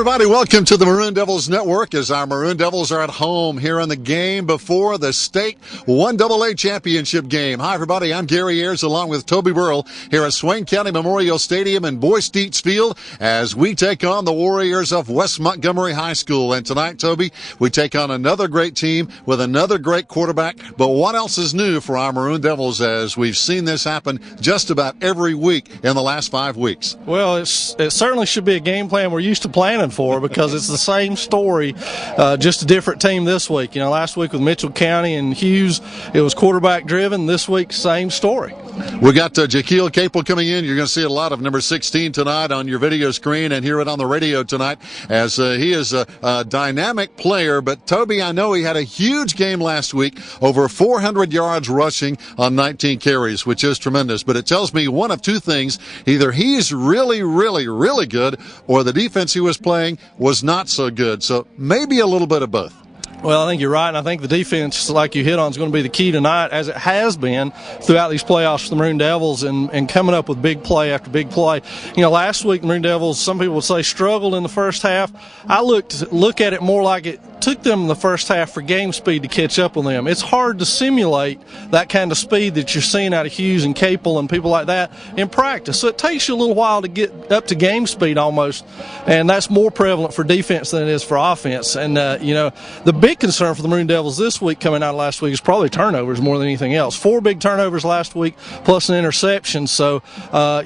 everybody. Welcome to the Maroon Devils Network as our Maroon Devils are at home here in the game before the state 1AA championship game. Hi, everybody. I'm Gary Ayers along with Toby Burrell here at Swain Memorial Stadium in Boyce Dietz Field as we take on the Warriors of West Montgomery High School. And tonight, Toby, we take on another great team with another great quarterback. But what else is new for our Maroon Devils as we've seen this happen just about every week in the last 5 weeks? Well, it certainly should be a game plan we're used to planning for because it's the same story, just a different team this week. You know, last week with Mitchell County and Hughes, it was quarterback driven. This week, same story. We got Jaquil Capel coming in. You're going to see a lot of number 16 tonight on your video screen and hear it on the radio tonight as he is a dynamic player. But, Toby, I know he had a huge game last week, over 400 yards rushing on 19 carries, which is tremendous. But it tells me one of two things. Either he's really, really, really good or the defense he was playing was not so good. So maybe a little bit of both. Well, I think you're right, and I think the defense, like you hit on, is going to be the key tonight, as it has been throughout these playoffs for the Maroon Devils and coming up with big play after big play. You know, last week, the Maroon Devils, some people would say, struggled in the first half. I look at it more like it took them in the first half for game speed to catch up with them. It's hard to simulate that kind of speed that you're seeing out of Hughes and Capel and people like that in practice. So it takes you a little while to get up to game speed almost, and that's more prevalent for defense than it is for offense. And, you know, the big concern for the Maroon Devils this week coming out of last week is probably turnovers more than anything else. 4 big turnovers last week plus an interception. So,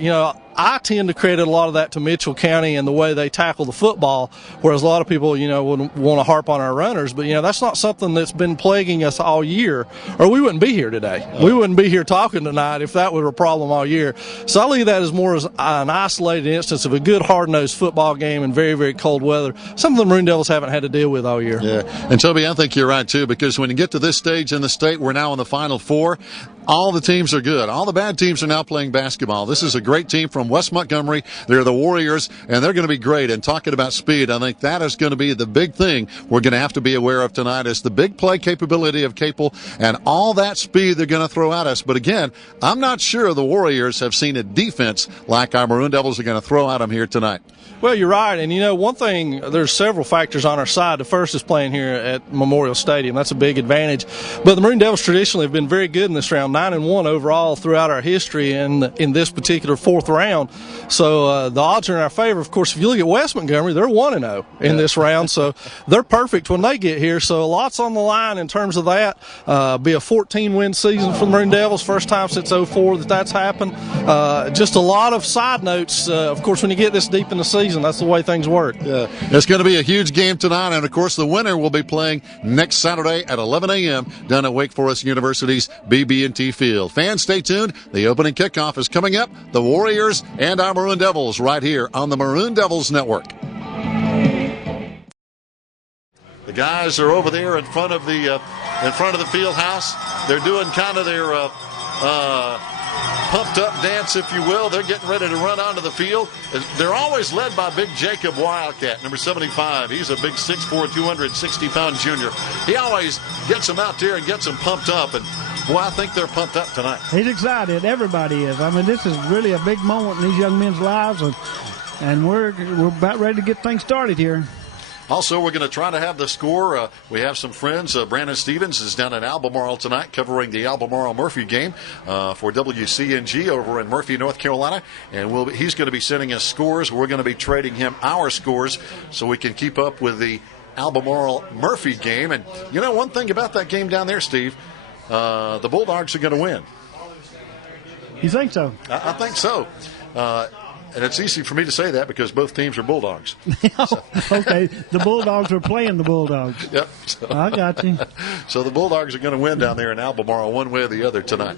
you know, I tend to credit a lot of that to Mitchell County and the way they tackle the football, whereas a lot of people, you know, would want to harp on our runners. But, you know, that's not something that's been plaguing us all year, or we wouldn't be here today. We wouldn't be here talking tonight if that were a problem all year. So I leave that as more as an isolated instance of a good, hard-nosed football game in very, very cold weather, something the Maroon Devils haven't had to deal with all year. Yeah, and Toby, I think you're right, too, because when you get to this stage in the state, we're now in the Final Four. All the teams are good. All the bad teams are now playing basketball. This is a great team from West Montgomery. They're the Warriors, and they're going to be great. And talking about speed, I think that is going to be the big thing we're going to have to be aware of tonight is the big play capability of Capel and all that speed they're going to throw at us. But again, I'm not sure the Warriors have seen a defense like our Maroon Devils are going to throw at them here tonight. Well, you're right. And, you know, one thing, there's several factors on our side. The first is playing here at Memorial Stadium. That's a big advantage. But the Maroon Devils traditionally have been very good in this round, 9-1 overall throughout our history in this particular fourth round. So the odds are in our favor. Of course, if you look at West Montgomery, they're 1-0 in this round. So they're perfect when they get here. So lots on the line in terms of that. Be a 14-win season for the Maroon Devils. First time since 2004 that's happened. Just a lot of side notes. Of course, when you get this deep in the season, that's the way things work. Yeah, it's going to be a huge game tonight, and of course the winner will be playing next Saturday at 11 a.m. down at Wake Forest University's BB&T Field. Fans, stay tuned. The opening kickoff is coming up. The Warriors and our Maroon Devils right here on the Maroon Devils Network. The guys are over there in front of the field house. They're doing kind of their pumped up dance, if you will. They're getting ready to run onto the field. They're always led by Big Jacob Wildcat, number 75. He's a big 6'4", 260-pound junior. He always gets them out there and gets them pumped up. And, boy, I think they're pumped up tonight. He's excited. Everybody is. I mean, this is really a big moment in these young men's lives, and we're about ready to get things started here. Also, we're going to try to have the score. We have some friends. Brandon Stevens is down in Albemarle tonight covering the Albemarle-Murphy game for WCNG over in Murphy, North Carolina. And he's going to be sending us scores. We're going to be trading him our scores so we can keep up with the Albemarle-Murphy game. And, you know, one thing about that game down there, Steve, the Bulldogs are going to win. You think so? I think so. And it's easy for me to say that because both teams are Bulldogs. Okay, the Bulldogs are playing the Bulldogs. Yep. So, I got you. So the Bulldogs are going to win down there in Albemarle one way or the other tonight.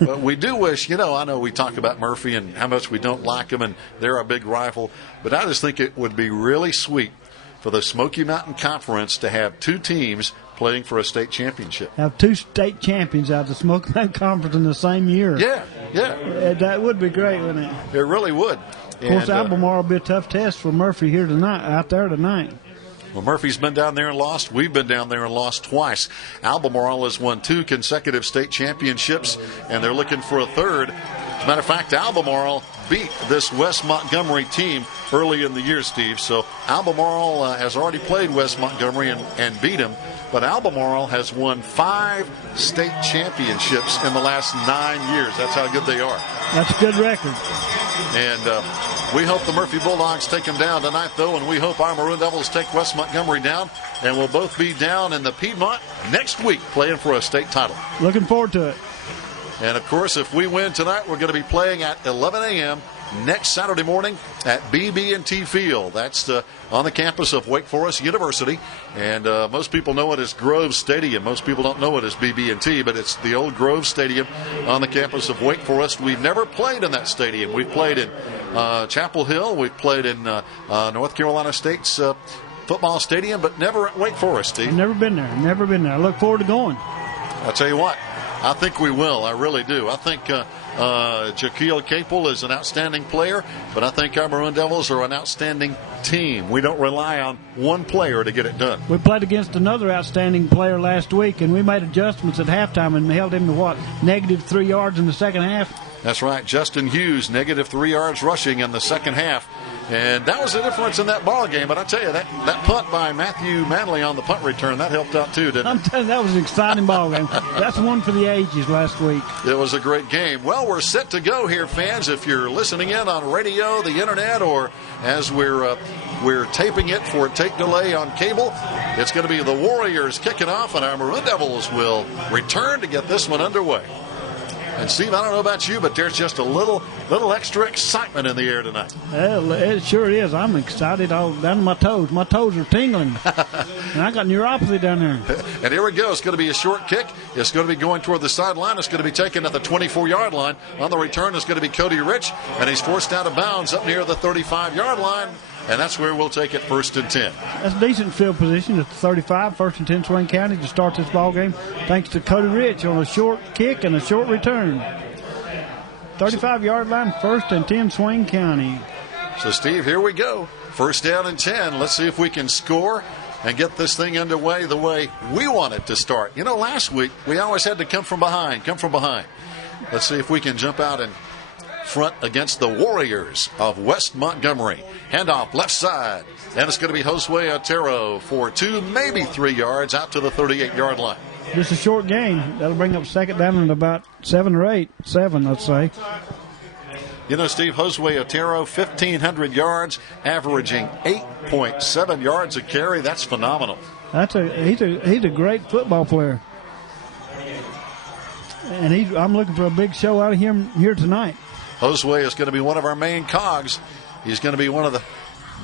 But we do wish, you know, I know we talk about Murphy and how much we don't like them, and they're our big rival. But I just think it would be really sweet for the Smoky Mountain Conference to have two teams playing for a state championship. Have two state champions out of the Smoky Mountain Conference in the same year. Yeah. That would be great, wouldn't it? It really would. Of course, Albemarle will be a tough test for Murphy here tonight, out there tonight. Well, Murphy's been down there and lost. We've been down there and lost twice. Albemarle has won 2 consecutive state championships, and they're looking for a third. As a matter of fact, Albemarle beat this West Montgomery team early in the year, Steve. So Albemarle has already played West Montgomery and beat them. But Albemarle has won 5 state championships in the last 9 years. That's how good they are. That's a good record. And we hope the Murphy Bulldogs take them down tonight, though, and we hope our Maroon Devils take West Montgomery down. And we'll both be down in the Piedmont next week playing for a state title. Looking forward to it. And, of course, if we win tonight, we're going to be playing at 11 a.m. next Saturday morning at BB&T Field. That's on the campus of Wake Forest University. And most people know it as Grove Stadium. Most people don't know it as BB&T, but it's the old Grove Stadium on the campus of Wake Forest. We've never played in that stadium. We've played in Chapel Hill. We've played in North Carolina State's football stadium, but never at Wake Forest, Steve. I've never been there. Never been there. I look forward to going. I'll tell you what. I think we will. I really do. I think Jaquil Capel is an outstanding player, but I think our Maroon Devils are an outstanding team. We don't rely on one player to get it done. We played against another outstanding player last week, and we made adjustments at halftime and held him to -3 yards in the second half. That's right. Justin Hughes, -3 yards rushing in the second half. And that was the difference in that ball game. But I tell you, that punt by Matthew Manley on the punt return, that helped out too, didn't it? I'm telling you, that was an exciting ball game. That's one for the ages last week. It was a great game. Well, we're set to go here, fans. If you're listening in on radio, the internet, or as we're taping it for tape delay on cable, it's going to be the Warriors kicking off, and our Maroon Devils will return to get this one underway. And, Steve, I don't know about you, but there's just a little extra excitement in the air tonight. Well, it sure is. I'm excited all down to my toes. My toes are tingling. And I got neuropathy down there. And here we go. It's going to be a short kick. It's going to be going toward the sideline. It's going to be taken at the 24-yard line. On the return, it's going to be Cody Rich, and he's forced out of bounds up near the 35-yard line. And that's where we'll take it 1st and 10. That's a decent field position at the 35, 1st and 10 Swain County to start this ball game. Thanks to Cody Rich on a short kick and a short return. 35-yard line, 1st and 10 Swain County. So, Steve, here we go. 1st down and 10. Let's see if we can score and get this thing underway the way we want it to start. You know, last week we always had to come from behind. Let's see if we can jump out and front against the Warriors of West Montgomery. Handoff left side, and it's going to be Josue Otero for 2, maybe 3 yards out to the 38-yard line. Just a short gain. That'll bring up 2nd down and about 7 or 8. 7, let's say. You know, Steve, Josue Otero, 1,500 yards, averaging 8.7 yards a carry. That's phenomenal. He's a great football player. And I'm looking for a big show out of him here tonight. Josue is going to be one of our main cogs. He's going to be one of the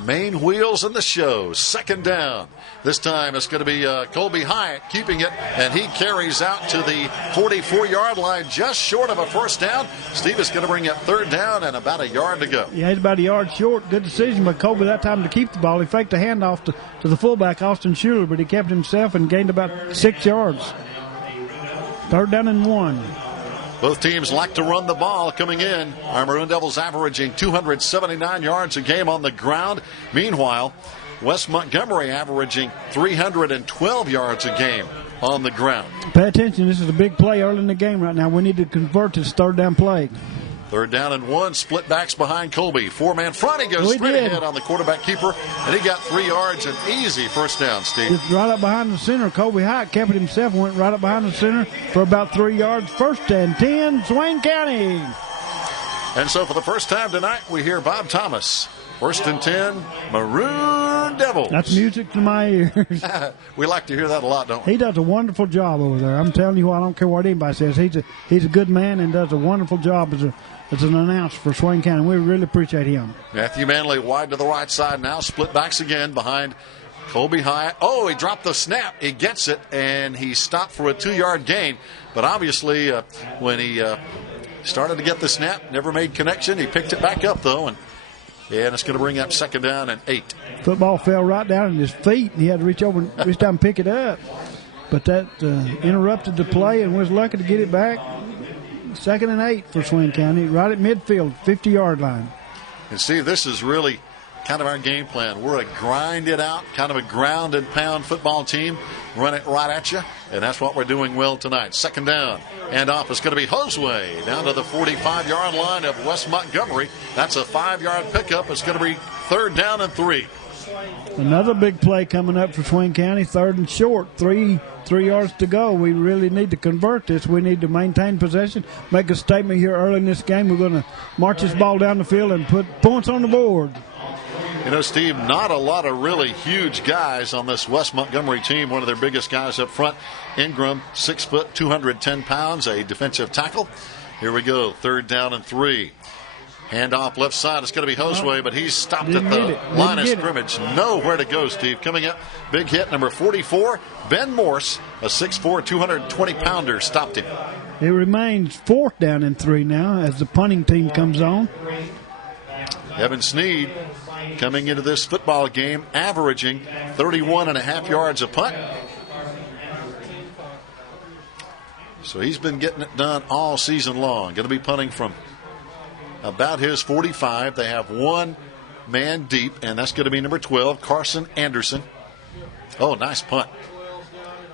main wheels in the show. 2nd down. This time it's going to be Colby Hyatt keeping it, and he carries out to the 44-yard line, just short of a 1st down. Steve is going to bring up 3rd down and about a yard to go. Yeah, he's about a yard short. Good decision by Colby that time to keep the ball. He faked a handoff to the fullback, Austin Schuler, but he kept himself and gained about 6 yards. 3rd down and 1. Both teams like to run the ball coming in. Our Maroon Devils averaging 279 yards a game on the ground. Meanwhile, West Montgomery averaging 312 yards a game on the ground. Pay attention. This is a big play early in the game right now. We need to convert this 3rd down play. 3rd down and 1. Split backs behind Colby. 4-man front. He goes straight ahead on the quarterback keeper, and he got 3 yards, an easy 1st down, Steve. It's right up behind the center. Colby Hyatt kept it himself and went right up behind the center for about 3 yards. 1st and 10, Swain County. And so for the first time tonight, we hear Bob Thomas. 1st and 10, Maroon Devils. That's music to my ears. We like to hear that a lot, don't we? He does a wonderful job over there. I'm telling you what, I don't care what anybody says. He's a good man and does a wonderful job as an announcer for Swain County. We really appreciate him. Matthew Manley wide to the right side now. Split backs again behind Colby Hyatt. Oh, he dropped the snap. He gets it, and he stopped for a 2-yard gain. But obviously, when he started to get the snap, never made connection. He picked it back up, though, and it's going to bring up 2nd down and 8. Football fell right down at his feet, and he had to reach over and reach down and pick it up. But that interrupted the play and was lucky to get it back. 2nd and 8 for Swain County, right at midfield, 50-yard line. And see, this is really kind of our game plan. We're a grind it out, kind of a ground and pound football team. Run it right at you. and that's what we're doing well tonight. Second down, and off is going to be Josue down to the 45-yard line of West Montgomery. That's a 5-yard pickup. It's going to be 3rd down and 3. Another big play coming up for Swain County, 3rd and short, 3 yards to go. We really need to convert this. We need to maintain possession, make a statement here early in this game. We're going to march this ball down the field and put points on the board. You know, Steve, not a lot of really huge guys on this West Montgomery team. One of their biggest guys up front, Ingram, 6 foot, 210 pounds, a defensive tackle. Here we go, 3rd down and 3. Handoff left side. It's going to be Josue, but he's stopped at the line of scrimmage. Nowhere to go, Steve. Coming up, big hit, number 44, Ben Morse, a 6'4", 220-pounder, stopped him. It remains 4th down and 3 now as the punting team comes on. Evan Sneed coming into this football game, averaging 31.5 yards a punt. So he's been getting it done all season long. Going to be punting from about his 45. They have one man deep, and that's going to be number 12, Carson Anderson. Oh, nice punt.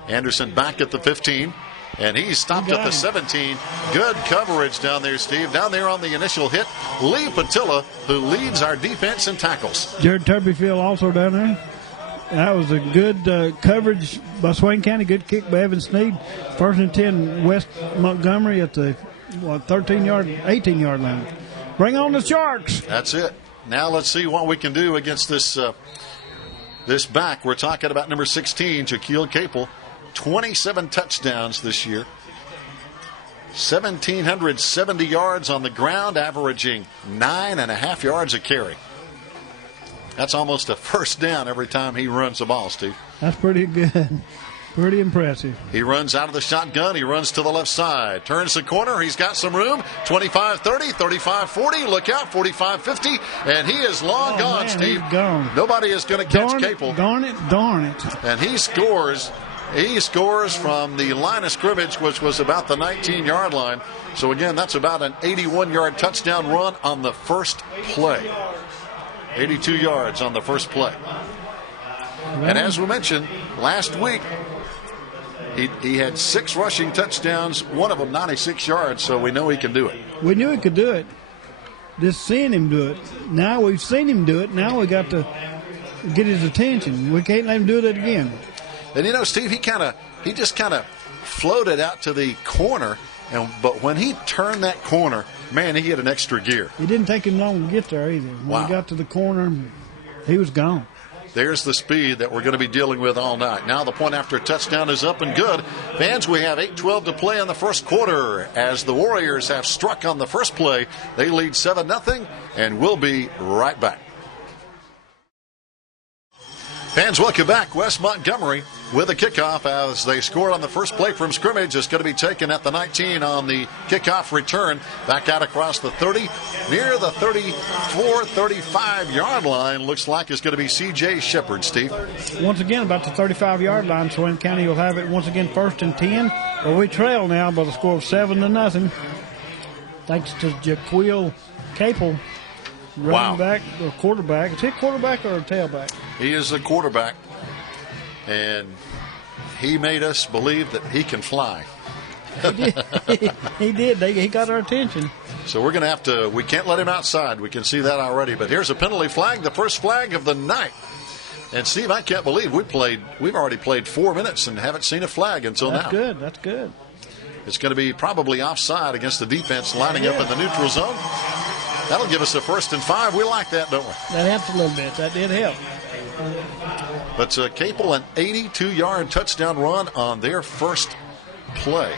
Anderson back at the 15, and he's stopped at the 17. Good coverage down there, Steve. Down there on the initial hit, Lee Patilla, who leads our defense in tackles. Jared Turbyfield also down there. That was a good coverage by Swain County. Good kick by Evan Sneed. 1st and 10, West Montgomery at the 18-yard line. Bring on the Sharks. That's it. Now let's see what we can do against this this back. We're talking about number 16, Shaquille Capel. 27 touchdowns this year. 1,770 yards on the ground, averaging 9.5 yards a carry. That's almost a first down every time he runs the ball, Steve. That's pretty good. Pretty impressive. He runs out of the shotgun. He runs to the left side. Turns the corner. He's got some room. 25-30, 35-40. Look out, 45-50. And he is long gone, man, Steve. He's gone. Nobody is going to catch Capel. Darn it. And he scores. He scores from the line of scrimmage, which was about the 19-yard line. So, again, that's about an 81-yard touchdown run on the first play. 82 yards on the first play. And as we mentioned, last week, he had 6 rushing touchdowns, one of them 96 yards, so we know he can do it. We knew he could do it. Just seeing him do it. Now we've seen him do it. Now we got to get his attention. We can't let him do it again. And, you know, Steve, he just kind of floated out to the corner, but when he turned that corner, man, he hit an extra gear. It didn't take him long to get there either. When he got to the corner, he was gone. There's the speed that we're going to be dealing with all night. Now the point after touchdown is up and good. Fans, we have 8:12 to play in the first quarter. As the Warriors have struck on the first play, they lead 7-0, and we'll be right back. Fans, welcome back. West Montgomery with a kickoff as they scored on the first play from scrimmage. It's going to be taken at the 19 on the kickoff return. Back out across the 30, near the 34, 35-yard line. Looks like it's going to be C.J. Shepard, Steve. Once again, about the 35-yard line, Swain County will have it once again 1st and 10. But we trail now by the score of 7-0. Thanks to Jaquil Capel. Running back or quarterback. Is he a quarterback or a tailback? He is a quarterback, and he made us believe that he can fly. He did. He got our attention. So we're going to have to, we can't let him outside. We can see that already. But here's a penalty flag, the first flag of the night. And, Steve, I can't believe we've already played 4 minutes and haven't seen a flag until now. That's good. It's going to be probably offside against the defense lining up in the neutral zone. That'll give us a 1st and 5. We like that, don't we? That helps a little bit. That did help. But Capel, an 82-yard touchdown run on their first play.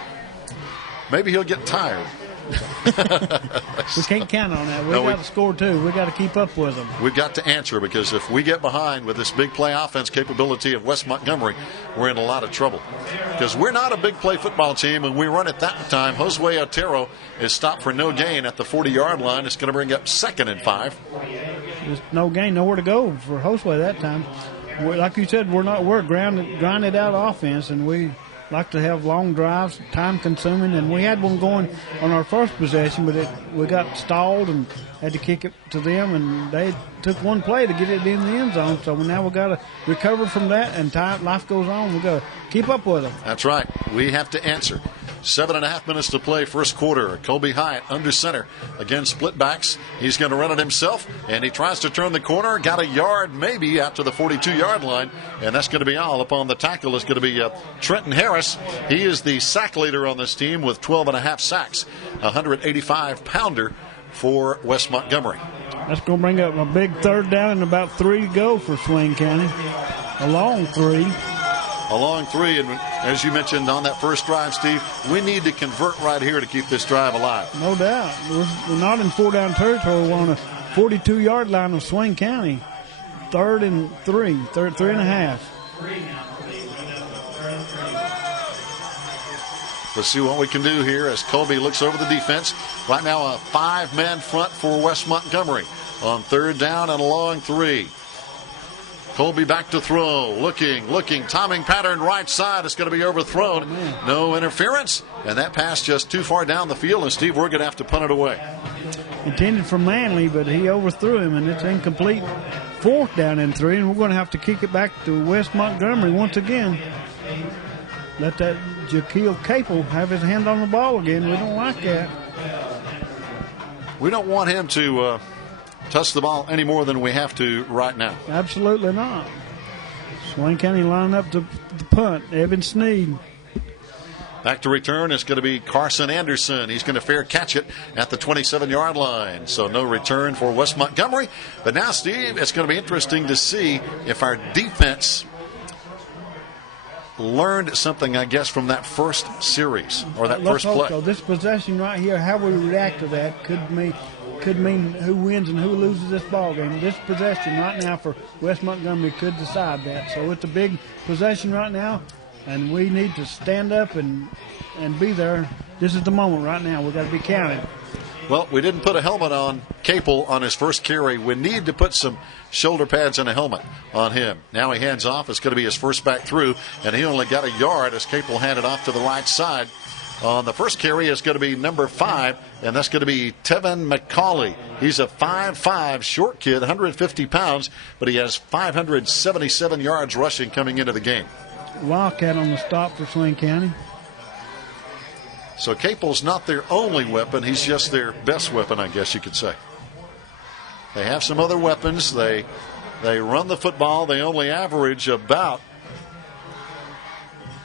Maybe he'll get tired. We can't count on that. We've got to score, too. We've got to keep up with them. We've got to answer, because if we get behind with this big play offense capability of West Montgomery, we're in a lot of trouble. Because we're not a big play football team, and we run it that time. Josue Otero is stopped for no gain at the 40-yard line. It's going to bring up 2nd and 5. There's no gain, nowhere to go for Josue that time. Like you said, we're grinded out offense, and we like to have long drives, time consuming, and we had one going on our first possession, but we got stalled and had to kick it to them, and they took one play to get it in the end zone. So now we've got to recover from that, and life goes on. We've got to keep up with them. That's right. We have to answer. 7.5 minutes to play, first quarter. Colby Hyatt under center against split backs. He's going to run it himself, and he tries to turn the corner. Got a yard maybe out to the 42-yard line, and that's going to be all. Upon the tackle is going to be Trenton Harris. He is the sack leader on this team with 12.5 sacks, 185-pounder for West Montgomery. That's going to bring up a big third down and about 3 to go for Swain County. A long 3. A long 3, and as you mentioned on that first drive, Steve, we need to convert right here to keep this drive alive. No doubt. We're not in 4-down territory. We're on a 42-yard line of Swain County. 3rd and 3, 3.5. Let's see what we can do here as Colby looks over the defense. Right now a 5-man front for West Montgomery on 3rd down and a long 3. Colby back to throw, looking, timing pattern right side. It's going to be overthrown. No interference, and that pass just too far down the field, and Steve, we're going to have to punt it away. Intended for Manley, but he overthrew him, and it's incomplete. 4th down and 3, and we're going to have to kick it back to West Montgomery once again. Let that Jaquil Capel have his hand on the ball again. We don't like that. We don't want him to touch the ball any more than we have to right now. Absolutely not. Swain County line up to the punt. Evan Sneed. Back to return is going to be Carson Anderson. He's going to fair catch it at the 27-yard line. So no return for West Montgomery. But now, Steve, it's going to be interesting to see if our defense learned something, I guess, from that first series or that first play. So this possession right here, how we react to that could mean who wins and who loses this ball game. This possession right now for West Montgomery could decide that. So it's a big possession right now, and we need to stand up and be there. This is the moment right now. We've got to be counted. Well, we didn't put a helmet on Capel on his first carry. We need to put some shoulder pads and a helmet on him. Now he hands off. It's going to be his first back through, and he only got a yard as Capel handed off to the right side. On the first carry is going to be number 5, and that's going to be Tevin McCauley. He's a 5'5", short kid, 150 pounds, but he has 577 yards rushing coming into the game. Wildcat on the stop for Swain County. So Capel's not their only weapon. He's just their best weapon, I guess you could say. They have some other weapons. They run the football. They only average about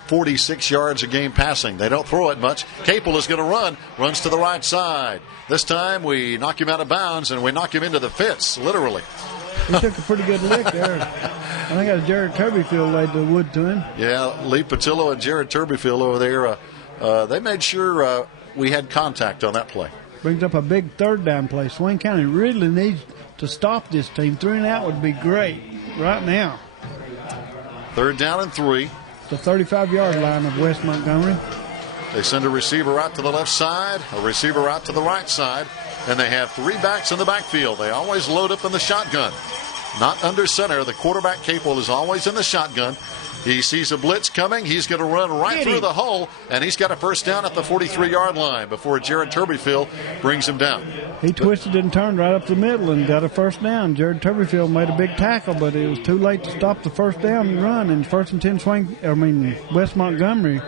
46 yards a game passing. They don't throw it much. Capel is going to runs to the right side. This time we knock him out of bounds, and we knock him into the fence, literally. He took a pretty good lick there. I think that was Jared Turbyfield laid the wood to him. Yeah, Lee Patillo and Jared Turbyfield over there. They made sure we had contact on that play. Brings up a big 3rd down play. Swain County really needs to stop this team. 3 and out would be great right now. 3rd down and 3. The 35-yard line of West Montgomery. They send a receiver out to the left side, a receiver out to the right side, and they have 3 backs in the backfield. They always load up in the shotgun. Not under center. The quarterback, Capel, is always in the shotgun. He sees a blitz coming. He's going to run right through the hole, and he's got a first down at the 43-yard line before Jared Turbyfield brings him down. He twisted and turned right up the middle and got a first down. Jared Turbyfield made a big tackle, but it was too late to stop the first down and run. And 1st and 10 West Montgomery.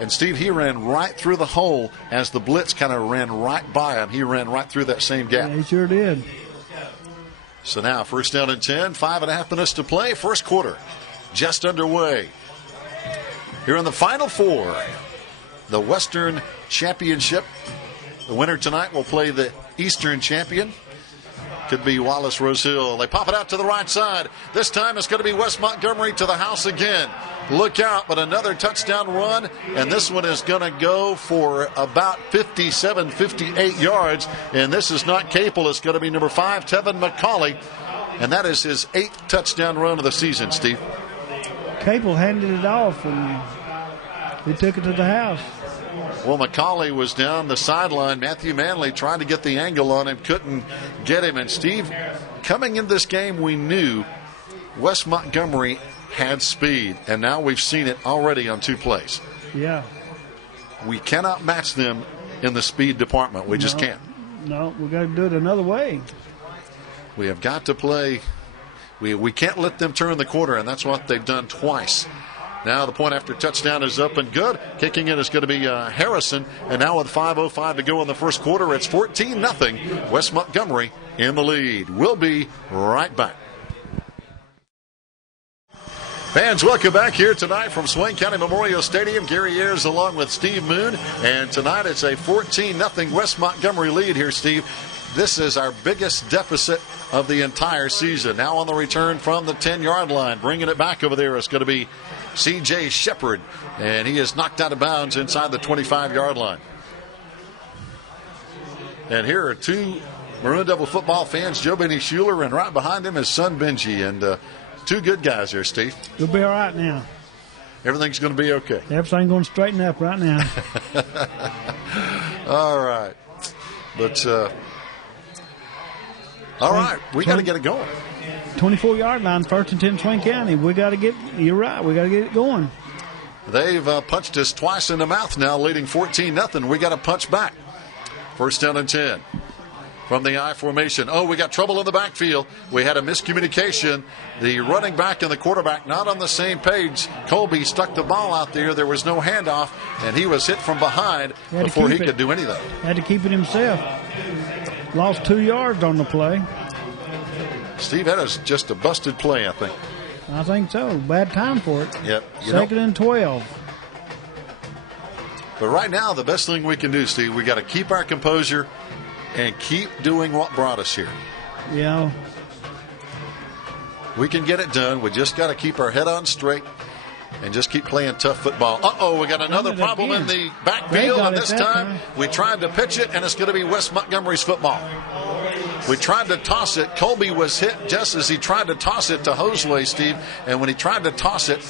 And Steve, he ran right through the hole as the blitz kind of ran right by him. He ran right through that same gap. Yeah, he sure did. So now 1st down and 10, 5.5 minutes to play. First quarter just underway. Here in the Final Four, the Western Championship. The winner tonight will play the Eastern champion. Could be Wallace Rose Hill. They pop it out to the right side. This time it's going to be West Montgomery to the house again. Look out, but another touchdown run, and this one is going to go for about 57, 58 yards. And this is not Capel. It's going to be number 5, Tevin McCauley. And that is his 8th touchdown run of the season, Steve. Capel handed it off, and he took it to the house. Well, McCauley was down the sideline. Matthew Manley trying to get the angle on him, couldn't get him. And Steve, coming in this game, we knew West Montgomery had speed, and now we've seen it already on 2 plays. Yeah. We cannot match them in the speed department. We just can't. No, we got to do it another way. We have got to play. We can't let them turn the corner, and that's what they've done twice. Now the point after touchdown is up and good. Kicking in is going to be Harrison. And now with 5:05 to go in the first quarter, it's 14-0. West Montgomery in the lead. We'll be right back. Fans, welcome back here tonight from Swain County Memorial Stadium. Gary Ayers along with Steve Moon. And tonight it's a 14-0 West Montgomery lead here, Steve. This is our biggest deficit of the entire season. Now on the return from the 10-yard line. Bringing it back over there is going to be C.J. Shepard. And he is knocked out of bounds inside the 25-yard line. And here are two Maroon Devil football fans, Joe Benny Schuler, and right behind him is son Benji. And two good guys here, Steve. You'll be all right now. Everything's going to be okay. Everything's going to straighten up right now. All right. But, all right, we got to get it going. 24-yard line, 1st and 10 Swain County. We got to get, you're right, we got to get it going. They've punched us twice in the mouth now, leading 14-0. We got to punch back. 1st down and 10. From the I formation. Oh, we got trouble in the backfield. We had a miscommunication. The running back and the quarterback not on the same page. Colby stuck the ball out there. There was no handoff, and he was hit from behind before he could do anything. Had to keep it himself. Lost 2 yards on the play. Steve, that is just a busted play, I think. I think so. Bad time for it. Yep. 2nd and 12. But right now, the best thing we can do, Steve, we got to keep our composure and keep doing what brought us here. Yeah. We can get it done. We just got to keep our head on straight and just keep playing tough football. Uh-oh, we got another problem in the backfield, and this time we tried to pitch it, and it's going to be West Montgomery's football. We tried to toss it. Colby was hit just as he tried to toss it to Hoseway, Steve, and when he tried to toss it,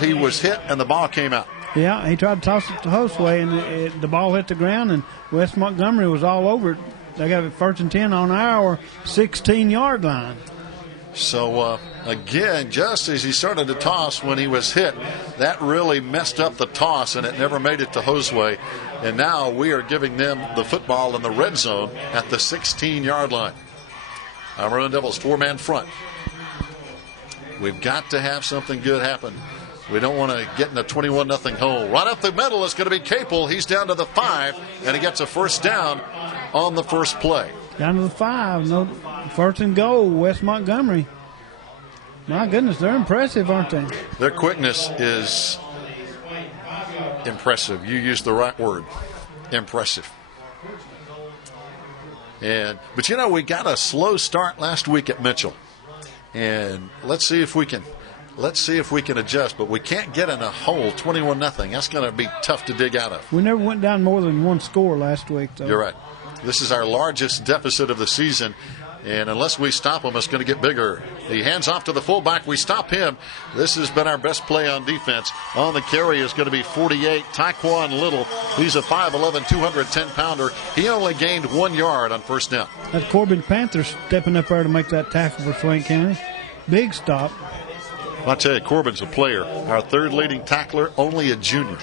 he was hit, and the ball came out. Yeah, he tried to toss it to Hoseway, and the ball hit the ground, and West Montgomery was all over it. They got it 1st and 10 on our 16-yard line. So, again, just as he started to toss when he was hit, that really messed up the toss, and it never made it to Hoseway. And now we are giving them the football in the red zone at the 16-yard line. Our Maroon Devils 4-man front. We've got to have something good happen. We don't want to get in a 21-0 hole. Right up the middle is going to be Capel. He's down to the 5, and he gets a 1st down on the first play. Down to the 5. No, 1st and goal, West Montgomery. My goodness, they're impressive, aren't they? Their quickness is impressive. You used the right word. Impressive. But you know, we got a slow start last week at Mitchell. And let's see if we can adjust, but we can't get in a hole 21-0. That's going to be tough to dig out of. We never went down more than one score last week, though. You're right. This is our largest deficit of the season, and unless we stop them, it's going to get bigger. He hands off to the fullback. We stop him. This has been our best play on defense. On the carry is going to be 48, Taekwon Little. He's a 5'11", 210-pounder. He only gained 1 yard on 1st down. That's Corbin Panther stepping up there to make that tackle for Swain County. Big stop. I'll tell you, Corbin's a player. Our 3rd leading tackler, only a junior.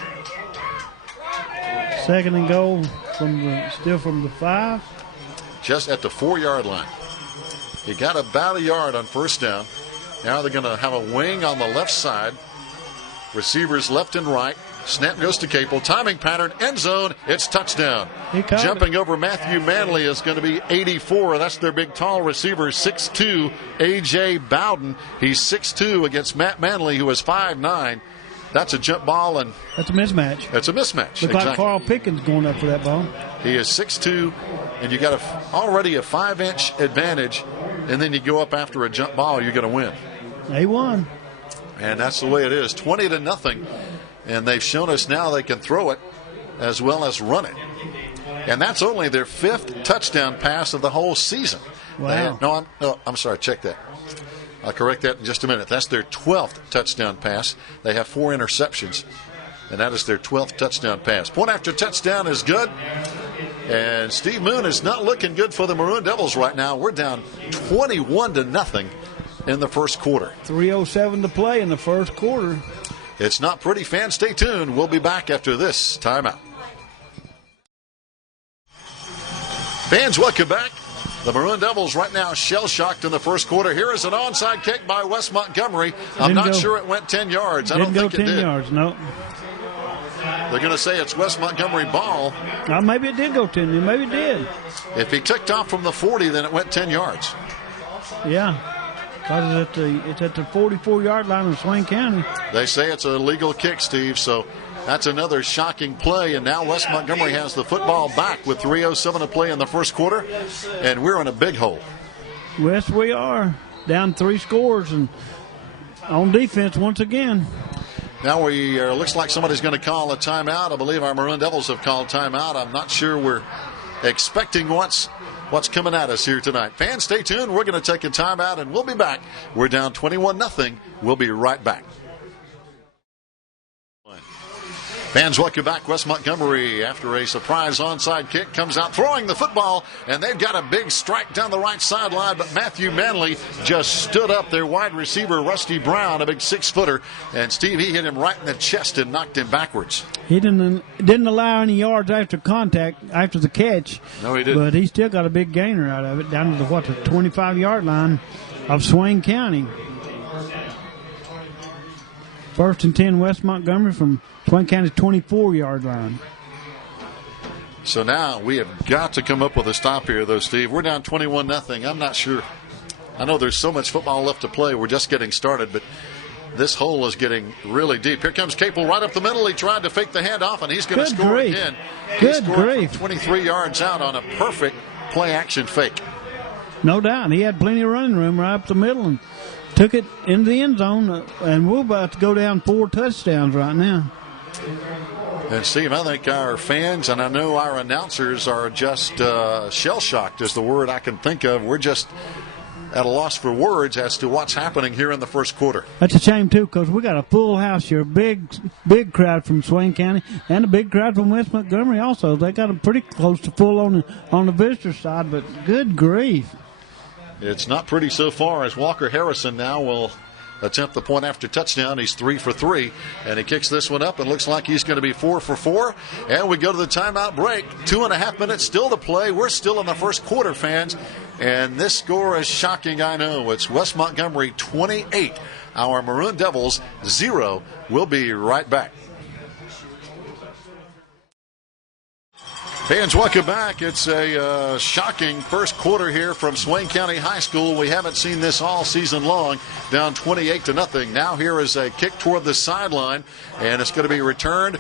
2nd and goal still from the 5. Just at the 4-yard line. He got about a yard on 1st down. Now they're going to have a wing on the left side. Receivers left and right. Snap goes to Capel. Timing pattern, end zone. It's touchdown. Jumping over Matthew Manley is going to be 84. That's their big tall receiver, 6'2", A.J. Bowden. He's 6'2" against Matt Manley, who is 5'9". That's a jump ball, and that's a mismatch. That's a mismatch. Looks like Carl Pickens going up for that ball. He is 6'2", and you got already a 5-inch advantage, and then you go up after a jump ball, you're going to win. They won. And that's the way it is, 20-0. And they've shown us now they can throw it as well as run it. And that's only their 5th touchdown pass of the whole season. Wow. I'm sorry, check that. I'll correct that in just a minute. That's their 12th touchdown pass. They have 4 interceptions, and that is their 12th touchdown pass. Point after touchdown is good. And Steve Moon is not looking good for the Maroon Devils right now. We're down 21-0 in the first quarter. 3:07 to play in the first quarter. It's not pretty, fans. Stay tuned. We'll be back after this timeout. Fans, welcome back. The Maroon Devils right now shell-shocked in the first quarter. Here is an onside kick by West Montgomery. I'm not sure it went 10 yards. I don't think it did. 10 yards, no. They're going to say it's West Montgomery ball. Maybe it did go 10. Maybe it did. If he ticked off from the 40, then it went 10 yards. Yeah. Because it's at the 44-yard line of Swain County. They say it's a legal kick, Steve, so that's another shocking play. And now West Montgomery has the football back with 3:07 to play in the first quarter, and we're in a big hole. Yes, we are. Down 3 scores and on defense once again. Now looks like somebody's going to call a timeout. I believe our Maroon Devils have called timeout. I'm not sure we're expecting what's coming at us here tonight. Fans, stay tuned. We're going to take a timeout, and we'll be back. We're down 21-0. We'll be right back. Fans, welcome back. West Montgomery, after a surprise onside kick, comes out throwing the football, and they've got a big strike down the right sideline, but Matthew Manley just stood up. Their wide receiver, Rusty Brown, a big 6-footer, and Steve, he hit him right in the chest and knocked him backwards. He didn't allow any yards after contact, after the catch. No, he didn't. But he still got a big gainer out of it, down to the 25-yard line of Swain County. 1st and 10, West Montgomery from Swain County's 24-yard line. So now we have got to come up with a stop here, though, Steve. We're down 21-0. I'm not sure. I know there's so much football left to play. We're just getting started, but this hole is getting really deep. Here comes Capel right up the middle. He tried to fake the handoff, and he's going to score again. He scored from 23 yards out on a perfect play-action fake. No doubt. He had plenty of running room right up the middle and took it into the end zone, and we're about to go down 4 touchdowns right now. And, Steve, I think our fans and I know our announcers are just shell-shocked is the word I can think of. We're just at a loss for words as to what's happening here in the first quarter. That's a shame, too, because we got a full house here, a big crowd from Swain County and a big crowd from West Montgomery also. They got them pretty close to full on the visitor side, but good grief. It's not pretty so far as Walker Harrison now will attempt the point after touchdown. He's 3 for 3, and he kicks this one up and looks like he's going to be 4 for 4. And we go to the timeout break. 2.5 minutes still to play. We're still in the first quarter, fans, and this score is shocking, I know. It's West Montgomery 28, our Maroon Devils 0. We'll be right back. Fans, welcome back. It's a shocking first quarter here from Swain County High School. We haven't seen this all season long. Down 28-0. Now here is a kick toward the sideline, and it's going to be returned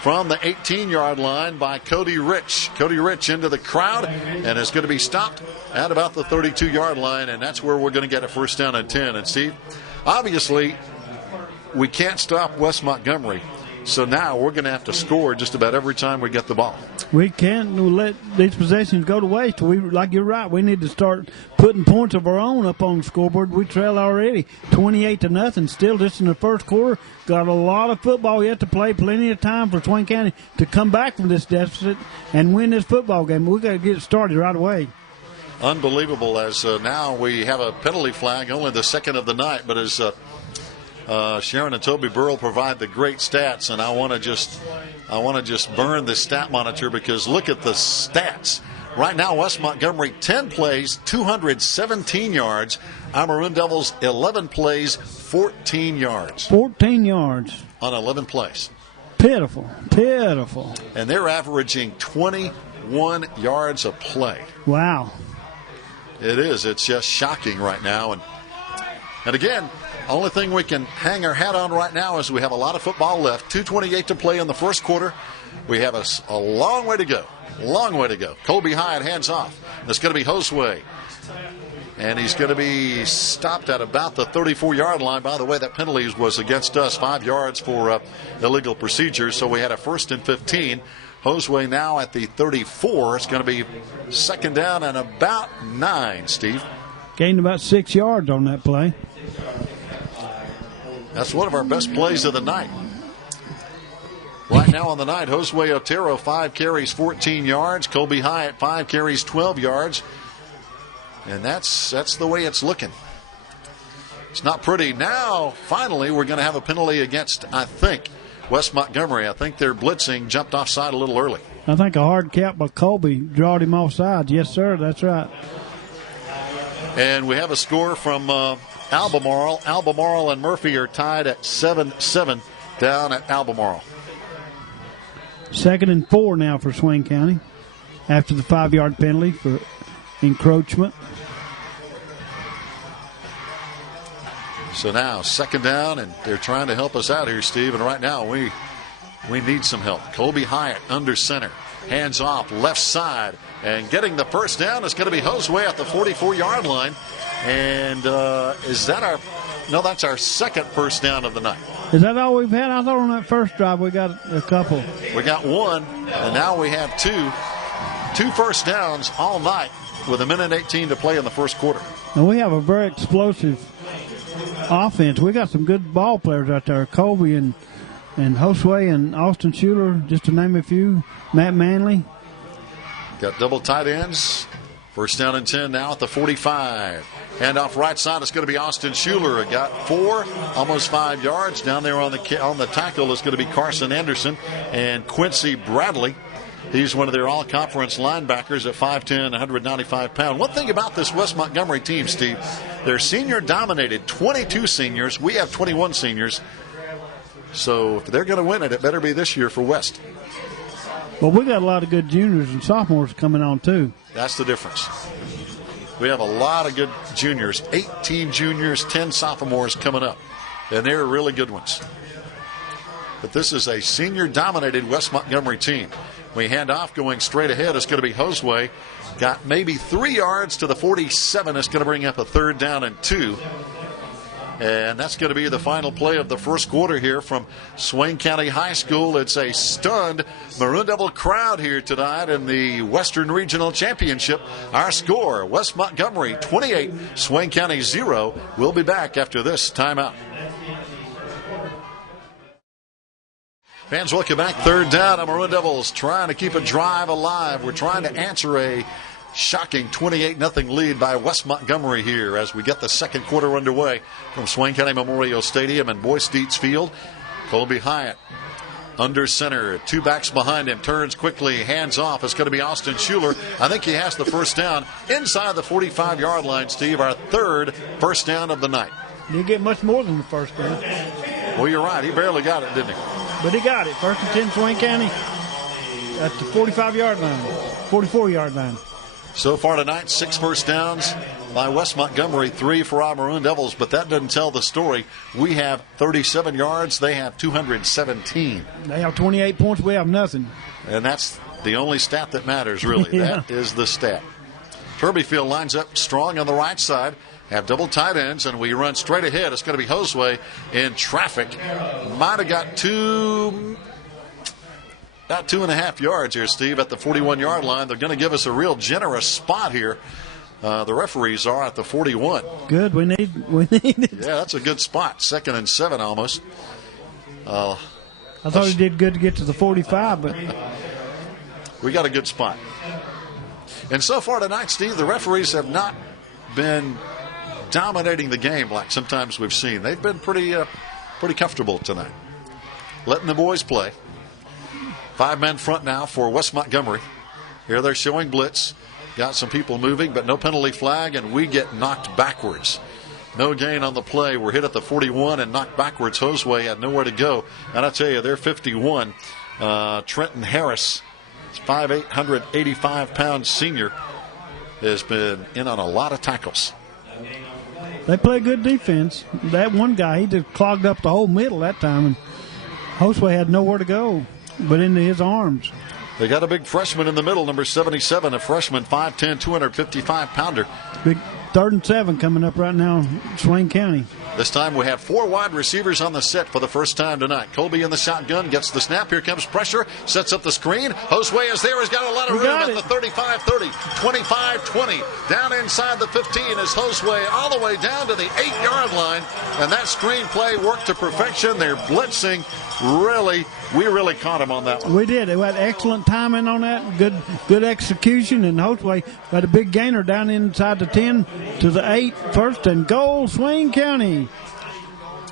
from the 18-yard line by Cody Rich. Cody Rich into the crowd, and it's going to be stopped at about the 32-yard line, and that's where we're going to get a first down and 10. And, Steve, obviously we can't stop West Montgomery. So now we're going to have to score just about every time we get the ball. We can't let these possessions go to waste. Like you're right, we need to start putting points of our own up on the scoreboard. We trail already 28-0. Still just in the first quarter. Got a lot of football yet to play. Plenty of time for Swain County to come back from this deficit and win this football game. We've got to get it started right away. Unbelievable as now we have a penalty flag, only the second of the night, but as Sharon and Toby Burrell provide the great stats, and I want to just burn the stat monitor because look at the stats. Right now, West Montgomery 10 plays, 217 yards. Our Maroon Devils 11 plays, 14 yards. 14 yards on 11 plays. Pitiful. And they're averaging 21 yards a play. Wow. It is. It's just shocking right now. And again, only thing we can hang our hat on right now is we have a lot of football left. 2:28 to play in the first quarter. We have a long way to go. Colby Hyatt hands off. It's going to be Josue. And he's going to be stopped at about the 34-yard line. By the way, that penalty was against us, 5 yards for illegal procedures. So we had a 1st and 15. Josue now at the 34. It's going to be second down and about 9, Steve. Gained about 6 yards on that play. That's one of our best plays of the night. Right now on the night, Josue Otero, 5 carries, 14 yards. Colby Hyatt, 5 carries, 12 yards. And that's the way it's looking. It's not pretty. Now, finally, we're going to have a penalty against, I think, West Montgomery. I think their blitzing jumped offside a little early. I think a hard cap by Colby drawed him offside. Yes, sir, that's right. And we have a score from Albemarle. Albemarle and Murphy are tied at 7-7 down at Albemarle. 2nd and 4 now for Swain County after the 5-yard penalty for encroachment. So now 2nd down, and they're trying to help us out here, Steve. And right now we need some help. Colby Hyatt under center. Hands off left side. And getting the first down is going to be Josue at the 44-yard line. And is that our – no, that's our second first down of the night. Is that all we've had? I thought on that first drive we got a couple. We got one, and now we have two. 2 first downs all night with 1:18 to play in the first quarter. And we have a very explosive offense. We got some good ball players out there. Colby and Josue and Austin Schuler, just to name a few. Matt Manley. Got double tight ends. First down and 10 now at the 45. Hand off right side. It's going to be Austin Schuler. Got 4, almost 5 yards. Down there on the tackle is going to be Carson Anderson and Quincy Bradley. He's one of their all-conference linebackers at 5'10", 195 pounds. One thing about this West Montgomery team, Steve, they're senior-dominated, 22 seniors. We have 21 seniors. So if they're going to win it, it better be this year for West. Well, we got a lot of good juniors and sophomores coming on, too. That's the difference. We have a lot of good juniors, 18 juniors, 10 sophomores coming up, and they're really good ones. But this is a senior-dominated West Montgomery team. We hand off going straight ahead. It's going to be Josue. Got maybe 3 yards to the 47. It's going to bring up a 3rd down and 2. And that's going to be the final play of the first quarter here from Swain County High School. It's a stunned Maroon Devil crowd here tonight in the Western Regional Championship. Our score, West Montgomery 28, Swain County 0. We'll be back after this timeout. Fans, welcome back. 3rd down. Our Maroon Devils trying to keep a drive alive. We're trying to answer a shocking 28-0 lead by West Montgomery here as we get the second quarter underway from Swain County Memorial Stadium and Boyce Dietz Field. Colby Hyatt under center. 2 backs behind him. Turns quickly. Hands off. It's going to be Austin Schuler. I think he has the first down inside the 45-yard line, Steve. Our 3rd first down of the night. Didn't get much more than the first down. Well, you're right. He barely got it, didn't he? But he got it. 1st and 10, Swain County at the 45-yard line, 44-yard line. So far tonight, 6 first downs by West Montgomery, 3 for our Maroon Devils, but that doesn't tell the story. We have 37 yards. They have 217. They have 28 points. We have nothing. And that's the only stat that matters, really. Yeah. That is the stat. Turbyfield lines up strong on the right side. Have double tight ends, and we run straight ahead. It's going to be Josue in traffic. Might have got about 2.5 yards here, Steve, at the 41-yard line. They're going to give us a real generous spot here. The referees are at the 41. Good. We need it. Yeah, that's a good spot. 2nd and 7 almost. I thought he did good to get to the 45, but we got a good spot. And so far tonight, Steve, the referees have not been dominating the game like sometimes we've seen. They've been pretty comfortable tonight, letting the boys play. 5-man front now for West Montgomery. Here they're showing blitz. Got some people moving, but no penalty flag, and we get knocked backwards. No gain on the play. We're hit at the 41 and knocked backwards. Josue had nowhere to go. And I tell you, they're 51. Trenton Harris, 5'8", 185-pound senior, has been in on a lot of tackles. they play good defense. That one guy, he just clogged up the whole middle that time, and Josue had nowhere to go but into his arms. They got a big freshman in the middle, number 77, a freshman, 5'10", 255-pounder. Big 3rd and 7 coming up right now, Swain County. This time we have 4 wide receivers on the set for the first time tonight. Colby in the shotgun, gets the snap. Here comes pressure, sets up the screen. Josue is there. He's got a lot of room at the 35-30, 25-20. Down inside the 15 is Josue all the way down to the 8-yard line. And that screen play worked to perfection. They're blitzing. We really caught him on that one. We did. They had excellent timing on that. Good execution. And Josue had a big gainer down inside the 10 to the 8. 1st and goal, Swain County.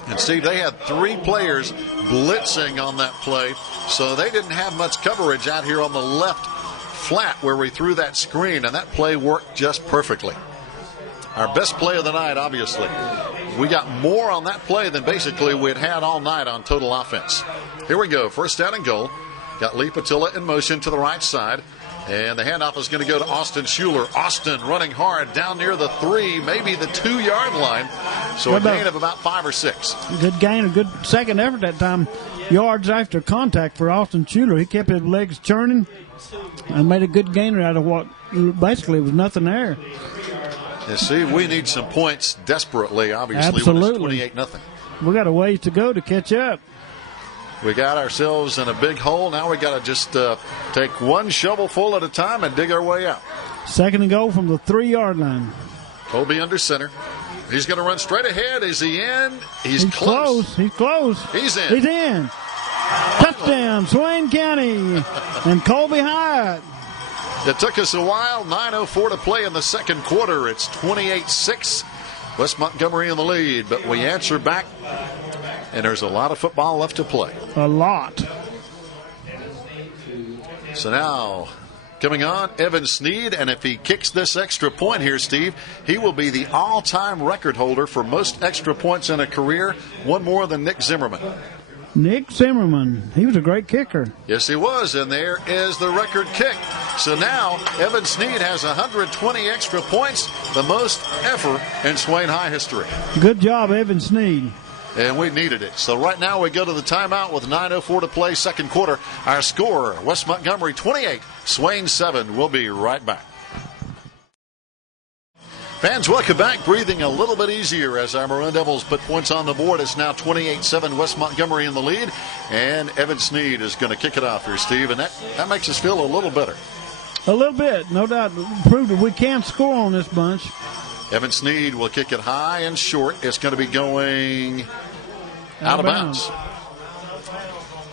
And Steve, they had 3 players blitzing on that play, so they didn't have much coverage out here on the left flat where we threw that screen, and that play worked just perfectly. Our best play of the night, obviously. We got more on that play than basically we'd had all night on total offense. Here we go, first down and goal. Got Lee Patilla in motion to the right side. And the handoff is going to go to Austin Schuler. Austin running hard down near the 3, maybe the 2-yard line. So a gain of about 5 or 6. Good gain, a good second effort that time. Yards after contact for Austin Schuler. He kept his legs churning and made a good gainer out of what basically was nothing there. You see, we need some points desperately, obviously, Absolutely. when it's 28-0. We got a ways to go to catch up. We got ourselves in a big hole. Now we got to just take one shovelful at a time and dig our way out. Second and goal from the 3-yard line. Colby under center. He's going to run straight ahead. Is he in? He's close. He's close. He's in. He's in. Touchdown, Swain County and Colby Hyatt. It took us a while. 9:04 to play in the second quarter. It's 28-6. West Montgomery in the lead, but we answer back. And there's a lot of football left to play. A lot. So now, coming on, Evan Sneed. And if he kicks this extra point here, Steve, he will be the all-time record holder for most extra points in a career. One more than Nick Zimmerman. Nick Zimmerman. He was a great kicker. Yes, he was. And there is the record kick. So now, Evan Sneed has 120 extra points, the most ever in Swain High history. Good job, Evan Sneed. And we needed it. So right now we go to the timeout with 9:04 to play, second quarter. Our score, West Montgomery 28, Swain 7. We'll be right back. Fans, welcome back. Breathing a little bit easier as our Maroon Devils put points on the board. It's now 28-7, West Montgomery in the lead. And Evan Sneed is going to kick it off here, Steve. And that makes us feel a little better. A little bit, no doubt. Proved that we can score on this bunch. Evan Sneed will kick it high and short. It's going to be going out of bounds.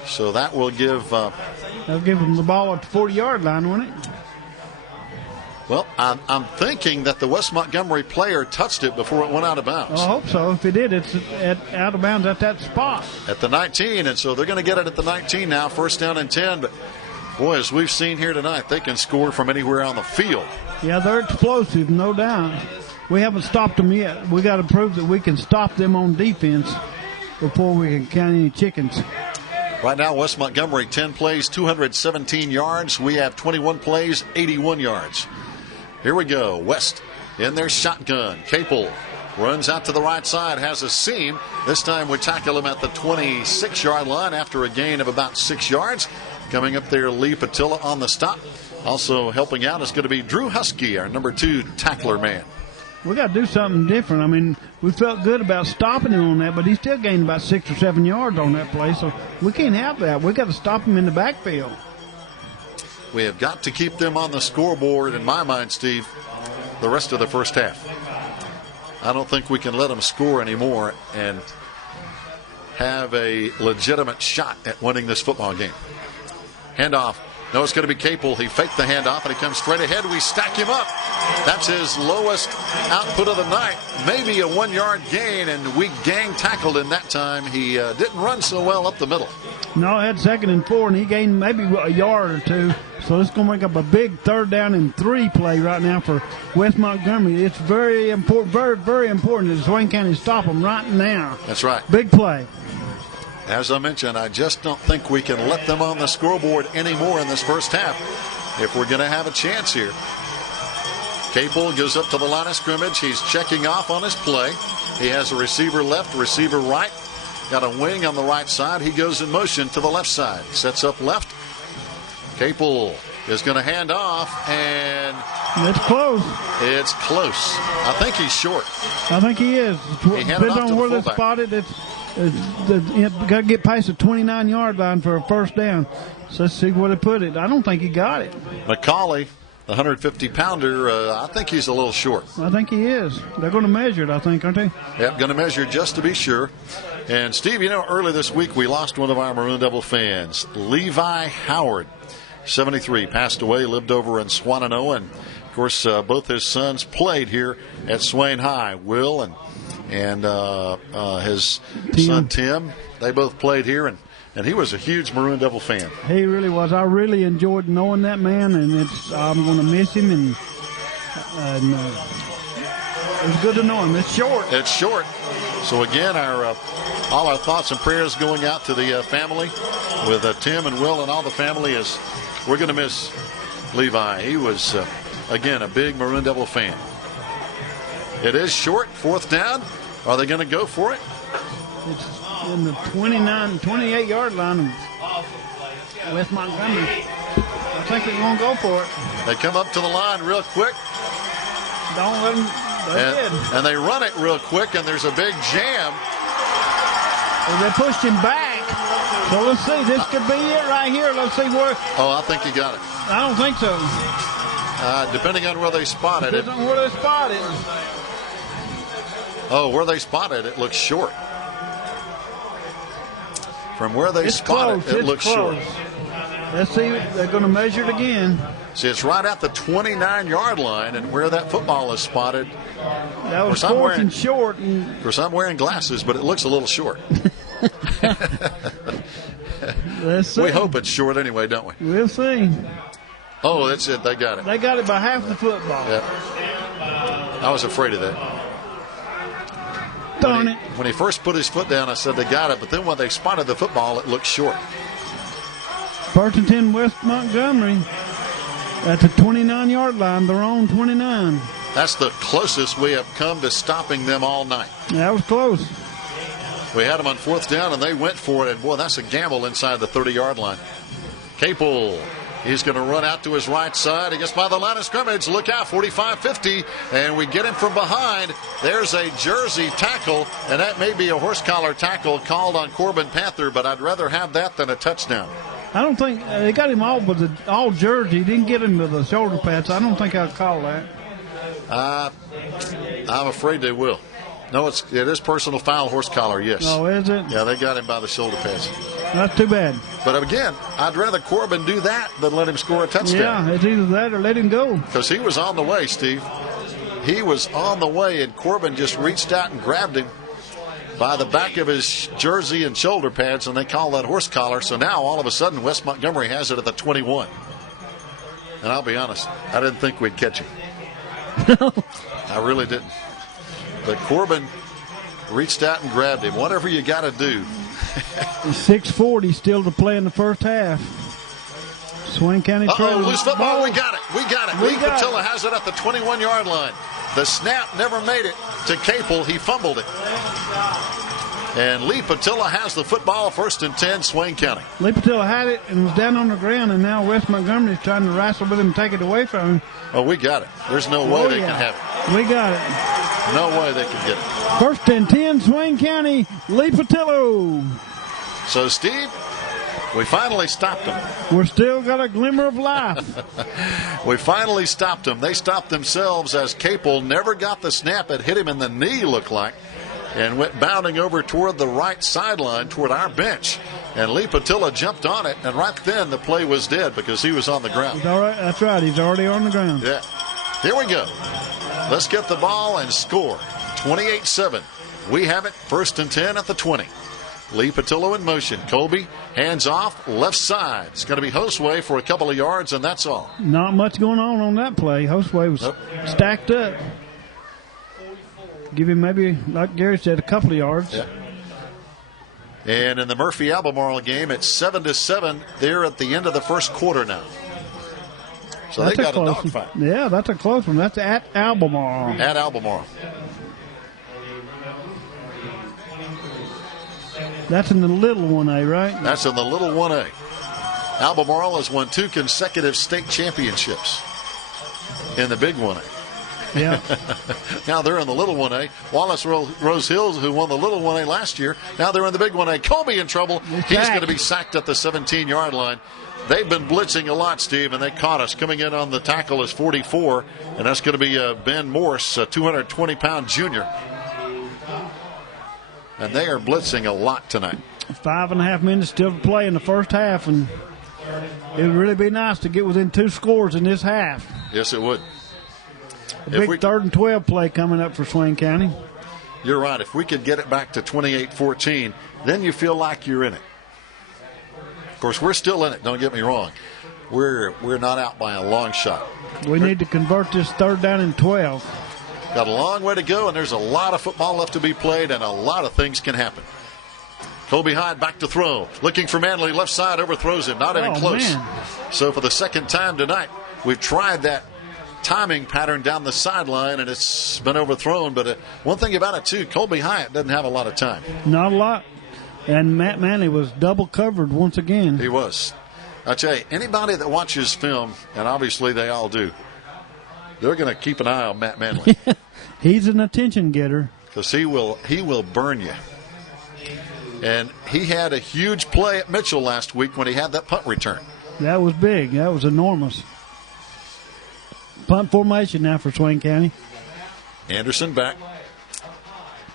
So that will give... that'll give them the ball at the 40-yard line, won't it? Well, I'm thinking that the West Montgomery player touched it before it went out of bounds. I hope so. If it did, it's out of bounds at that spot. At the 19, and so they're going to get it at the 19 now, first down and 10. But, boy, as we've seen here tonight, they can score from anywhere on the field. Yeah, they're explosive, no doubt. We haven't stopped them yet. We got to prove that we can stop them on defense before we can count any chickens. Right now, West Montgomery, 10 plays, 217 yards. We have 21 plays, 81 yards. Here we go. West in their shotgun. Capel runs out to the right side, has a seam. This time we tackle him at the 26-yard line after a gain of about 6 yards. Coming up there, Lee Patilla on the stop. Also helping out is going to be Drew Husky, our number 2 tackler man. We got to do something different. I mean, we felt good about stopping him on that, but he still gained about 6 or 7 yards on that play, so we can't have that. We got to stop him in the backfield. We have got to keep them on the scoreboard, in my mind, Steve, the rest of the first half. I don't think we can let them score anymore and have a legitimate shot at winning this football game. Handoff. No, it's going to be Capel. He faked the handoff, and he comes straight ahead. We stack him up. That's his lowest output of the night. Maybe a 1-yard gain, and we gang tackled him that time. He didn't run so well up the middle. No, it had 2nd and 4, and he gained maybe a yard or 2. So it's going to make up a big 3rd down and 3 play right now for West Montgomery. It's very important, very, very important that Swain County stop them right now. That's right. Big play. As I mentioned, I just don't think we can let them on the scoreboard anymore in this first half if we're going to have a chance here. Capel goes up to the line of scrimmage. He's checking off on his play. He has a receiver left, receiver right. Got a wing on the right side. He goes in motion to the left side. Sets up left. Capel is going to hand off, and it's close. It's close. I think he's short. I think he is. Depends on where they spotted. Got to get past the 29-yard line for a first down. So let's see where they put it. I don't think he got it. McCauley, the 150-pounder, I think he's a little short. I think he is. They're going to measure it, I think, aren't they? Yep, going to measure just to be sure. And, Steve, you know, early this week we lost one of our Maroon Devil fans, Levi Howard, 73, passed away, lived over in Swannanoa. And, of course, both his sons played here at Swain High. Will and his son Tim, they both played here, and he was a huge Maroon Devil fan. He really was. I really enjoyed knowing that man, and I'm going to miss him. And it was good to know him. It's short. It's short. So again, all our thoughts and prayers going out to the family with Tim and Will and all the family, as we're going to miss Levi. He was, again, a big Maroon Devil fan. It is short, 4th down. Are they going to go for it? It's in the 28-yard line of West Montgomery. I think they're going to go for it. They come up to the line real quick. Don't let them. And they run it real quick, and there's a big jam. Well, they pushed him back. So let's see. This could be it right here. Let's see where. Oh, I think you got it. I don't think so. Depending on where they spotted it. Depending on where they spotted it. Oh, where they spotted it looks short. From where they spotted it looks short. Let's see. They're going to measure it again. See, it's right at the 29-yard line, and where that football is spotted. That was 4th and short. For some wearing glasses, but it looks a little short. Let's see. We hope it's short anyway, don't we? We'll see. Oh, that's it. They got it. They got it by half the football. Yeah. I was afraid of that. Darn it. When he first put his foot down, I said they got it, but then when they spotted the football, it looked short. 1st and 10 West Montgomery at the 29-yard line, their own 29. That's the closest we have come to stopping them all night. That was close. We had them on 4th down, and they went for it, and boy, that's a gamble inside the 30-yard line. Capel, he's going to run out to his right side. He gets by the line of scrimmage. Look out, 45-50, and we get him from behind. There's a jersey tackle, and that may be a horse collar tackle called on Corbin Panther, but I'd rather have that than a touchdown. I don't think they got him all jersey. He didn't get him with the shoulder pads. I don't think I'd call that. I'm afraid they will. No, it is personal foul, horse collar, yes. Oh, is it? Yeah, they got him by the shoulder pads. That's too bad. But again, I'd rather Corbin do that than let him score a touchdown. Yeah, it's either that or let him go. Because he was on the way, Steve. He was on the way, and Corbin just reached out and grabbed him by the back of his jersey and shoulder pads, and they call that horse collar. So now, all of a sudden, West Montgomery has it at the 21. And I'll be honest, I didn't think we'd catch him. No. I really didn't. But Corbin reached out and grabbed him. Whatever you got to do. 6:40 still to play in the first half. Swain County. Loose football. We got it. Lee Patilla has it at the 21-yard line. The snap never made it to Capel. He fumbled it. And Lee Patilla has the football, 1st and 10, Swain County. Lee Patilla had it and was down on the ground, and now West Montgomery is trying to wrestle with him and take it away from him. Oh, we got it. There's no way they can have it. We got it. No way they can get it. 1st and 10, Swain County, Lee Patillo. So, Steve, we finally stopped them. We're still got a glimmer of life. We finally stopped them. They stopped themselves as Capel never got the snap. It hit him in the knee, looked like, and went bounding over toward the right sideline, toward our bench. And Lee Patilla jumped on it, and right then the play was dead because he was on the ground. All right, that's right. He's already on the ground. Yeah. Here we go. Let's get the ball and score. 28-7. We have it, 1st and 10 at the 20. Lee Patillo in motion. Colby, hands off, left side. It's going to be Hostway for a couple of yards, and that's all. Not much going on that play. Hostway was stacked up. Give him maybe, like Gary said, a couple of yards. Yeah. And in the Murphy-Albemarle game, it's 7-7. They're at the end of the first quarter now. So that's they got a dogfight. Yeah, that's a close one. That's at Albemarle. At Albemarle. That's in the little 1A, right? That's in the little 1A. Albemarle has won 2 consecutive state championships in the big 1A. Yeah. Now they're in the little 1A. Wallace Rose Hills, who won the little 1A last year, now they're in the big 1A. Colby in trouble. He's going to be sacked at the 17-yard line. They've been blitzing a lot, Steve, and they caught us. Coming in on the tackle is 44, and that's going to be Ben Morse, a 220-pound junior. And they are blitzing a lot tonight. 5.5 minutes still to play in the first half, and it would really be nice to get within 2 scores in this half. Yes, it would. A big 3rd and 12 play coming up for Swain County. You're right. If we could get it back to 28-14, then you feel like you're in it. Of course, we're still in it. Don't get me wrong. We're not out by a long shot. We need to convert this 3rd down and 12. Got a long way to go, and there's a lot of football left to be played, and a lot of things can happen. Colby Hyde back to throw. Looking for Manley. Left side overthrows him. Not even close. Man. So for the second time tonight, we've tried that timing pattern down the sideline, and it's been overthrown. But one thing about it, too, Colby Hyde doesn't have a lot of time. Not a lot. And Matt Manley was double covered once again. He was. I tell you, anybody that watches film, and obviously they all do, they're going to keep an eye on Matt Manley. He's an attention getter. Because he will burn you. And he had a huge play at Mitchell last week when he had that punt return. That was big. That was enormous. Punt formation now for Swain County. Anderson back.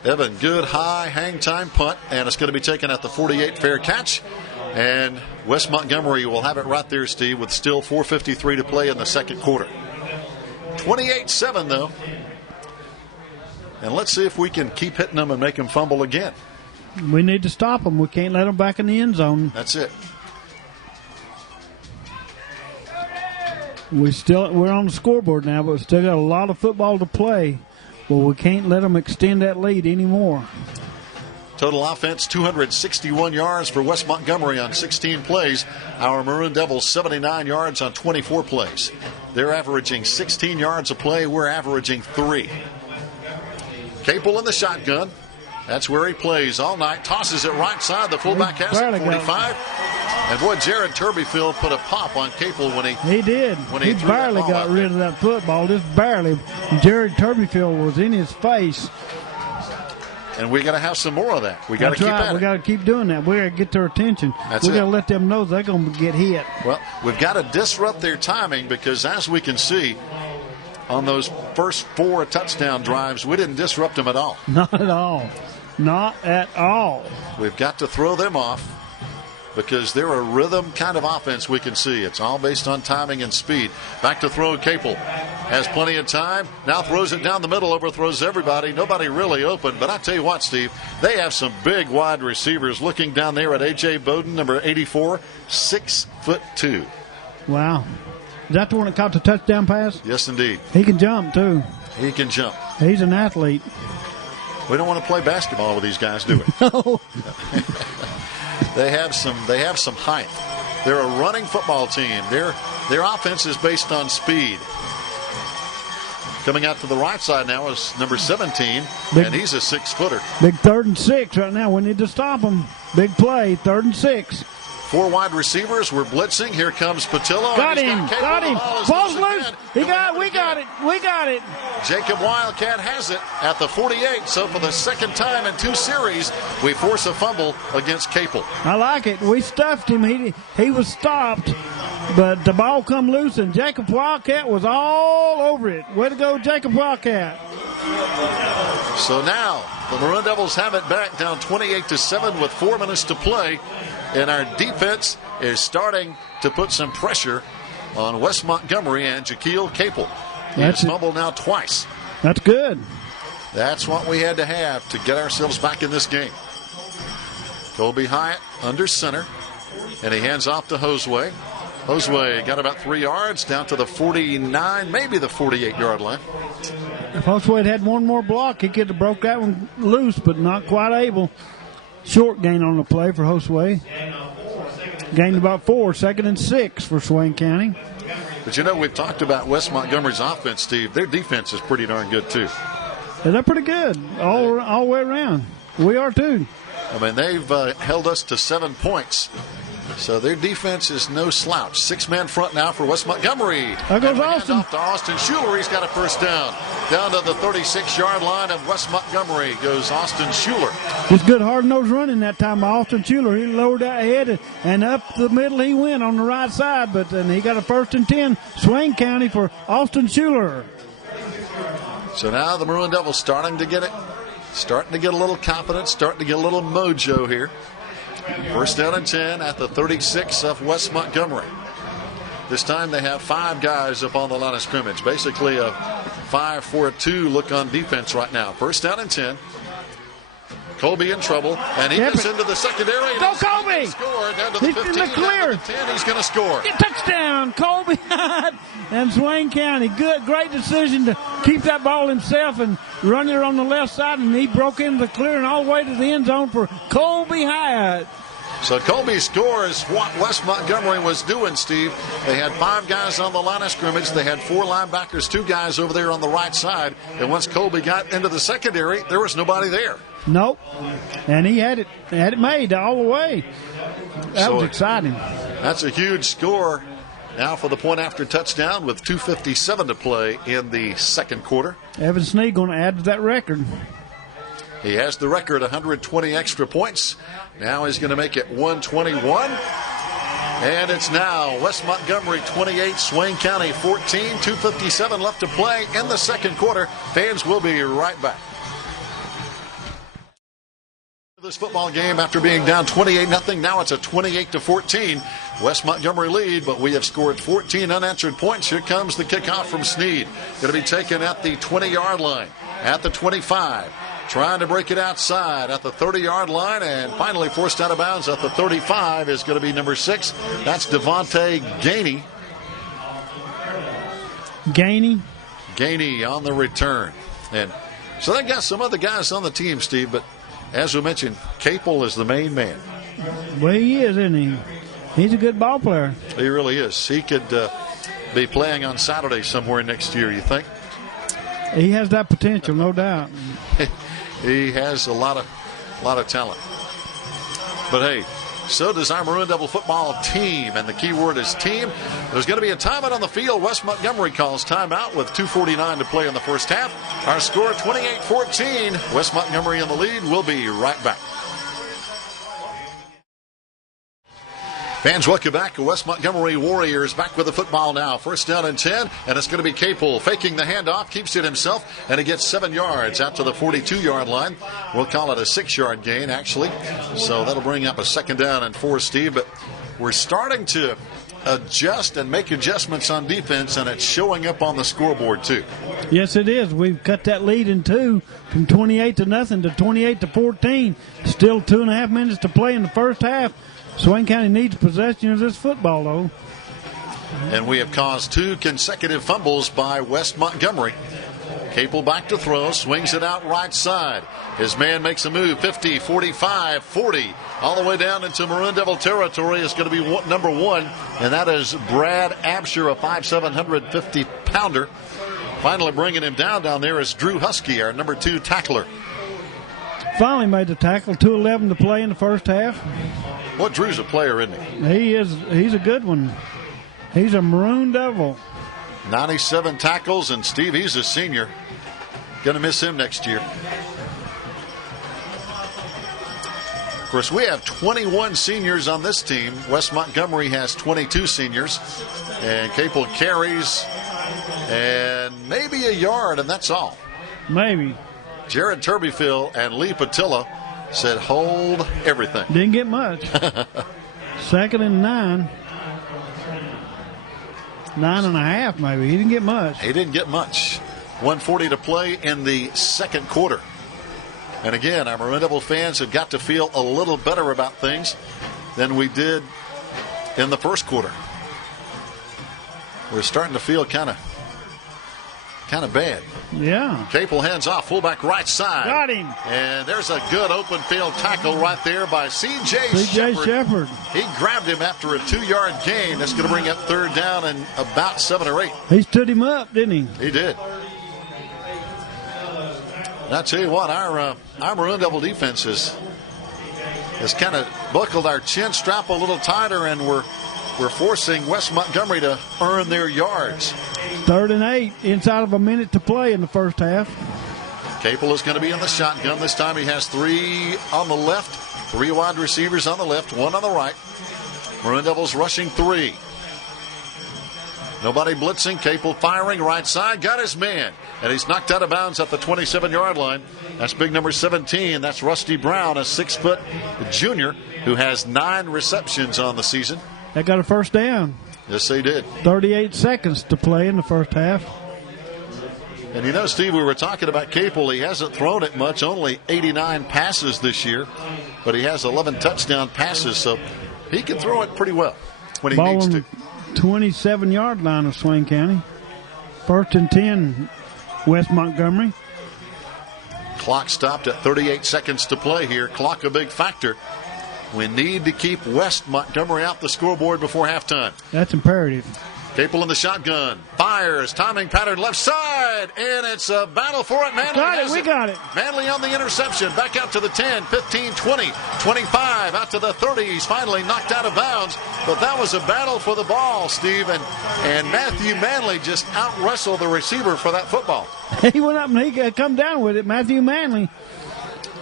Evan, good high hang time punt, and it's going to be taken at the 48, fair catch. And West Montgomery will have it right there, Steve, with still 4:53 to play in the second quarter. 28-7, though. And let's see if we can keep hitting them and make them fumble again. We need to stop them. We can't let them back in the end zone. That's it. We're on the scoreboard now, but we still got a lot of football to play. But we can't let them extend that lead anymore. Total offense, 261 yards for West Montgomery on 16 plays. Our Maroon Devils, 79 yards on 24 plays. They're averaging 16 yards a play. We're averaging 3. Capel in the shotgun. That's where he plays all night. Tosses it right side. The fullback has it, 45. And boy, Jared Turbyfield put a pop on Capel when he did. He barely got rid of that football. Just barely. Jared Turbyfield was in his face. And we got to have some more of that. We got to keep at it. We got to keep doing that. We got to get their attention. We got to let them know they're going to get hit. Well, we've got to disrupt their timing because, as we can see, on those first 4 touchdown drives, we didn't disrupt them at all. Not at all. Not at all. We've got to throw them off because they're a rhythm kind of offense we can see. It's all based on timing and speed. Back to throw. Capel has plenty of time. Now throws it down the middle, overthrows everybody. Nobody really open. But I tell you what, Steve, they have some big wide receivers. Looking down there at A.J. Bowden, number 84, 6'2". Wow. Is that the one that caught the touchdown pass? Yes, indeed. He can jump, too. He can jump. He's an athlete. We don't want to play basketball with these guys, do we? No. They have some height. They're a running football team. Their offense is based on speed. Coming out to the right side now is number 17, and he's a 6-footer. Big 3rd and 6 right now. We need to stop him. Big play, 3rd and 6. 4 wide receivers. We're blitzing. Here comes Patillo. Got him. Ball's loose. We got it. Jacob Wildcat has it at the 48. So for the second time in 2 series, we force a fumble against Capel. I like it. We stuffed him. He was stopped, but the ball come loose, and Jacob Wildcat was all over it. Way to go, Jacob Wildcat. So now the Maroon Devils have it back down 28-7 with 4 minutes to play. And our defense is starting to put some pressure on West Montgomery and Jaquil Capel. He has fumbled now twice. That's good. That's what we had to have to get ourselves back in this game. Colby Hyatt under center, and he hands off to Josue. Josue got about 3 yards down to the 49, maybe the 48-yard line. If Josue had one more block, he could have broke that one loose, but not quite able. Short gain on the play for Josue. Gained about 4, 2nd and 6 for Swain County. But you know, we've talked about West Montgomery's offense, Steve. Their defense is pretty darn good, too. Yeah, they're pretty good all the way around. We are, too. I mean, they've held us to 7 points. So their defense is no slouch. 6-man front now for West Montgomery. There goes Austin. Off to Austin Schuler. He's got a first down. Down to the 36-yard line of West Montgomery goes Austin Schuler. It's good hard-nosed running that time by Austin Schuler. He lowered that head and up the middle he went on the right side, but then he got a 1st and 10. Swain County for Austin Schuler. So now the Maroon Devils starting to get a little confidence, starting to get a little mojo here. 1st down and 10 at the 36 of West Montgomery. This time they have 5 guys up on the line of scrimmage. Basically a 5-4-2 look on defense right now. First down and 10. Colby in trouble, and he gets into the secondary. Go Colby! Score down to the 15, in the clear. down to the 10. He's going to score. Touchdown, Colby and Swain County. Great decision to keep that ball himself and run it on the left side, and he broke into the clear and all the way to the end zone for Colby Hyatt. So Colby scores what West Montgomery was doing, Steve. They had 5 guys on the line of scrimmage. They had 4 linebackers, 2 guys over there on the right side. And once Colby got into the secondary, there was nobody there. Nope. And he had it made all the way. That was exciting. That's a huge score now for the point after touchdown with 2:57 to play in the second quarter. Evan Snead going to add to that record. He has the record, 120 extra points. Now he's going to make it 121. And it's now West Montgomery 28, Swain County 14, 2:57 left to play in the second quarter. Fans will be right back. This football game after being down 28-0, now it's a 28-14 West Montgomery lead, but we have scored 14 unanswered points. Here comes the kickoff from Snead. Going to be taken at the 20-yard line, at the 25. Trying to break it outside at the 30-yard line, and finally forced out of bounds at the 35 is going to be number 6. That's Devontae Gainey. Gainey on the return. And so they got some other guys on the team, Steve, but as we mentioned, Capel is the main man. Well, he is, isn't he? He's a good ball player. He really is. He could be playing on Saturday somewhere next year, you think? He has that potential, no doubt. He has a lot of talent. But hey, so does our Maroon Devil football team, and the key word is team. There's going to be a timeout on the field. West Montgomery calls timeout with 2:49 to play in the first half. Our score 28-14. West Montgomery in the lead. We'll be right back. Fans, welcome back. West Montgomery Warriors back with the football now. First down and 10, and it's going to be Capel faking the handoff, keeps it himself, and he gets 7 yards out to the 42-yard line. We'll call it a 6-yard gain, actually. So that'll bring up a second down and 4, Steve. But we're starting to adjust and make adjustments on defense, and it's showing up on the scoreboard, too. Yes, it is. We've cut that lead in 2 from 28-0 to 28-14. Still 2.5 minutes to play in the first half. Swain County needs possession of this football, though. And we have caused 2 consecutive fumbles by West Montgomery. Capel back to throw, swings it out right side. His man makes a move, 50, 45, 40, all the way down into Maroon Devil territory. It's going to be number 1, and that is Brad Absher, a 5'7", 150-pounder. Finally bringing him down there is Drew Husky, our number 2 tackler. Finally made the tackle, 2:11 to play in the first half. Well, Drew's a player, isn't he? He's a good one. He's a Maroon Devil. 97 tackles, and Steve, he's a senior. Going to miss him next year. Of course, we have 21 seniors on this team. West Montgomery has 22 seniors. And Capel carries and maybe a yard, and that's all. Maybe. Jared Turbyfield and Lee Patilla said hold everything. Didn't get much. Second and 9. 9.5 maybe. He didn't get much. He didn't get much. 1:40 to play in the second quarter. And again, our Maroon Devil fans have got to feel a little better about things than we did in the first quarter. We're starting to feel kind of bad. Yeah. Capel hands off, fullback right side. Got him. And there's a good open field tackle right there by C.J. Shepard. He grabbed him after a 2-yard gain. That's going to bring up third down and about 7 or 8. He stood him up, didn't he? He did. And I tell you what, our Maroon Devil defense has kind of buckled our chin strap a little tighter, and we're forcing West Montgomery to earn their yards. 3rd and 8, inside of a minute to play in the first half. Capel is going to be in the shotgun. This time he has 3 on the left, 3 wide receivers on the left, 1 on the right. Maroon Devils rushing 3. Nobody blitzing. Capel firing right side. Got his man. And he's knocked out of bounds at the 27-yard line. That's big number 17. That's Rusty Brown, a 6-foot junior who has 9 receptions on the season. That got a first down. Yes, they did. 38 seconds to play in the first half. And you know, Steve, we were talking about Capel. He hasn't thrown it much, only 89 passes this year, but he has 11 touchdown passes, so he can throw it pretty well when he needs to. 27-yard line of Swain County. 1st and 10, West Montgomery. Clock stopped at 38 seconds to play here. Clock a big factor. We need to keep West Montgomery out the scoreboard before halftime. That's imperative. Capel in the shotgun. Fires. Timing pattern left side. And it's a battle for it. Manley We got it. Manley on the interception. Back out to the 10, 15, 20, 25. Out to the 30. He's finally knocked out of bounds. But that was a battle for the ball, Steve. And Matthew Manley just out-wrestled the receiver for that football. He went up and he come down with it, Matthew Manley.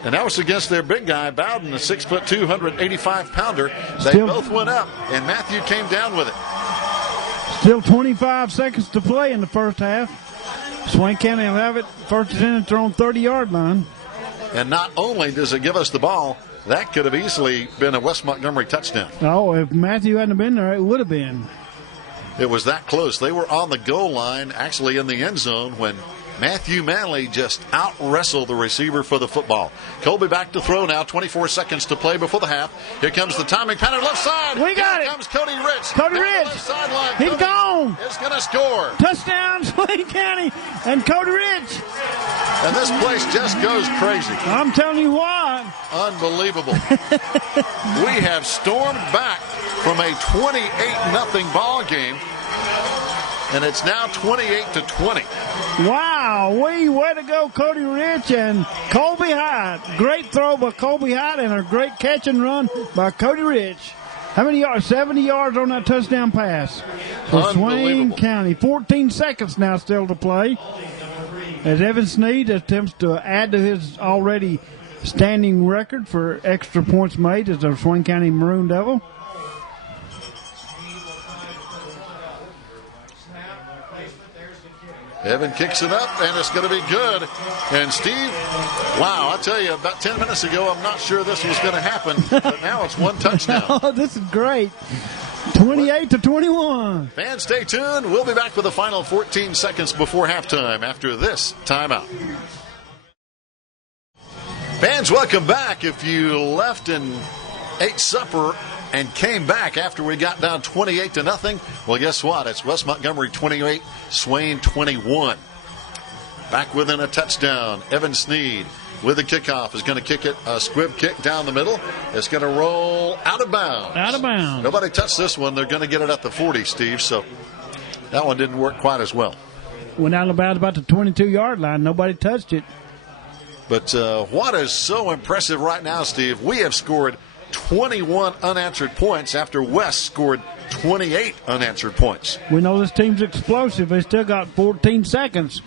And that was against their big guy, Bowden, the 6'2", 185-pounder. They both went up, and Matthew came down with it. Still 25 seconds to play in the first half. Swain County will have it. 1st and 10 at their own 30-yard line. And not only does it give us the ball, that could have easily been a West Montgomery touchdown. Oh, if Matthew hadn't been there, it would have been. It was that close. They were on the goal line, actually in the end zone, when Matthew Manley just out-wrestled the receiver for the football. Colby back to throw now. 24 seconds to play before the half. Here comes the timing pattern left side. We got it. Here comes Cody Rich. Cody Rich. He's gone. Is going to score. Touchdown, Swain County and Cody Rich. And this place just goes crazy. I'm telling you what. Unbelievable. We have stormed back from a 28-0 ball game. And it's now 28-20. Wow, way to go, Cody Rich and Colby Hyde. Great throw by Colby Hyde and a great catch and run by Cody Rich. How many yards? 70 yards on that touchdown pass for Swain County. 14 seconds now still to play. As Evan Sneed attempts to add to his already standing record for extra points made as a Swain County Maroon Devil. Evan kicks it up, and it's going to be good. And Steve, wow, I'll tell you, about 10 minutes ago, I'm not sure this was going to happen, but now it's one touchdown. Oh, this is great. 28-21. Fans, stay tuned. We'll be back with the final 14 seconds before halftime after this timeout. Fans, welcome back. If you left and ate supper and came back after we got down 28-0. Well, guess what? It's West Montgomery 28, Swain 21. Back within a touchdown. Evan Sneed with the kickoff is going to kick it, a squib kick down the middle. It's going to roll out of bounds. Out of bounds. Nobody touched this one. They're going to get it at the 40, Steve, so that one didn't work quite as well. Went out of bounds about the 22-yard line. Nobody touched it. But what is so impressive right now, Steve, we have scored 21 unanswered points after West scored 28 unanswered points. We know this team's explosive. They still got 14 seconds.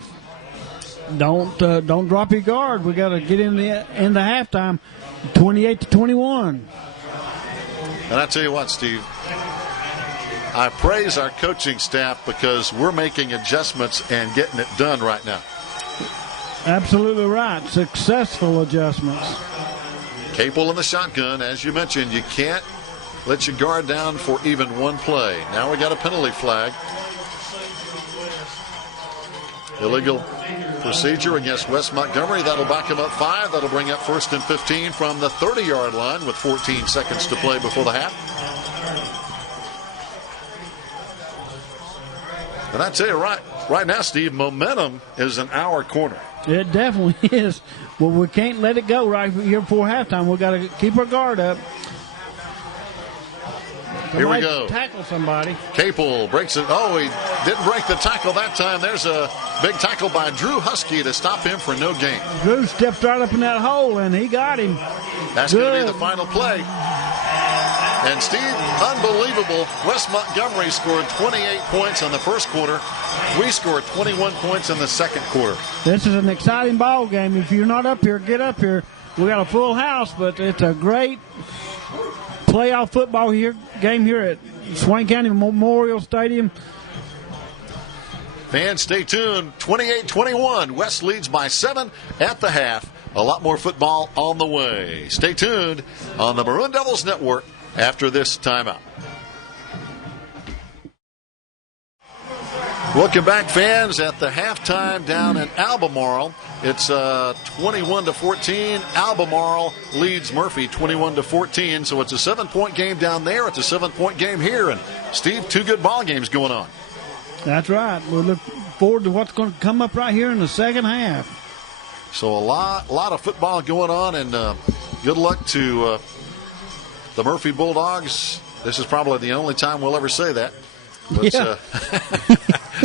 Don't drop your guard. We got to get in the halftime, 28-21. And I tell you what, Steve, I praise our coaching staff because we're making adjustments and getting it done right now. Absolutely right. Successful adjustments. Capel in the shotgun. As you mentioned, you can't let your guard down for even one play. Now we got a penalty flag. Illegal procedure against West Montgomery. That'll back him up 5. That'll bring up 1st and 15 from the 30-yard line with 14 seconds to play before the half. And I tell you right now, Steve, momentum is in our corner. It definitely is. Well, we can't let it go right here before halftime. We've got to keep our guard up. Here we go. Tackle somebody. Capel breaks it. Oh, he didn't break the tackle that time. There's a big tackle by Drew Husky to stop him for no gain. Drew stepped right up in that hole, and he got him. That's going to be the final play. And, Steve, unbelievable. West Montgomery scored 28 points in the first quarter. We scored 21 points in the second quarter. This is an exciting ball game. If you're not up here, get up here. We got a full house, but it's a great playoff football game here at Swain County Memorial Stadium. Fans, stay tuned. 28-21. West leads by 7 at the half. A lot more football on the way. Stay tuned on the Maroon Devils Network after this timeout. Welcome back, fans, at the halftime down in Albemarle. It's 21-14. Albemarle leads Murphy 21-14. So it's a 7-point game down there. It's a 7-point game here. And, Steve, 2 good ball games going on. That's right. We look forward to what's going to come up right here in the second half. So a lot of football going on, and good luck to the Murphy Bulldogs. This is probably the only time we'll ever say that. But, yeah.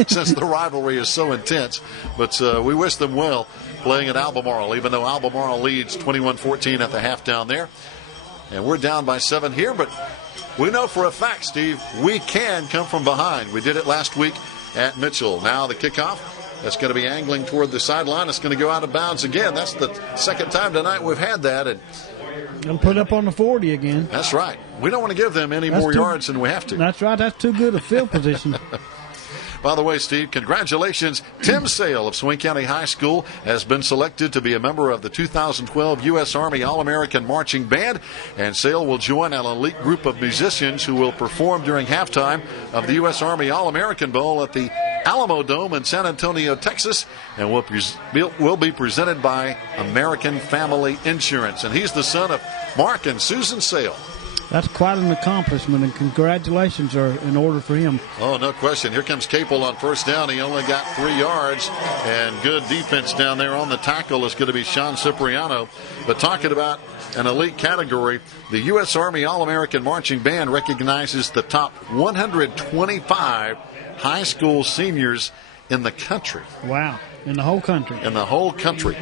Since the rivalry is so intense. But we wish them well playing at Albemarle, even though Albemarle leads 21-14 at the half down there. And we're down by 7 here, but we know for a fact, Steve, we can come from behind. We did it last week at Mitchell. Now the kickoff, that's going to be angling toward the sideline. It's going to go out of bounds again. That's the second time tonight we've had that. And they'll put up on the 40 again. That's right. We don't want to give them any more yards than we have to. That's right. That's too good a field position. By the way, Steve, congratulations. Tim Sale of Swain County High School has been selected to be a member of the 2012 U.S. Army All-American Marching Band, and Sale will join an elite group of musicians who will perform during halftime of the U.S. Army All-American Bowl at the Alamo Dome in San Antonio, Texas, and will be presented by American Family Insurance. And he's the son of Mark and Susan Sale. That's quite an accomplishment, and congratulations are in order for him. Oh, no question. Here comes Capel on first down. He only got 3 yards, and good defense down there on the tackle is going to be Sean Cipriano. But talking about an elite category, the U.S. Army All-American Marching Band recognizes the top 125 high school seniors in the country. Wow, in the whole country. In the whole country.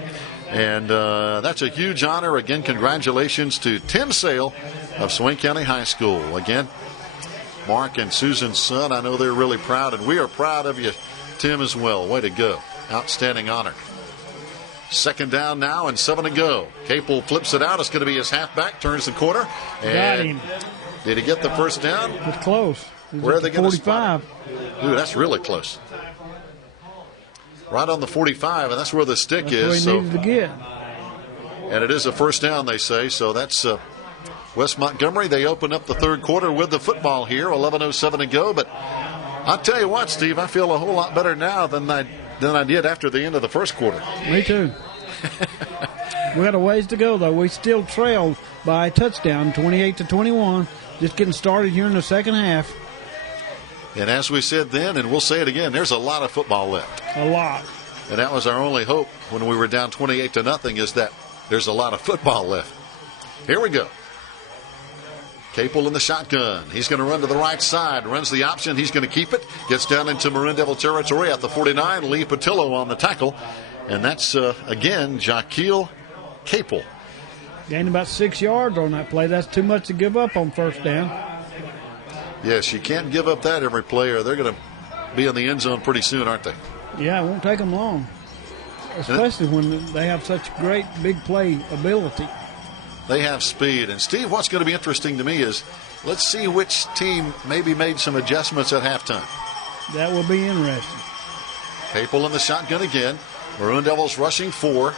And that's a huge honor. Again, congratulations to Tim Sale of Swain County High School. Again, Mark and Susan's son, I know they're really proud, and we are proud of you, Tim, as well. Way to go. Outstanding honor. Second down now and 7 to go. Capel flips it out. It's going to be his halfback, turns the corner. And got him. Did he get the first down? It's close. Where are they going to spot 45. Ooh, that's really close. Right on the 45, and that's where the stick is. That's where he needed to get. And it is a first down, they say. So that's West Montgomery. They open up the third quarter with the football here. 11:07 to go. But I'll tell you what, Steve, I feel a whole lot better now than I did after the end of the first quarter. Me too. We got a ways to go, though. We still trail by a touchdown, 28-21. Just getting started here in the second half. And as we said then, and we'll say it again, there's a lot of football left. A lot. And that was our only hope when we were down 28-0, is that there's a lot of football left. Here we go. Capel in the shotgun. He's going to run to the right side. Runs the option. He's going to keep it. Gets down into Maroon Devil territory at the 49. Lee Patillo on the tackle. And that's, again, Jaquil Capel. Gained about 6 yards on that play. That's too much to give up on first down. Yes, you can't give up that every play, or they're going to be in the end zone pretty soon, aren't they? Yeah, it won't take them long, especially when they have such great big play ability. They have speed. And, Steve, what's going to be interesting to me is let's see which team maybe made some adjustments at halftime. That will be interesting. Capel in the shotgun again. Maroon Devils rushing 4.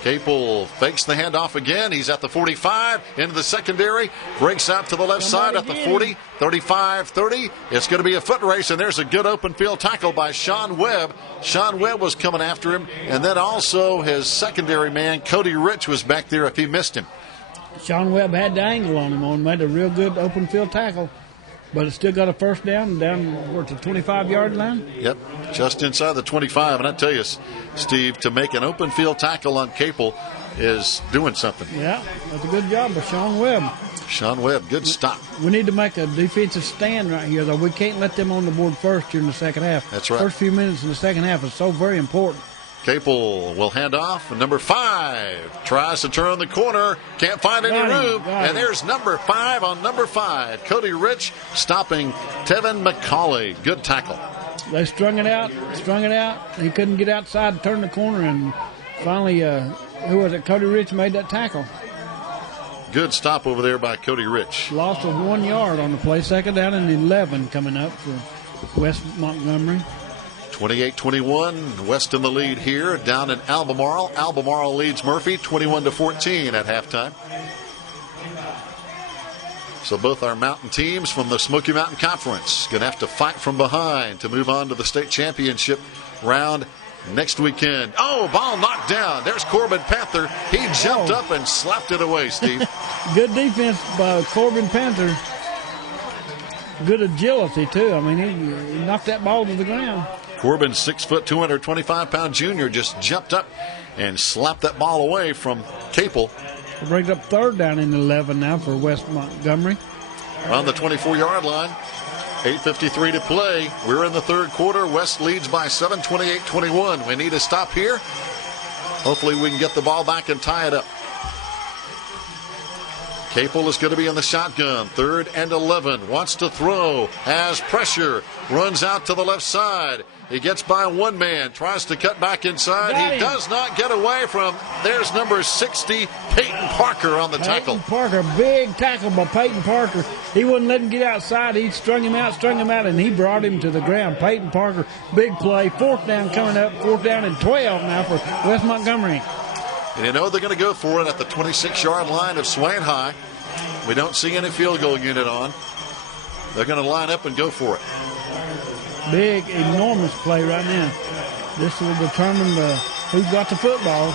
Capel fakes the handoff again. He's at the 45, into the secondary, breaks out to the left side at the 40, 35, 30. It's going to be a foot race, and there's a good open field tackle by Sean Webb. Sean Webb was coming after him, and then also his secondary man, Cody Rich, was back there if he missed him. Sean Webb had the angle on him, made a real good open field tackle. But it's still got a first down to the 25-yard line? Yep, just inside the 25. And I tell you, Steve, to make an open field tackle on Capel is doing something. Yeah, that's a good job by Sean Webb. Sean Webb, good stop. We need to make a defensive stand right here, though. We can't let them on the board first during the second half. That's right. First few minutes in the second half is so very important. Capel will hand off. Number 5 tries to turn the corner. Can't find any room. And there's number 5 on number 5. Cody Rich stopping Tevin McCauley. Good tackle. They strung it out. He couldn't get outside to turn the corner. And finally, who was it? Cody Rich made that tackle. Good stop over there by Cody Rich. Loss of 1 yard on the play. Second down and 11 coming up for West Montgomery. 28-21, West in the lead here, down in Albemarle. Albemarle leads Murphy 21-14 at halftime. So both our mountain teams from the Smoky Mountain Conference going to have to fight from behind to move on to the state championship round next weekend. Oh, ball knocked down. There's Corbin Panther. He jumped up and slapped it away, Steve. Good defense by Corbin Panther. Good agility, too. I mean, he knocked that ball to the ground. Corbin, 6 foot, 225-pound junior, just jumped up and slapped that ball away from Capel. It brings up third down and 11 now for West Montgomery. On the 24-yard line, 8:53 to play. We're in the third quarter. West leads by 7, 28-21. We need a stop here. Hopefully we can get the ball back and tie it up. Capel is going to be in the shotgun. 3rd and 11. Wants to throw. Has pressure. Runs out to the left side. He gets by one man. Tries to cut back inside. He does not get away from. There's number 60, Peyton Parker on the tackle. Peyton Parker, big tackle by Peyton Parker. He wouldn't let him get outside. He strung him out, and he brought him to the ground. Peyton Parker, big play. 4th down coming up. 4th down and 12 now for West Montgomery. And you know they're going to go for it at the 26-yard line of Swain High. We don't see any field goal unit on. They're going to line up and go for it. Big, enormous play right now. This will determine who got the football.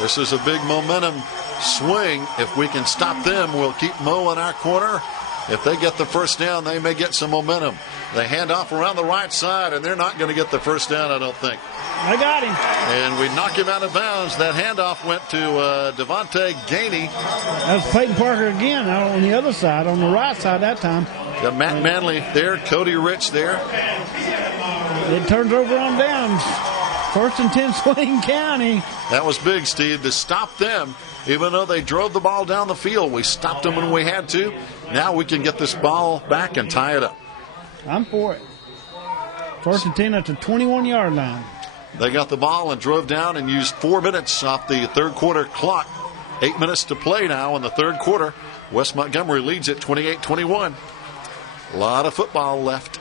This is a big momentum swing. If we can stop them, we'll keep Mo in our corner. If they get the first down, they may get some momentum. They hand off around the right side, and they're not going to get the first down, I don't think. I got him. And we knock him out of bounds. That handoff went to Devontae Gainey. That was Peyton Parker again out on the other side, on the right side that time. Got Matt Manley there, Cody Rich there. It turns over on downs. 1st and 10, Swain County. That was big, Steve, to stop them. Even though they drove the ball down the field, we stopped them when we had to. Now we can get this ball back and tie it up. I'm for it. 1st and 10 at the 21-yard line. They got the ball and drove down and used 4 minutes off the third quarter clock. 8 minutes to play now in the third quarter. West Montgomery leads at 28-21. A lot of football left.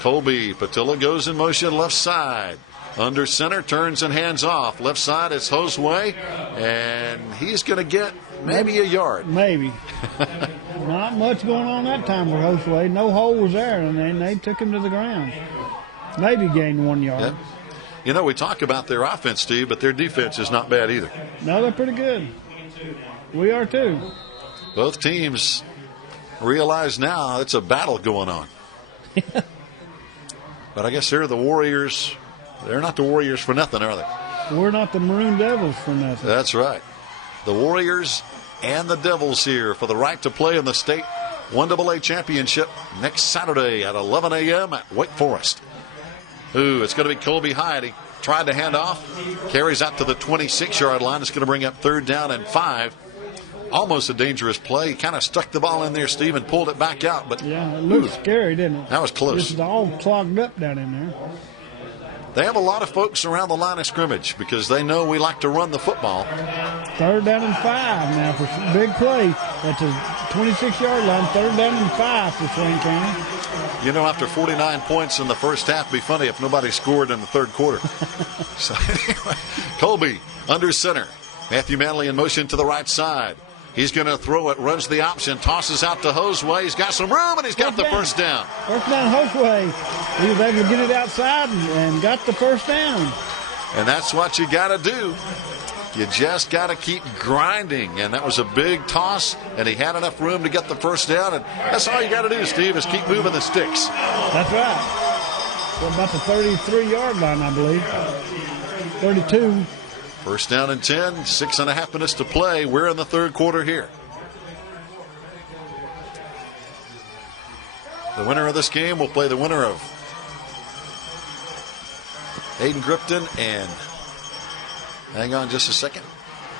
Colby Patilla goes in motion left side. Under center, turns and hands off. Left side, it's Josue, and he's going to get maybe a yard. Maybe. Not much going on that time for Josue. No hole was there, and they took him to the ground. Maybe gained 1 yard. Yeah. You know, we talk about their offense, Steve, but their defense is not bad either. No, they're pretty good. We are too. Both teams realize now it's a battle going on. But I guess they're the Warriors. They're not the Warriors for nothing, are they? We're not the Maroon Devils for nothing. That's right. The Warriors and the Devils here for the right to play in the state 1AA championship next Saturday at 11 a.m. at Wake Forest. Ooh, it's going to be Colby Hyde. He tried to hand off. Carries out to the 26-yard line. It's going to bring up 3rd down and 5. Almost a dangerous play. He kind of stuck the ball in there, Steve, and pulled it back out. But yeah, it looked scary, didn't it? That was close. It's all clogged up down in there. They have a lot of folks around the line of scrimmage because they know we like to run the football. 3rd down and 5 now for big play at the 26-yard line. 3rd down and 5 for Swain County. You know, after 49 points in the first half, it'd be funny if nobody scored in the third quarter. So anyway, Colby under center. Matthew Manley in motion to the right side. He's going to throw it, runs the option, tosses out to Josue. He's got some room, and he's got the first down. First down, Josue. He was able to get it outside and got the first down. And that's what you got to do. You just got to keep grinding. And that was a big toss, and he had enough room to get the first down. And that's all you got to do, Steve, is keep moving the sticks. That's right. We're about the 33-yard line, I believe. 32. First down and 10, 6.5 minutes to play. We're in the third quarter here. The winner of this game will play the winner of Hayden Gripton and, hang on just a second,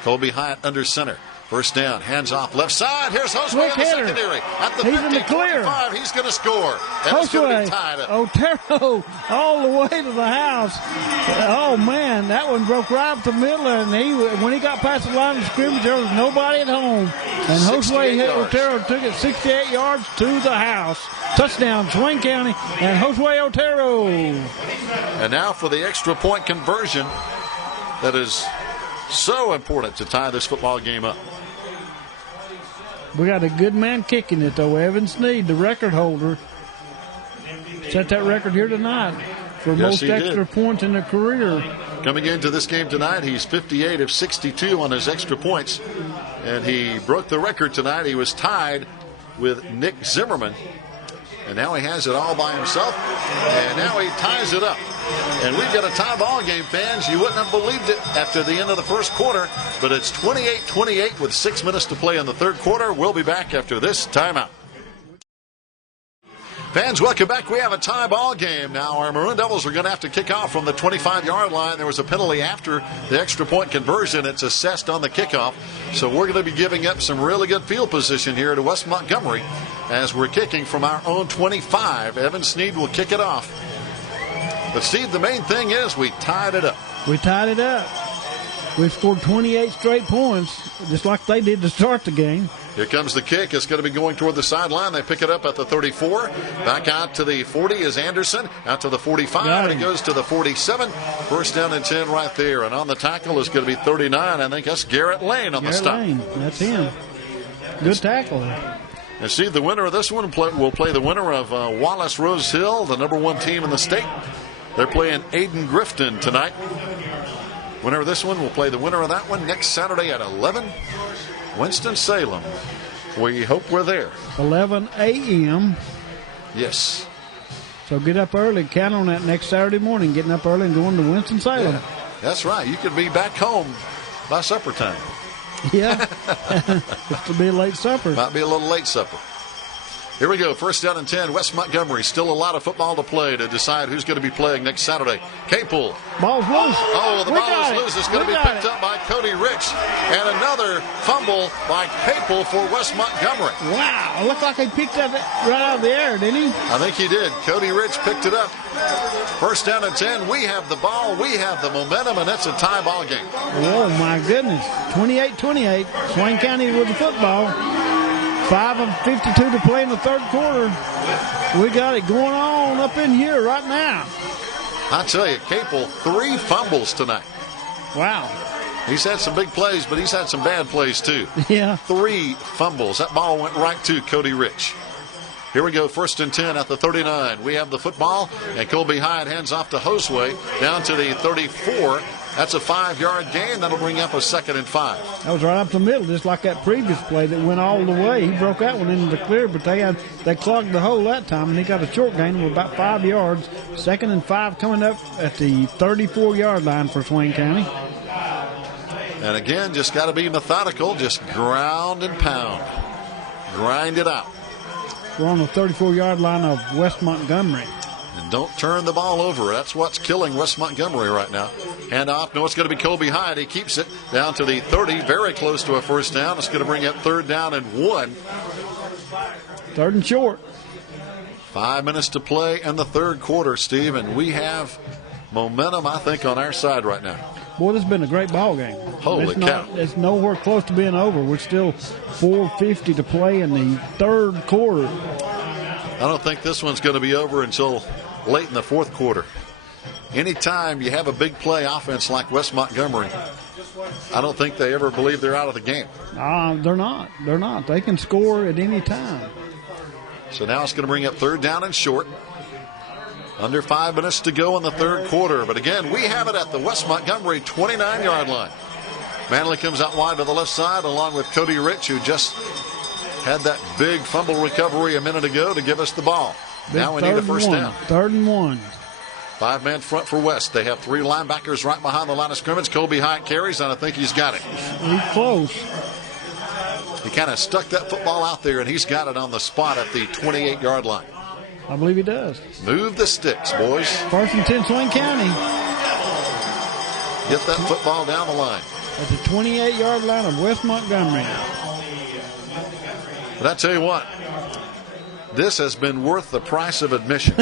Colby Hyatt under center. First down, hands off left side. Here's Josue in the secondary. At the 50, 25, he's going to score. And it's going to be tied up. Otero all the way to the house. Oh, man, that one broke right up the middle. And when he got past the line of scrimmage, there was nobody at home. And Josue Otero took it 68 yards to the house. Touchdown, Swain County and Josue Otero. And now for the extra point conversion that is so important to tie this football game up. We got a good man kicking it, though. Evan Sneed, the record holder, set that record here tonight for most extra points in a career. Coming into this game tonight, he's 58 of 62 on his extra points, and he broke the record tonight. He was tied with Nick Zimmerman, and now he has it all by himself, and now he ties it up. And we've got a tie ball game, fans. You wouldn't have believed it after the end of the first quarter, but it's 28-28 with 6 minutes to play in the third quarter. We'll be back after this timeout. Fans, welcome back. We have a tie ball game. Now, our Maroon Devils are going to have to kick off from the 25-yard line. There was a penalty after the extra point conversion. It's assessed on the kickoff. So we're going to be giving up some really good field position here to West Montgomery as we're kicking from our own 25. Evan Sneed will kick it off. But, Steve, the main thing is we tied it up. We tied it up. We've scored 28 straight points, just like they did to start the game. Here comes the kick. It's going to be going toward the sideline. They pick it up at the 34. Back out to the 40 is Anderson. Out to the 45. And it goes to the 47. First down and 10 right there. And on the tackle is going to be 39. I think that's Garrett Lane on the stop. Lane. That's him. Good tackle. And see, the winner of this one will play the winner of Wallace Rose Hill, the number 1 team in the state. They're playing Aiden Grifton tonight. Winner of this one will play the winner of that one next Saturday at 11. Winston-Salem. We hope we're there. 11 a.m. Yes. So get up early. Count on that next Saturday morning, getting up early and going to Winston-Salem. Yeah, that's right. You could be back home by supper time. Yeah. It'll be a late supper. Might be a little late supper. Here we go. First down and 10. West Montgomery. Still a lot of football to play to decide who's going to be playing next Saturday. Capel. Ball's loose. Oh, the ball is loose. It's going to be picked up by Cody Rich. And another fumble by Capel for West Montgomery. Wow. It looked like he picked that right out of the air, didn't he? I think he did. Cody Rich picked it up. First down and 10. We have the ball. We have the momentum, and it's a tie ball game. Oh, my goodness. 28-28. Swain County with the football. 5 of 52 to play in the third quarter. We got it going on up in here right now. I tell you, Capel, 3 fumbles tonight. Wow. He's had some big plays, but he's had some bad plays too. Yeah. 3 fumbles. That ball went right to Cody Rich. Here we go, first and 10 at the 39. We have the football, and Colby Hyde hands off to Josue down to the 34. That's a 5-yard gain. That'll bring up a 2nd and 5. That was right up the middle, just like that previous play that went all the way. He broke that one into the clear, but they clogged the hole that time, and he got a short gain of about 5 yards. 2nd and 5 coming up at the 34-yard line for Swain County. And again, just got to be methodical. Just ground and pound. Grind it out. We're on the 34-yard line of West Montgomery. And don't turn the ball over. That's what's killing West Montgomery right now. Hand off. No, it's going to be Colby Hyde. He keeps it down to the 30. Very close to a first down. It's going to bring up 3rd down and 1. 3rd and short. 5 minutes to play in the third quarter, Steve. And we have momentum, I think, on our side right now. Boy, this has been a great ball game. Holy cow. It's nowhere close to being over. We're still 4:50 to play in the third quarter. I don't think this one's going to be over until late in the fourth quarter. Anytime you have a big play offense like West Montgomery, I don't think they ever believe they're out of the game. They're not. They're not. They can score at any time. So now it's going to bring up 3rd down and short. Under 5 minutes to go in the third quarter. But again, we have it at the West Montgomery 29-yard line. Manley comes out wide to the left side along with Cody Rich, who just had that big fumble recovery a minute ago to give us the ball. Now we need a first down. 3rd and 1. 5-man front for West. They have 3 linebackers right behind the line of scrimmage. Colby Hyde carries, and I think he's got it. He's close. He kind of stuck that football out there, and he's got it on the spot at the 28-yard line. I believe he does. Move the sticks, boys. 1st and 10, Swain County. Get that football down the line. At the 28-yard line of West Montgomery. But I tell you what, this has been worth the price of admission.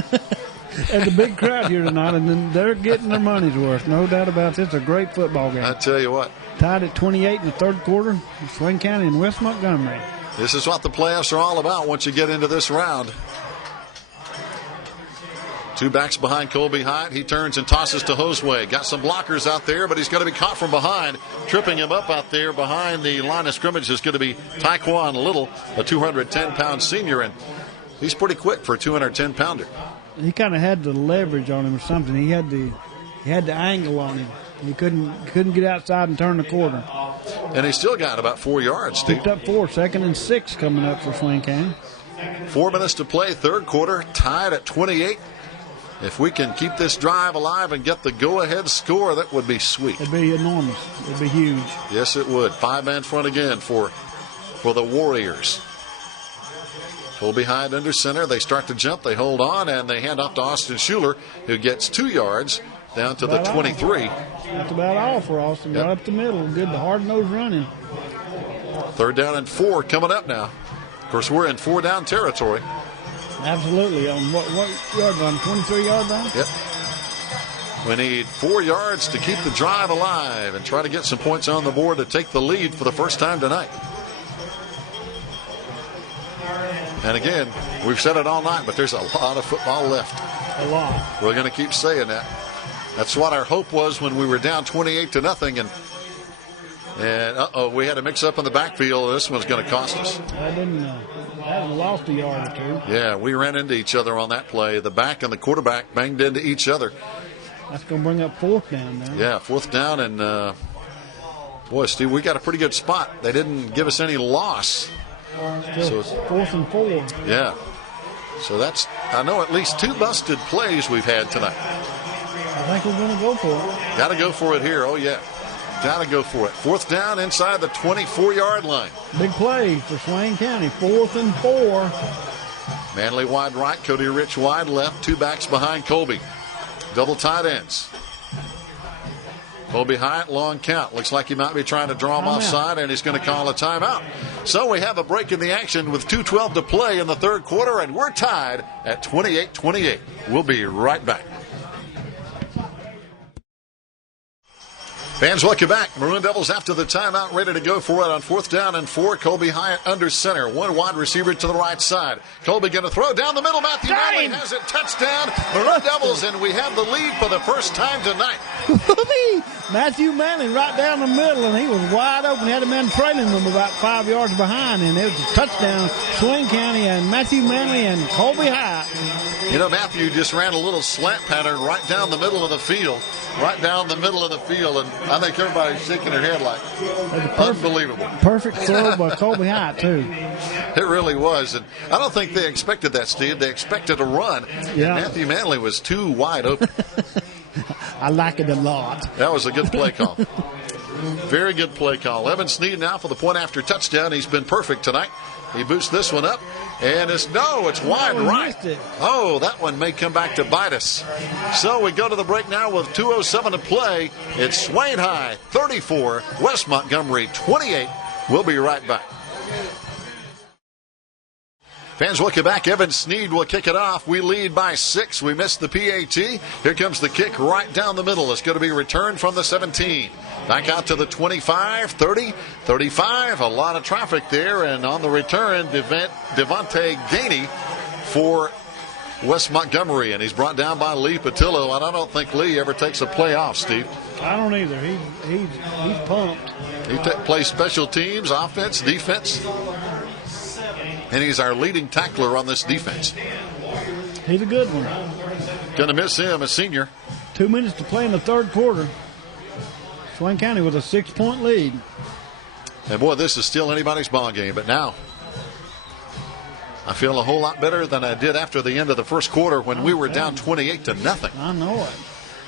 And the big crowd here tonight, and then they're getting their money's worth. No doubt about this. It's a great football game. I tell you what. Tied at 28 in the third quarter. Swain County and West Montgomery. This is what the playoffs are all about once you get into this round. Two backs behind Colby Hyatt. He turns and tosses to Josue. Got some blockers out there, but he's going to be caught from behind. Tripping him up out there behind the line of scrimmage is going to be Taekwon Little, a 210-pound senior, and he's pretty quick for a 210-pounder. He kind of had the leverage on him or something. He had the angle on him. He couldn't get outside and turn the corner. And he still got about 4 yards, Steve. Picked up 4, 2nd and 6 coming up for Swain County. 4 minutes to play, third quarter, tied at 28. If we can keep this drive alive and get the go-ahead score, that would be sweet. It'd be enormous. It'd be huge. Yes, it would. 5-man front again for the Warriors. Colby Hyde under center. They start to jump. They hold on, and they hand off to Austin Schuler, who gets 2 yards down to the 23. That's about all for Austin. Yep. Right up the middle. Good, hard-nosed running. 3rd down and 4 coming up now. Of course, we're in 4-down territory. Absolutely. On what yard line? 23-yard line? Yep. We need 4 yards to keep the drive alive and try to get some points on the board to take the lead for the first time tonight. And again, we've said it all night, but there's a lot of football left. A lot. We're going to keep saying that. That's what our hope was when we were down 28-0, and we had a mix-up in the backfield. This one's going to cost us. That lost a yard or 2. Yeah, we ran into each other on that play. The back and the quarterback banged into each other. That's going to bring up 4th down now. Yeah, 4th down, and boy, Steve, we got a pretty good spot. They didn't give us any loss. Still so 4th and 4. Yeah. So that's, I know, at least 2 busted plays we've had tonight. I think we're going to go for it. Got to go for it here. Oh, yeah. Got to go for it. 4th down inside the 24-yard line. Big play for Swain County. 4th and 4. Manley wide right, Cody Rich wide left. 2 backs behind Colby. Double tight ends. Colby Hyatt, long count. Looks like he might be trying to draw him offside, and he's going to call a timeout. So we have a break in the action with 2:12 to play in the third quarter, and we're tied at 28-28. We'll be right back. Fans, welcome back. Maroon Devils after the timeout, ready to go for it on 4th down and 4. Colby Hyatt under center. 1 wide receiver to the right side. Colby going to throw down the middle. Matthew Manley has it. Touchdown, Maroon Devils, and we have the lead for the first time tonight. Matthew Manley right down the middle, and he was wide open. He had a man trailing him about 5 yards behind, and it was a touchdown. Swain County and Matthew Manley and Colby Hyatt. You know, Matthew just ran a little slant pattern right down the middle of the field. Right down the middle of the field, and I think everybody's shaking their head like, unbelievable. Perfect throw by Colby Hyatt, too. It really was, and I don't think they expected that, Steve. They expected a run, yeah. And Matthew Manley was too wide open. I like it a lot. That was a good play call. Very good play call. Evan Sneed now for the point after touchdown. He's been perfect tonight. He boosts this one up, and it's wide right. Oh, that one may come back to bite us. So we go to the break now with 2:07 to play. It's Swain High 34, West Montgomery 28. We'll be right back. Fans, welcome back. Evan Sneed will kick it off. We lead by 6. We missed the PAT. Here comes the kick right down the middle. It's going to be returned from the 17. Back out to the 25, 30, 35. A lot of traffic there. And on the return, Devontae Gainey for West Montgomery. And he's brought down by Lee Patillo. And I don't think Lee ever takes a play off, Steve. I don't either. He's pumped. He plays special teams, offense, defense. And he's our leading tackler on this defense. He's a good one. Going to miss him, a senior. 2 minutes to play in the third quarter. Swain County with a 6-point lead. And boy, this is still anybody's ball game. But now, I feel a whole lot better than I did after the end of the first quarter when we were down 28-0. I know it.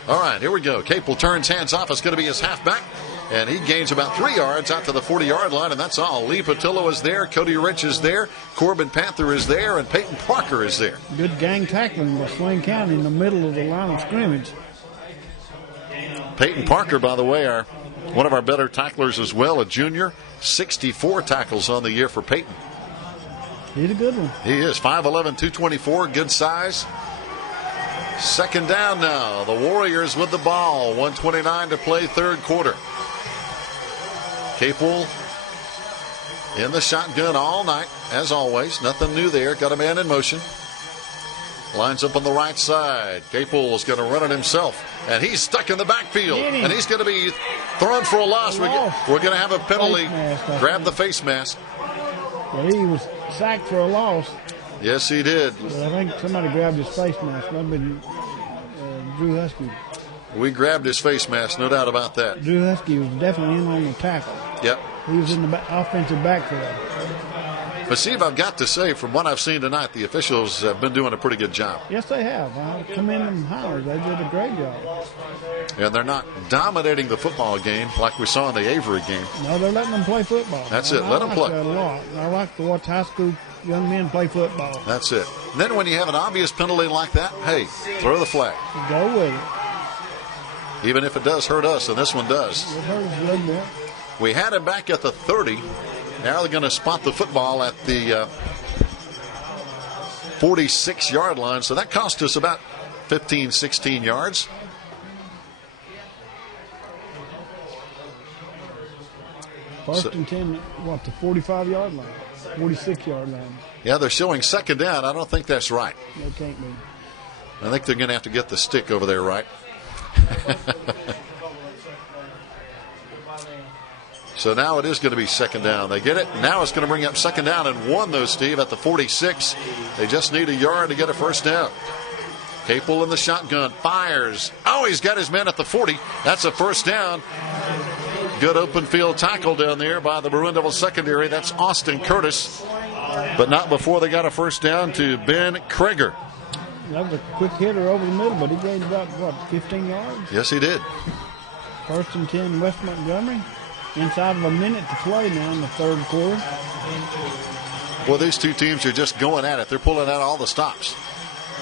All right, here we go. Capel turns hands off. It's going to be his halfback. And he gains about 3 yards out to the 40-yard line, and that's all. Lee Patillo is there. Cody Rich is there. Corbin Panther is there. And Peyton Parker is there. Good gang tackling by Swain County in the middle of the line of scrimmage. Peyton Parker, by the way, one of our better tacklers as well, a junior. 64 tackles on the year for Peyton. He's a good one. He is. 5'11", 224, good size. 2nd down now. The Warriors with the ball. 1:29 to play, third quarter. Capel in the shotgun all night, as always. Nothing new there. Got a man in motion. Lines up on the right side. Capel's going to run it himself. And he's stuck in the backfield. And he's going to be thrown for a loss. We're going to have a penalty. Grab the face mask. Yeah, he was sacked for a loss. Yes, he did. I think somebody grabbed his face mask. Might have been Drew Husky. We grabbed his face mask, no doubt about that. Drew Husky was definitely in on the tackle. Yep. He was in the offensive backfield. But Steve, I've got to say, from what I've seen tonight, the officials have been doing a pretty good job. Yes, they have. I commend them highly. They did a great job. And they're not dominating the football game like we saw in the Avery game. No, they're letting them play football. That's it. Let them play. I like that a lot. I like to watch high school young men play football. That's it. And then when you have an obvious penalty like that, hey, throw the flag. Go with it. Even if it does hurt us, and this one does. It hurt us a little bit. We had him back at the 30. Now they're going to spot the football at the 46-yard line. So that cost us about 15, 16 yards. First and 10, the 45-yard line, 46-yard line. Yeah, they're showing second down. I don't think that's right. They can't be. I think they're going to have to get the stick over there right. So now it is going to be second down. They get it. Now it's going to bring up second down and 1, though, Steve, at the 46. They just need a yard to get a first down. Capel in the shotgun. Fires. Oh, he's got his man at the 40. That's a first down. Good open field tackle down there by the Maroon Devils secondary. That's Austin Curtis. But not before they got a first down to Ben Krager. That was a quick hitter over the middle, but he gained about, 15 yards? Yes, he did. First and 10, West Montgomery. Inside of a minute to play now in the third quarter. Well, these two teams are just going at it. They're pulling out all the stops.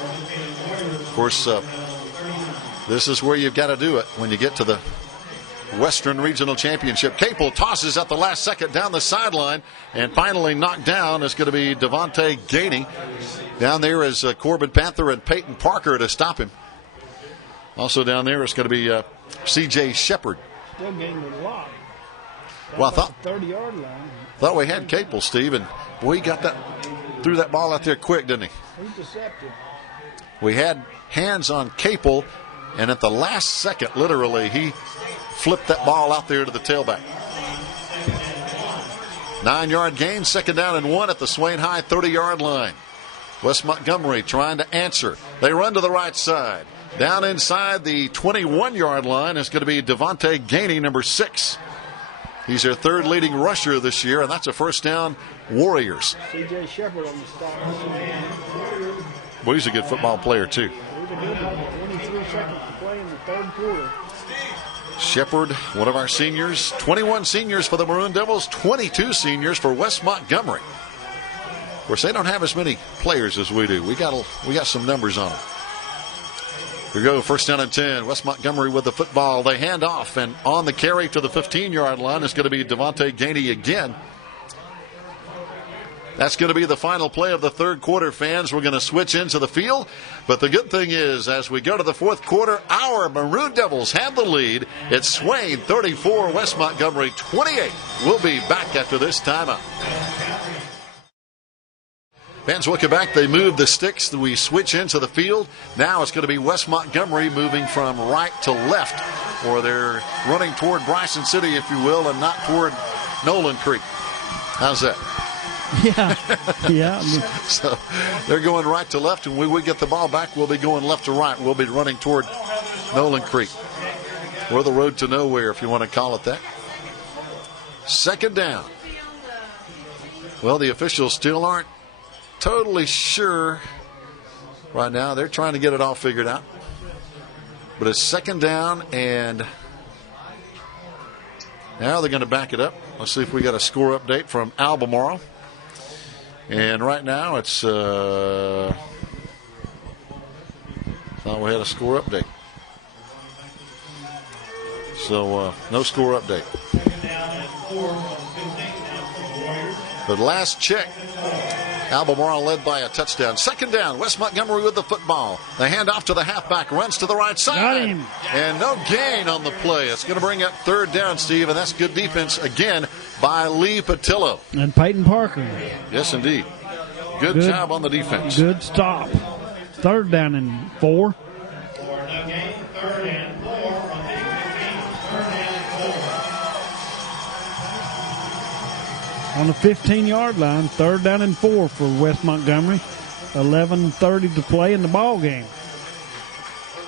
Of course, this is where you've got to do it when you get to the Western Regional Championship. Capel tosses at the last second down the sideline, and finally knocked down is going to be Devontae Gainey. Down there is Corbin Panther and Peyton Parker to stop him. Also down there is going to be C.J. Shepard. Still gained a lot. Well, I thought 30-yard line. Thought we had Capel, Steve, and boy, he got that, threw that ball out there quick, didn't he? He's deceptive. We had hands on Capel, and at the last second, literally, he flipped that ball out there to the tailback. 9-yard gain, second down and 1 at the Swain High 30-yard line. West Montgomery trying to answer. They run to the right side. Down inside the 21-yard line is going to be Devontae Gainey, number 6. He's their third leading rusher this year, and that's a first down, Warriors. C.J. Shepard on the stop. Well, he's a good football player, too. He's a good one. 23 seconds to play in the third quarter. Shepard, one of our seniors. 21 seniors for the Maroon Devils, 22 seniors for West Montgomery. Of course, they don't have as many players as we do. We got some numbers on them. Here we go, first down and 10. West Montgomery with the football. They hand off, and on the carry to the 15-yard line is going to be Devontae Gainey again. That's going to be the final play of the third quarter, fans. We're going to switch into the field. But the good thing is, as we go to the fourth quarter, our Maroon Devils have the lead. It's Swain 34, West Montgomery 28. We'll be back after this timeout. Fans, welcome back. They move the sticks. We switch into the field. Now it's going to be West Montgomery moving from right to left, or they're running toward Bryson City, if you will, and not toward Nolan Creek. How's that? Yeah. So they're going right to left, and when we get the ball back, we'll be going left to right. We'll be running toward Nolan Creek, or the road to nowhere, if you want to call it that. Second down. Well, the officials still aren't totally sure right now. They're trying to get it all figured out. But it's second down, and now they're going to back it up. Let's see if we got a score update from Albemarle. And right now it's thought we had a score update. So no score update. But last check, Albemarle led by a touchdown. Second down, West Montgomery with the football. They hand off to the halfback, runs to the right side. Got him. And no gain on the play. It's going to bring up third down, Steve, and that's good defense again by Lee Patillo. And Peyton Parker. Yes, indeed. Good job on the defense. Good stop. third down and 4. On the 15-yard line, third down and 4 for West Montgomery. 11:30 to play in the ball game.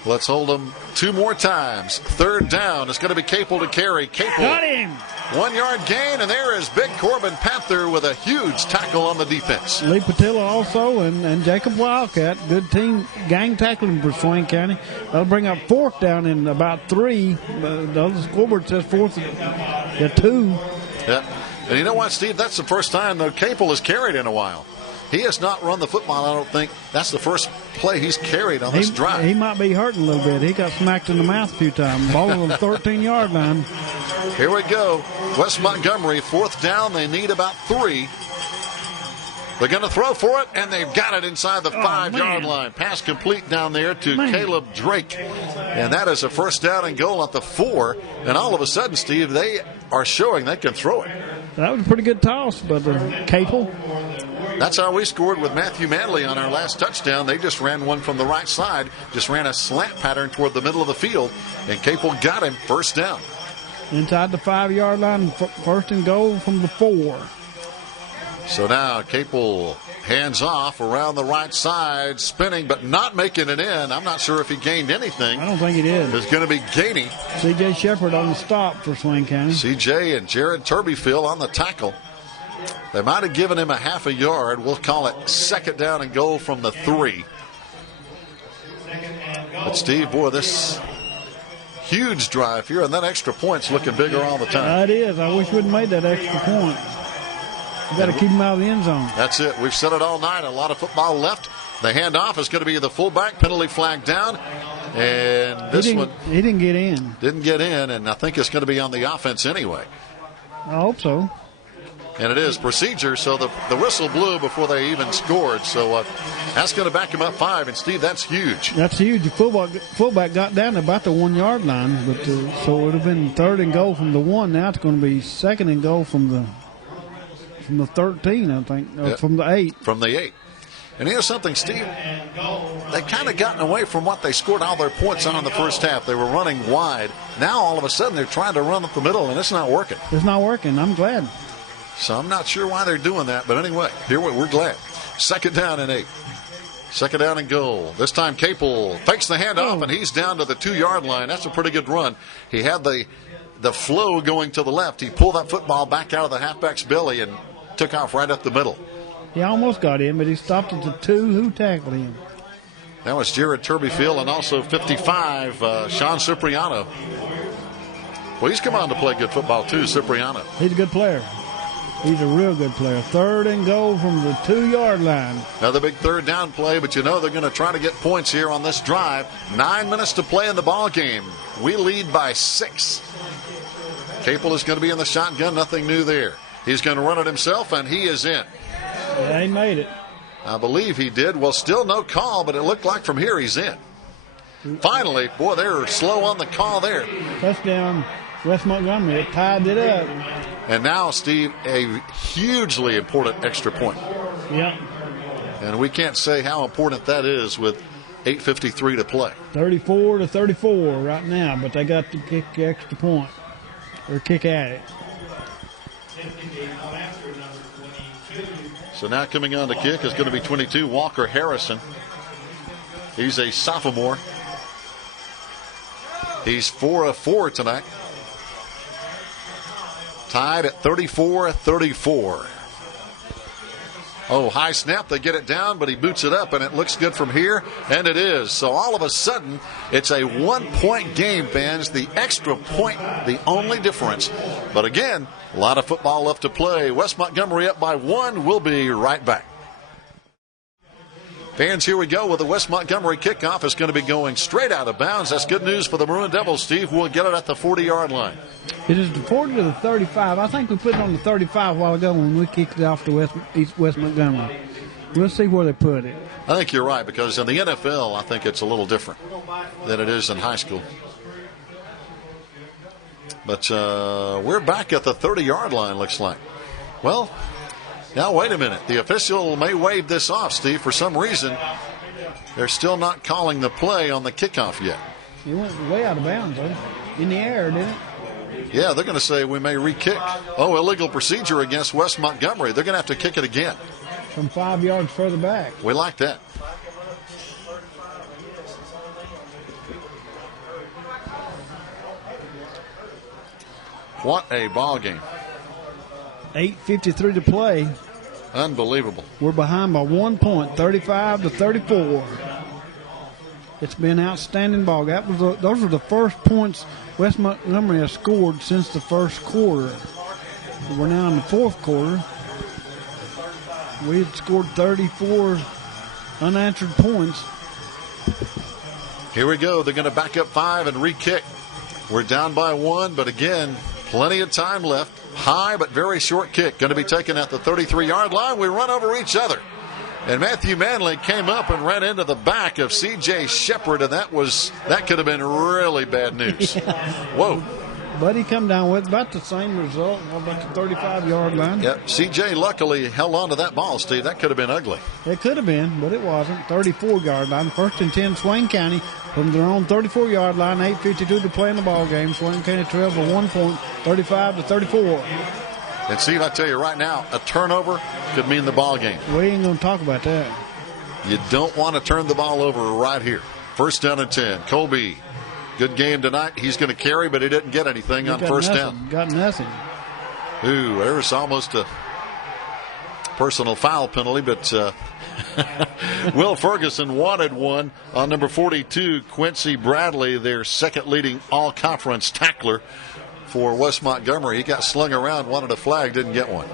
Let's hold them 2 more times. Third down. It's going to be Capel to carry. Capel. Got him. 1-yard gain, and there is Big Corbin Panther with a huge tackle on the defense. Lee Patilla also, and Jacob Wildcat. Good team gang tackling for Swain County. They'll bring up fourth down in about 3. The other scoreboard says fourth at 2. Yeah. And you know what, Steve? That's the first time that Capel has carried in a while. He has not run the football, I don't think. That's the first play he's carried on this drive. He might be hurting a little bit. He got smacked in the mouth a few times. Ball on the 13-yard line. Here we go. West Montgomery, fourth down. They need about 3. They're going to throw for it, and they've got it inside the 5-yard line. Pass complete down there to Caleb Drake. And that is a first down and goal at the 4. And all of a sudden, Steve, they are showing they can throw it. That was a pretty good toss, but Capel. That's how we scored with Matthew Manley on our last touchdown. They just ran one from the right side, just ran a slant pattern toward the middle of the field, and Capel got him first down. Inside the 5-yard line, first and goal from the 4. So now Capel hands off around the right side, spinning but not making it in. I'm not sure if he gained anything. I don't think he did. It's going to be Gainey. C.J. Shepard on the stop for Swain County. C.J. and Jared Turbyfield on the tackle. They might have given him a half a yard. We'll call it second down and goal from the 3. But Steve, boy, this huge drive here, and that extra point's looking bigger all the time. It is. I wish we'd made that extra point. You got to keep him out of the end zone. That's it. We've said it all night. A lot of football left. The handoff is going to be the fullback. Penalty flag down. And this one. He didn't get in. Didn't get in, and I think it's going to be on the offense anyway. I hope so. And it is procedure, so the whistle blew before they even scored. So that's going to back him up 5. And, Steve, that's huge. That's huge. The fullback got down to about the 1-yard line. But so it would have been third and goal from the 1. Now it's going to be second and goal from the 13, I think, or from the 8. From the 8. And here's something, Steve. They kind of gotten away from what they scored all their points on in the first half. They were running wide. Now, all of a sudden, they're trying to run up the middle, and it's not working. It's not working. I'm glad. So I'm not sure why they're doing that. But anyway, here we're glad. Second down and 8. Second down and goal. This time, Capel fakes the handoff, and he's down to the 2-yard line. That's a pretty good run. He had the flow going to the left. He pulled that football back out of the halfback's belly and took off right up the middle. He almost got in, but he stopped at the 2. Who tackled him? That was Jared Turbyfield and also 55, Sean Cipriano. Well, he's come on to play good football too, Cipriano. He's a good player. He's a real good player. Third and goal from the 2-yard line. Another big third down play, but you know they're going to try to get points here on this drive. 9 minutes to play in the ball game. We lead by 6. Capel is going to be in the shotgun. Nothing new there. He's going to run it himself, and he is in. Yeah, he made it. I believe he did. Well, still no call, but it looked like from here he's in. Finally, boy, they were slow on the call there. Touchdown, West Montgomery. It tied it up. And now, Steve, a hugely important extra point. Yep. And we can't say how important that is with 8:53 to play. 34-34 right now, but they got to kick the extra point. Or kick at it. So now coming on to kick is going to be 22, Walker Harrison. He's a sophomore. He's 4 of 4 tonight. Tied at 34-34. Oh, high snap. They get it down, but he boots it up, and it looks good from here, and it is. So all of a sudden, it's a 1-point game, fans. The extra point, the only difference. But again, a lot of football left to play. West Montgomery up by 1. We'll be right back. Fans, here we go with the West Montgomery kickoff. It's going to be going straight out of bounds. That's good news for the Maroon Devils, Steve. We'll get it at the 40-yard line. It is the 40 to the 35. I think we put it on the 35 a while ago when we kicked it off to West Montgomery. We'll see where they put it. I think you're right, because in the NFL, I think it's a little different than it is in high school. But we're back at the 30-yard line, looks like. Well, now wait a minute. The official may wave this off, Steve. For some reason, They're still not calling the play on the kickoff yet. He went way out of bounds, though. In the air, didn't it? Yeah, they're going to say we may re-kick. Oh, illegal procedure against West Montgomery. They're going to have to kick it again. From 5 yards further back. We like that. What a ball game. 8:53 to play. Unbelievable. We're behind by 1 point, 35-34. It's been an outstanding ball game. Those were the first points West Montgomery has scored since the first quarter. We're now in the fourth quarter. We had scored 34 unanswered points. Here we go. They're going to back up 5 and re-kick. We're down by 1, but again, plenty of time left. High but very short kick. Going to be taken at the 33-yard line. We run over each other. And Matthew Manley came up and ran into the back of C.J. Shepard, and that could have been really bad news. Yeah. Whoa. But he come down with about the same result, about the 35-yard line. Yep. C.J. luckily held on to that ball, Steve. That could have been ugly. It could have been, but it wasn't. 34-yard line. 1st and 10, Swain County from their own 34-yard line. 8:52 to play in the ball game. Swain County trails by 1 point, 35-34. And Steve, I tell you right now, a turnover could mean the ball game. We ain't going to talk about that. You don't want to turn the ball over right here. 1st down and 10. Colby, good game tonight. He's going to carry, but he didn't get anything on 1st down. Got nothing. Ooh, there's almost a personal foul penalty, but Will Ferguson wanted one on number 42, Quincy Bradley, their second leading all-conference tackler for West Montgomery. He got slung around, wanted a flag, didn't get one.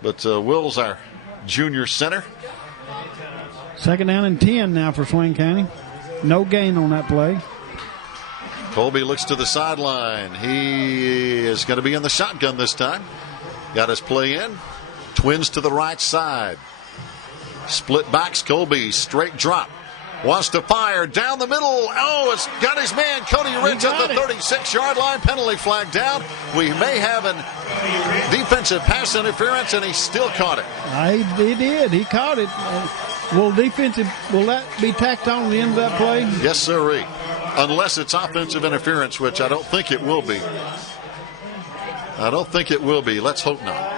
But Will's our junior center. 2nd down and 10 now for Swain County. No gain on that play. Colby looks to the sideline. He is going to be in the shotgun this time. Got his play in. Twins to the right side. Split backs. Colby, straight drop. Wants to fire down the middle. Oh, it's got his man, Cody Rich, at the 36-yard line. Penalty flag down. We may have a defensive pass interference, and he still caught it. He did. He caught it. Will that be tacked on the end of that play? Yes, sirree. Unless it's offensive interference, which I don't think it will be. Let's hope not.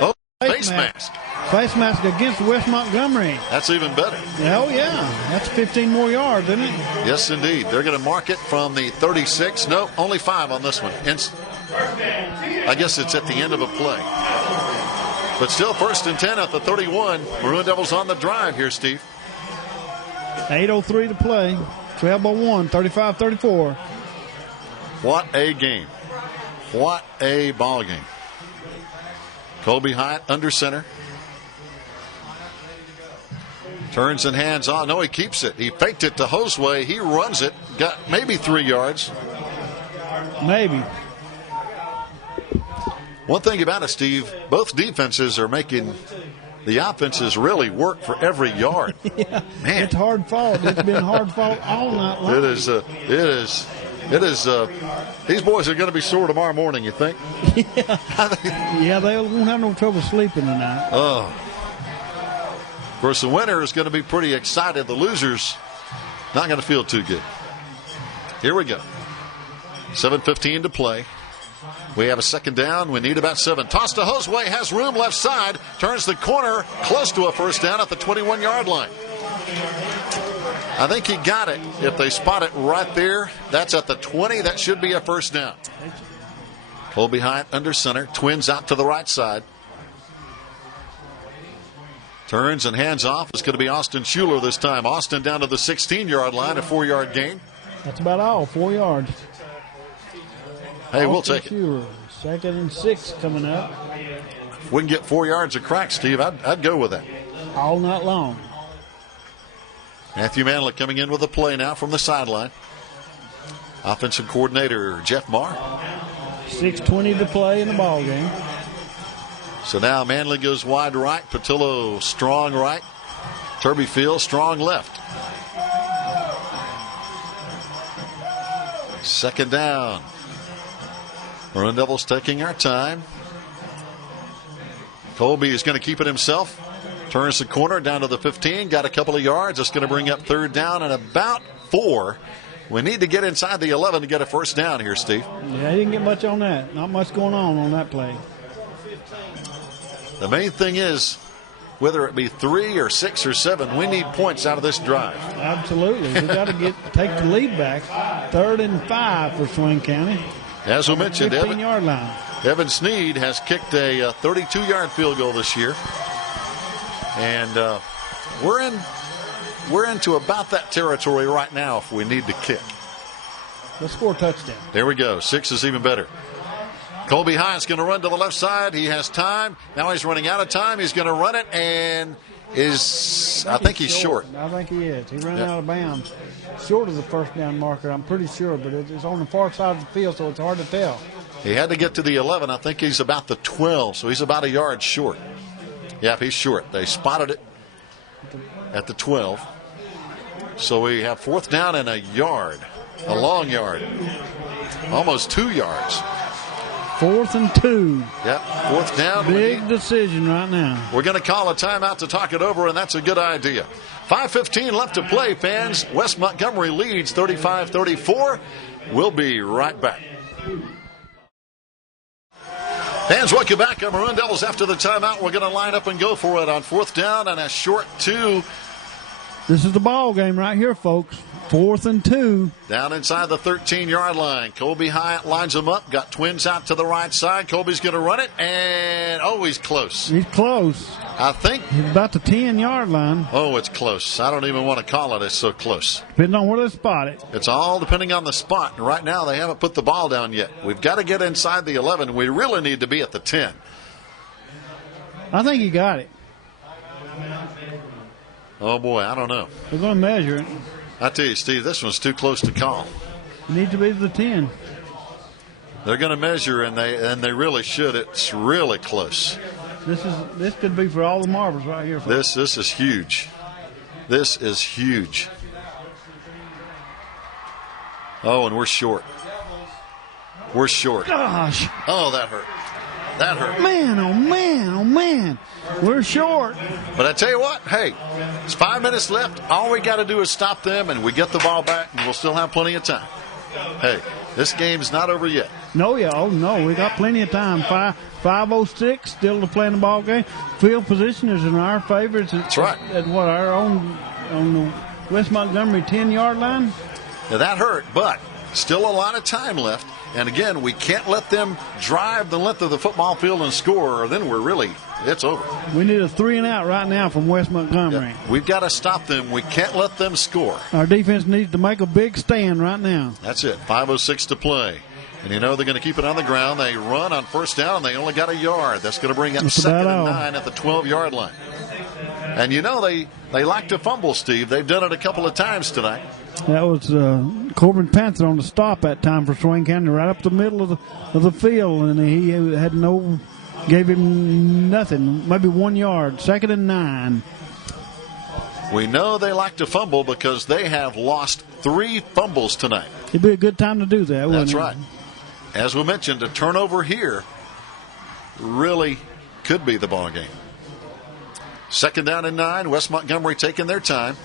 Oh, face mask. Face mask against West Montgomery. That's even better. Oh, yeah. That's 15 more yards, isn't it? Yes, indeed. They're going to mark it from the 36. No, only 5 on this one. I guess it's at the end of a play. But still 1st and 10 at the 31. Maroon Devils on the drive here, Steve. 8:03 to play. 12 by 1, 35-34. What a game. What a ball game. Colby Hyatt under center. Turns and hands on. No, he keeps it. He faked it to Josue. He runs it. Got maybe 3 yards. Maybe. One thing about it, Steve, both defenses are making the offenses really work for every yard. Yeah, man, it's hard fought. It's been hard fought all night long. It is. These boys are going to be sore tomorrow morning, you think? Yeah, they won't have no trouble sleeping tonight. Oh. Of course, the winner is going to be pretty excited. The losers not going to feel too good. Here we go. 7:15 to play. We have a 2nd down. We need about 7. Toss to Josue. Has room left side. Turns the corner. Close to a 1st down at the 21-yard line. I think he got it. If they spot it right there, that's at the 20. That should be a 1st down. Colby Hyatt under center. Twins out to the right side. Turns and hands off. It's going to be Austin Schuler this time. Austin down to the 16-yard line. A 4-yard gain. That's about all. 4 yards. Hey, we'll take it. 2nd and 6 coming up. If we can get 4 yards of crack, Steve, I'd go with that. All night long. Matthew Manley coming in with a play now from the sideline. Offensive coordinator Jeff Marr. 6:20 to play in the ball game. So now Manley goes wide right. Patillo strong right. Turbyfield strong left. 2nd down. Maroon Devils taking our time. Colby is going to keep it himself. Turns the corner down to the 15. Got a couple of yards. It's going to bring up third down and about 4. We need to get inside the 11 to get a first down here, Steve. Yeah, he didn't get much on that. Not much going on that play. The main thing is, whether it be 3 or 6 or 7, we need points out of this drive. Absolutely. We got to take the lead back. 3rd and 5 for Swain County. As we mentioned, 15-yard line. Evan Sneed has kicked a 32-yard field goal this year. And we're into about that territory right now if we need to kick. Let's score a touchdown. There we go. 6 is even better. Colby Hyatt's going to run to the left side. He has time. Now he's running out of time. He's going to run it and I think he's short. I think he is. He ran out of bounds. Short of the first down marker, I'm pretty sure, but it's on the far side of the field, so it's hard to tell. He had to get to the 11. I think he's about the 12, so he's about a yard short. Yeah, he's short. They spotted it at the 12. So we have 4th down and a yard, a long yard, almost 2 yards. 4th and 2. Yep, 4th down. Big decision right now. We're going to call a timeout to talk it over, and that's a good idea. 5:15 left to play, fans. West Montgomery leads 35-34. We'll be right back. Fans, welcome back. Our Maroon Devils after the timeout. We're going to line up and go for it on 4th down and a short 2. This is the ball game right here, folks. 4th and 2. Down inside the 13-yard line. Colby Hyatt lines them up. Got twins out to the right side. Colby's going to run it, and he's close. He's close. I think he's about the 10-yard line. Oh, it's close. I don't even want to call it. It's so close. Depending on where they spot it. It's all depending on the spot. And right now, they haven't put the ball down yet. We've got to get inside the 11. We really need to be at the 10. I think he got it. Oh, boy, I don't know. We're going to measure it. I tell you, Steve, this one's too close to call. It needs to be the 10. They're going to measure, and they really should. It's really close. This could be for all the marbles right here. This is huge. This is huge. Oh, and we're short. We're short. Gosh. Oh, that hurt. That hurt. Man, oh, man, oh, man. We're short. But I tell you what, hey, it's 5 minutes left. All we got to do is stop them, and we get the ball back, and we'll still have plenty of time. Hey, this game's not over yet. No, we got plenty of time. 5:06 still to play in the ball game. Field position is in our favor. That's right. At what, our own on the West Montgomery 10-yard line. Now that hurt, but still a lot of time left. And again, we can't let them drive the length of the football field and score, or then it's over. We need a 3-and-out right now from West Montgomery. Yeah, we've got to stop them. We can't let them score. Our defense needs to make a big stand right now. That's it. 5:06 to play. And they're going to keep it on the ground. They run on 1st down, and they only got a yard. That's going to bring up 2nd and 9 at the 12-yard line. And they like to fumble, Steve. They've done it a couple of times tonight. That was Corbin Panther on the stop that time for Swain County, right up the middle of the field, and he gave him nothing, maybe 1 yard. 2nd and 9. We know they like to fumble because they have lost 3 fumbles tonight. It'd be a good time to do that, wouldn't it? That's right. As we mentioned, a turnover here really could be the ball game. 2nd down and 9. West Montgomery taking their time.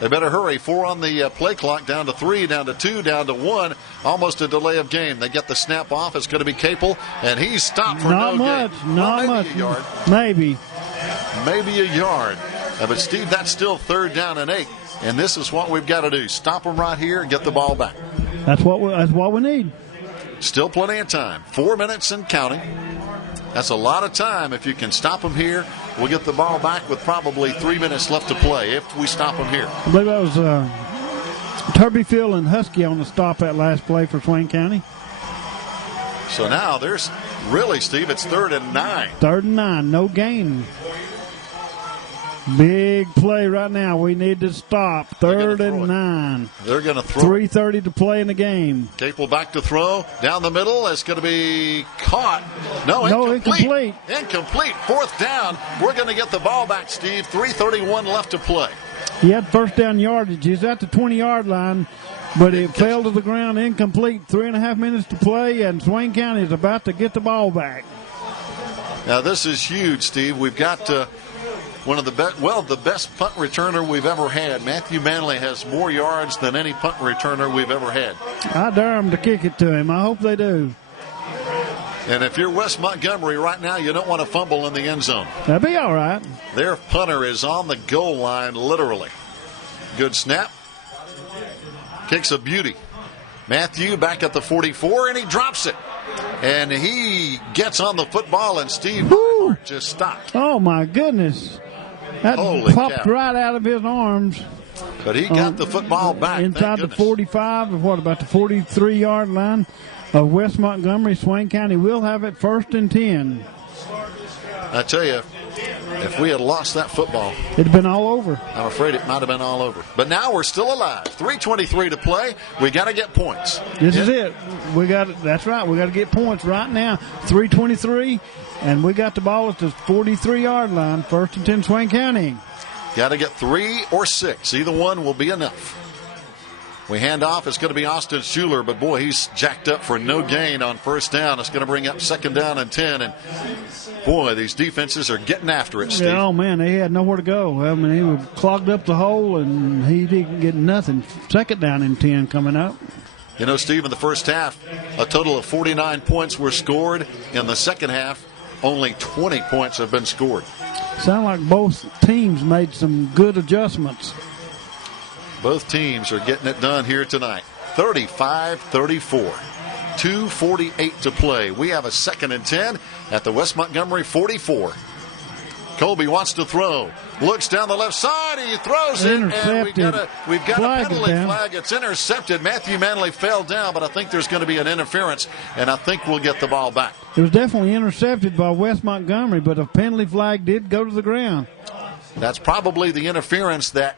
They better hurry. 4 on the play clock, down to 3, down to 2, down to 1. Almost a delay of game. They get the snap off. It's going to be Capel, and he's stopped for not no much, gain. Not maybe much. A yard. Maybe a yard. But, Steve, that's still 3rd down and 8. And this is what we've got to do. Stop them right here and get the ball back. That's what we need. Still plenty of time. 4 minutes and counting. That's a lot of time. If you can stop them here, we'll get the ball back with probably 3 minutes left to play if we stop them here. I believe that was Turbyfield and Husky on the stop that last play for Swain County. So now there's really, Steve, it's 3rd and 9. 3rd and 9, no gain. Big play right now. We need to stop. 3rd and 9. They're going to throw. 3:30 to play in the game. Capel back to throw. Down the middle. It's going to be caught. No, incomplete. Incomplete. 4th down. We're going to get the ball back, Steve. 3:31 left to play. He had 1st down yardage. He's at the 20-yard line, but it fell to the ground incomplete. 3.5 minutes to play, and Swain County is about to get the ball back. Now, this is huge, Steve. We've got one of the the best punt returner we've ever had. Matthew Manley has more yards than any punt returner we've ever had. I dare them to kick it to him. I hope they do. And if you're West Montgomery right now, you don't want to fumble in the end zone. That'd be all right. Their punter is on the goal line, literally. Good snap. Kicks a beauty. Matthew back at the 44, and he drops it. And he gets on the football, and Steve just stopped. Oh, my goodness. That Holy popped cow. right out of his arms. But he got the football back. Inside the 45, of what, about the 43-yard line of West Montgomery. Swain County will have it 1st and 10. I tell you, if we had lost that football, it'd have been all over. I'm afraid it might have been all over. But now we're still alive. 3:23 to play. We got to get points. This is it. That's right. We got to get points right now. 3:23, and we got the ball at the 43-yard line. 1st and 10, Swain County. Got to get 3 or 6. Either one will be enough. We hand off. It's going to be Austin Schuler, but boy, he's jacked up for no gain on 1st down. It's going to bring up 2nd down and 10. And boy, these defenses are getting after it, Steve. Yeah, oh, man, they had nowhere to go. I mean, he was clogged up the hole, and he didn't get nothing. 2nd down and 10 coming up. You know, Steve, in the first half, a total of 49 points were scored. In the second half, only 20 points have been scored. Sound like both teams made some good adjustments. Both teams are getting it done here tonight. 35-34. 2:48 to play. We have a 2nd and 10 at the West Montgomery 44. Colby wants to throw. Looks down the left side. He throws it. And we've got a penalty flag. It's intercepted. Matthew Manley fell down, but I think there's going to be an interference, and I think we'll get the ball back. It was definitely intercepted by West Montgomery, but a penalty flag did go to the ground. That's probably the interference that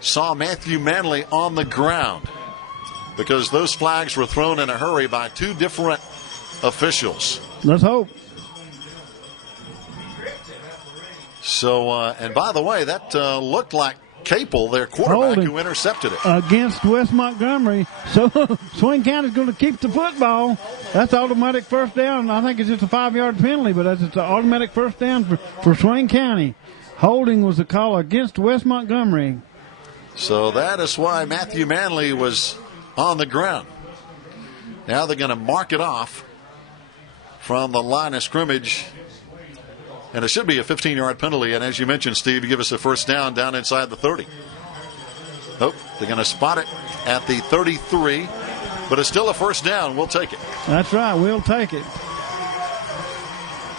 saw Matthew Manley on the ground, because those flags were thrown in a hurry by 2 different officials. Let's hope. So, and by the way, that looked like Capel, their quarterback, who intercepted it. Against West Montgomery. So, Swain County's going to keep the football. That's automatic 1st down. I think it's just a 5-yard penalty, but it's an automatic 1st down for Swain County. Holding was the call against West Montgomery. So that is why Matthew Manley was on the ground. Now they're going to mark it off from the line of scrimmage. And it should be a 15-yard penalty. And as you mentioned, Steve, you give us a 1st down inside the 30. Nope, they're going to spot it at the 33. But it's still a 1st down. We'll take it. That's right. We'll take it.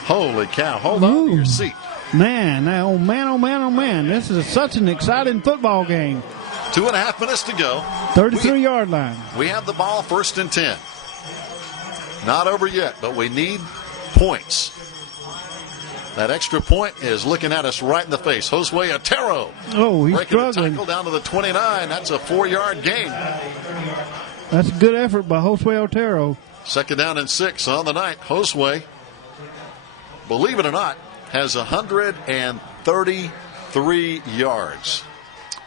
Holy cow. Hold on to your seat. Man, oh, man, oh, man, oh, man. This is such an exciting football game. 2.5 minutes to go. 33-yard line. We have the ball 1st and 10. Not over yet, but we need points. That extra point is looking at us right in the face. Josue Otero. Oh, he's breaking struggling. A tackle down to the 29. That's a 4-yard gain. That's a good effort by Josue Otero. 2nd down and 6 on the night. Josue, believe it or not, has 133 yards.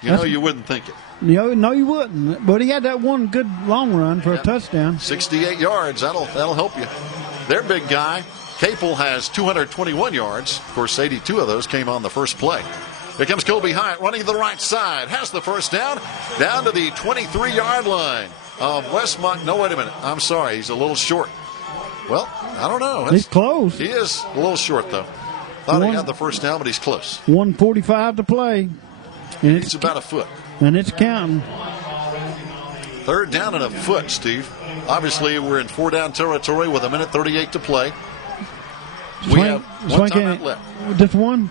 You wouldn't think it. No, you wouldn't. But he had that one good long run for a touchdown. 68 yards. That'll help you. Their big guy, Capel, has 221 yards. Of course, 82 of those came on the first play. Here comes Colby Hyatt running to the right side. Has the 1st down to the 23-yard line of West Montgomery. No, wait a minute. I'm sorry. He's a little short. Well, I don't know. He's close. He is a little short, though. Thought he had the 1st down, but he's close. 1:45 to play. And it's about a foot. And it's counting. 3rd down and a foot, Steve. Obviously, we're in 4-down territory with 1:38 to play. We have one timeout left. Just one?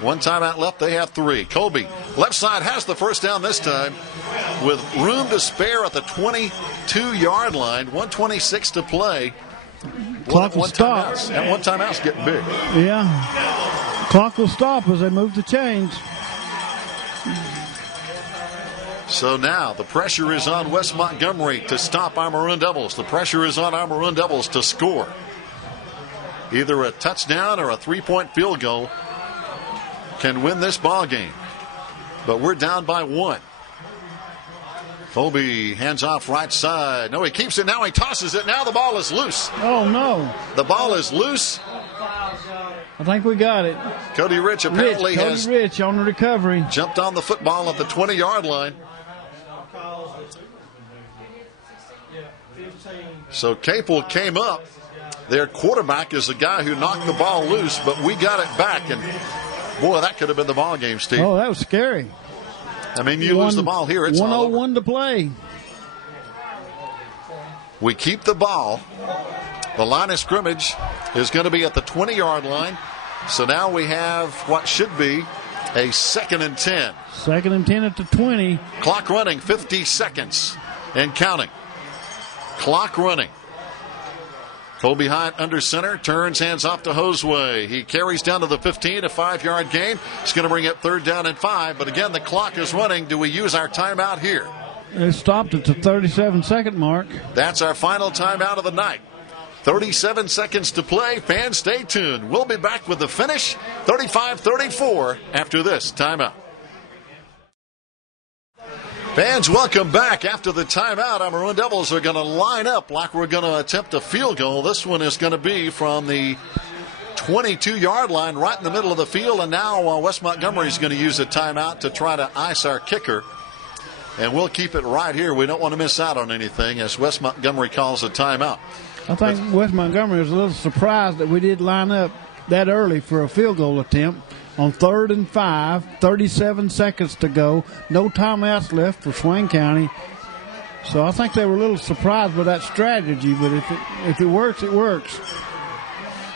One timeout left. They have 3. Colby, left side, has the 1st down this time with room to spare at the 22-yard line. 1:26 to play. Clock will stop. That one timeout's getting big. Yeah. Clock will stop as they move the chains. So now the pressure is on West Montgomery to stop our Maroon Devils. The pressure is on our Maroon Devils to score. Either a touchdown or a 3-point field goal can win this ball game. But we're down by 1. Colby hands off right side. No, he keeps it. Now he tosses it. Now the ball is loose. Oh, no. The ball is loose. I think we got it. Cody Rich apparently has Rich on the recovery. Jumped on the football at the 20-yard line. So Capel came up. Their quarterback is the guy who knocked the ball loose, but we got it back. And, boy, that could have been the ball game, Steve. Oh, that was scary. I mean, you lose the ball here, it's all over. 101 to play. We keep the ball. The line of scrimmage is going to be at the 20-yard line. So now we have what should be a 2nd and 10. 2nd and 10 at the 20. Clock running, 50 seconds and counting. Clock running. Colby Hyatt under center, turns, hands off to Josue. He carries down to the 15, a 5-yard gain. It's going to bring up 3rd down and 5. But again, the clock is running. Do we use our timeout here? It stopped at the 37-second mark. That's our final timeout of the night. 37 seconds to play. Fans, stay tuned. We'll be back with the finish, 35-34, after this timeout. Fans, welcome back. After the timeout, our Maroon Devils are going to line up like we're going to attempt a field goal. This one is going to be from the 22-yard line, right in the middle of the field. And now West Montgomery is going to use a timeout to try to ice our kicker. And we'll keep it right here. We don't want to miss out on anything as West Montgomery calls a timeout. I think West Montgomery was a little surprised that we did line up that early for a field goal attempt. On 3rd and 5, 37 seconds to go. No timeouts left for Swain County. So I think they were a little surprised by that strategy, but if it works, it works.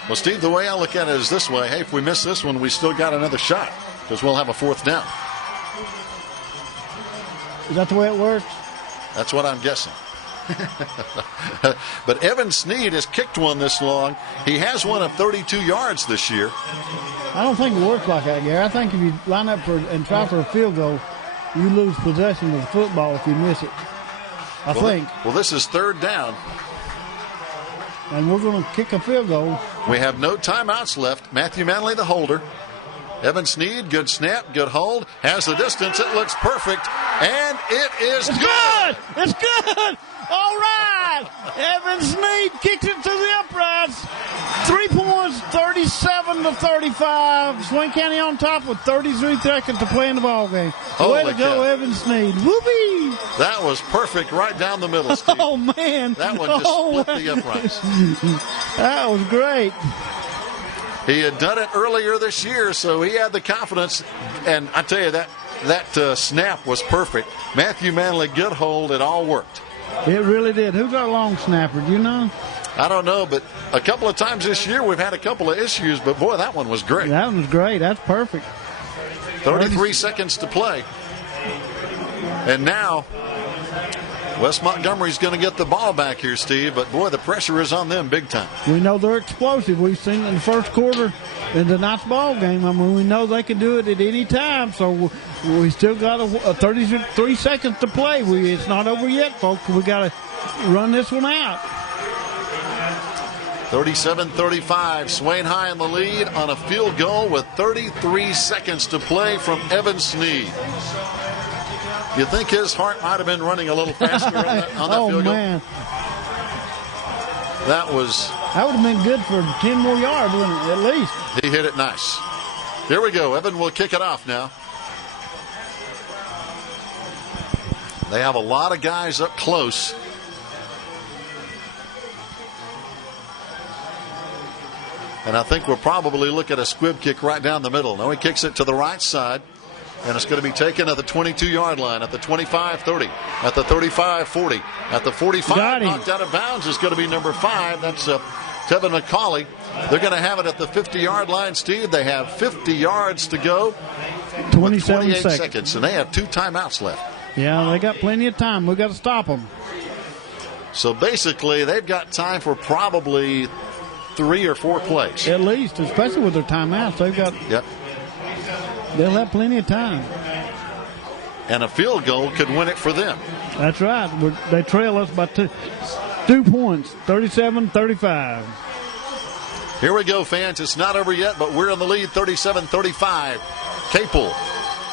Well, Steve, the way I look at it is this way. Hey, if we miss this one, we still got another shot because we'll have a 4th down. Is that the way it works? That's what I'm guessing. But Evan Sneed has kicked one this long. He has one of 32 yards this year. I don't think it works like that, Gary. I think if you line up and try for a field goal, you lose possession of the football if you miss it. I think. Well, this is 3rd down. And we're going to kick a field goal. We have no timeouts left. Matthew Manley, the holder. Evan Sneed, good snap, good hold. Has the distance. It looks perfect. And it is good. It's good. All right. Evan Sneed kicks it to the uprights. 3 points, 37-35. Swain County on top with 33 seconds to play in the ball game. Way to go, Evan Sneed. Whoopee. That was perfect right down the middle, Steve. Oh, man. That one just split the uprights. That was great. He had done it earlier this year, so he had the confidence. And I tell you, that snap was perfect. Matthew Manley, good hold. It all worked. It really did. Who's our long snapper? Do you know? I don't know, but a couple of times this year we've had a couple of issues, but boy, that one was great. That one was great. That's perfect. 33 seconds to play. And now West Montgomery's going to get the ball back here, Steve, but boy, the pressure is on them big time. We know they're explosive. We've seen it in the first quarter in tonight's ball game. I mean, we know they can do it at any time, so we still got a 33 seconds to play. It's not over yet, folks. We got to run this one out. 37-35, Swain High in the lead on a field goal with 33 seconds to play from Evan Sneed. You think his heart might have been running a little faster on that field goal? Oh, man. That would have been good for 10 more yards, wouldn't it, at least? He hit it nice. Here we go. Evan will kick it off now. They have a lot of guys up close. And I think we'll probably look at a squib kick right down the middle. Now he kicks it to the right side. And it's going to be taken at the 22-yard line, at the 25-30, at the 35-40, at the 45. Knocked out of bounds is going to be number 5. That's Tevin McCauley. They're going to have it at the 50-yard line, Steve. They have 50 yards to go. 28 seconds. And they have 2 timeouts left. Yeah, they got plenty of time. We've got to stop them. So basically, they've got time for probably 3 or 4 plays. At least, especially with their timeouts. They've got... Yep. They'll have plenty of time. And a field goal could win it for them. That's right. They trail us by 2 points, 37-35. Here we go, fans. It's not over yet, but we're in the lead, 37-35. Capel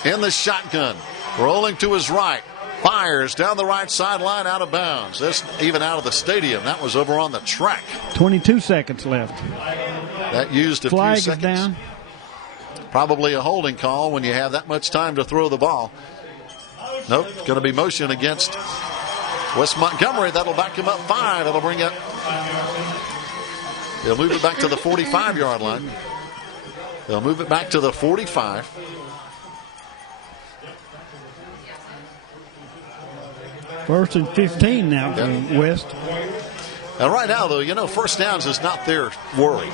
in the shotgun, rolling to his right. Fires down the right sideline, out of bounds. This even out of the stadium. That was over on the track. 22 seconds left. That used a Flag few seconds. Is down. Probably a holding call when you have that much time to throw the ball. Nope, going to be motion against West Montgomery. That'll back him up 5. That'll bring it. They'll move it back to the 45-yard line. They'll move it back to the 45. First and 15 now for West. And right now, though, first downs is not their worry.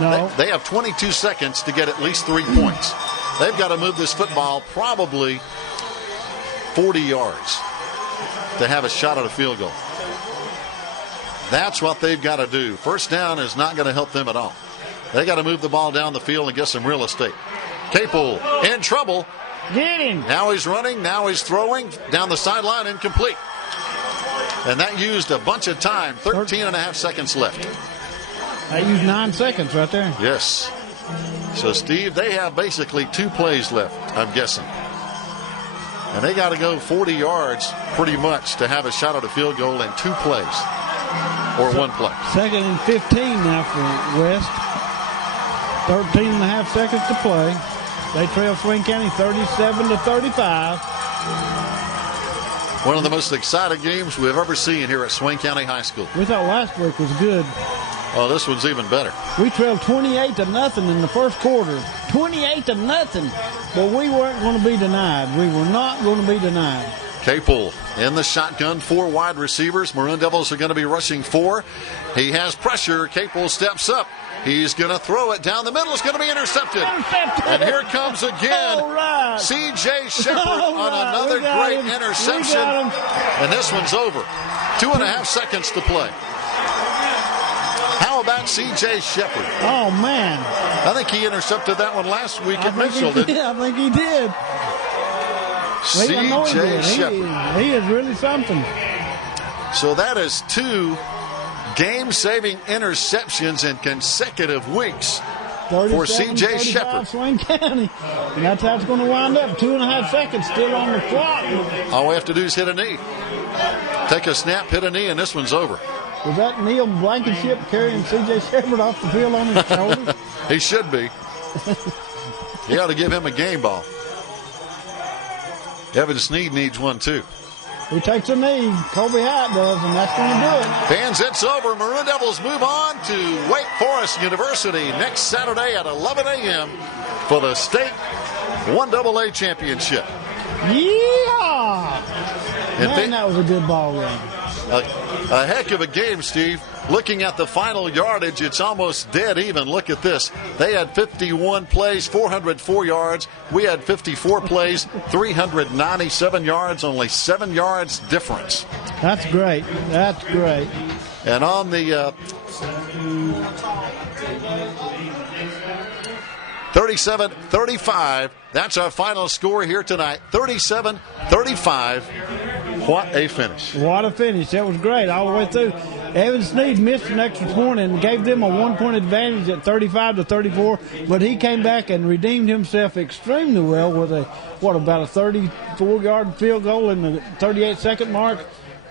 No. They have 22 seconds to get at least 3 points. They've got to move this football probably 40 yards to have a shot at a field goal. That's what they've got to do. First down is not going to help them at all. They got to move the ball down the field and get some real estate. Capel in trouble. Get him. Now he's running. Now he's throwing down the sideline, incomplete. And that used a bunch of time. 13 and a half seconds left. That used 9 seconds right there. Yes. So, Steve, they have basically 2 plays left, I'm guessing. And they got to go 40 yards pretty much to have a shot at a field goal in 2 plays. Or 1 play. Second and 15 now for West. 13 and a half seconds to play. They trail Swain County 37-35. One of the most exciting games we've ever seen here at Swain County High School. We thought last week was good. Oh, this one's even better. We trailed 28-0 in the first quarter. 28-0. But we weren't going to be denied. We were not going to be denied. Capel in the shotgun, 4 wide receivers. Maroon Devils are going to be rushing 4. He has pressure. Capel steps up. He's going to throw it down the middle. It's going to be intercepted. And here comes again C.J. Shepard on another great interception. And this one's over. 2.5 seconds to play. How about C.J. Shepard? Oh, man. I think he intercepted that one last week at Mitchell, didn't he? I think he did. C.J. Shepard. He is really something. So that is 2 game-saving interceptions in consecutive weeks for C.J. Shepard. Swain County. And that's how it's going to wind up. 2.5 seconds still on the clock. All we have to do is hit a knee. Take a snap, hit a knee, and this one's over. Was that Neil Blankenship carrying C.J. Shepard off the field on his shoulders? He should be. You ought to give him a game ball. Evan Sneed needs one, too. He takes a knee. Colby Hyatt does, and that's going to do it. Fans, it's over. Maroon Devils move on to Wake Forest University next Saturday at 11 a.m. for the state 1AA championship. Yeah! Man, that was a good ball game. A heck of a game, Steve. Looking at the final yardage, it's almost dead even. Look at this. They had 51 plays, 404 yards. We had 54 plays, 397 yards, only 7 yards difference. That's great. That's great. And on the 37-35, that's our final score here tonight. 37-35. What a finish. What a finish. That was great all the way through. Evan Sneed missed an extra point and gave them a 1-point advantage at 35-34, but he came back and redeemed himself extremely well with about a 34-yard field goal in the 38-second mark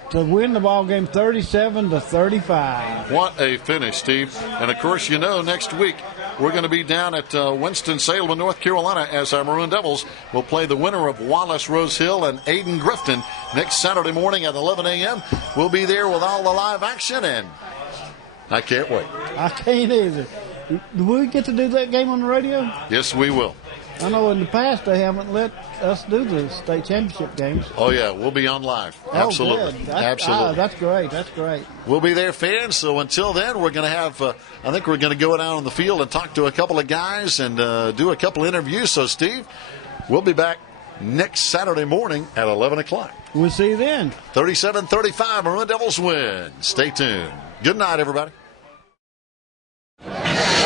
to win the ball game 37-35. What a finish, Steve. And, of course, next week we're going to be down at Winston-Salem, North Carolina, as our Maroon Devils will play the winner of Wallace-Rose Hill and Ayden-Grifton next Saturday morning at 11 a.m. We'll be there with all the live action, and I can't wait. I can't either. Do we get to do that game on the radio? Yes, we will. I know in the past they haven't let us do the state championship games. Oh, yeah, we'll be on live. Absolutely. Absolutely. That's great. That's great. We'll be there, fans. So until then, we're going to have, I think we're going to go down on the field and talk to a couple of guys and do a couple interviews. So, Steve, we'll be back next Saturday morning at 11 o'clock. We'll see you then. 37-35, Maroon Devils win. Stay tuned. Good night, everybody.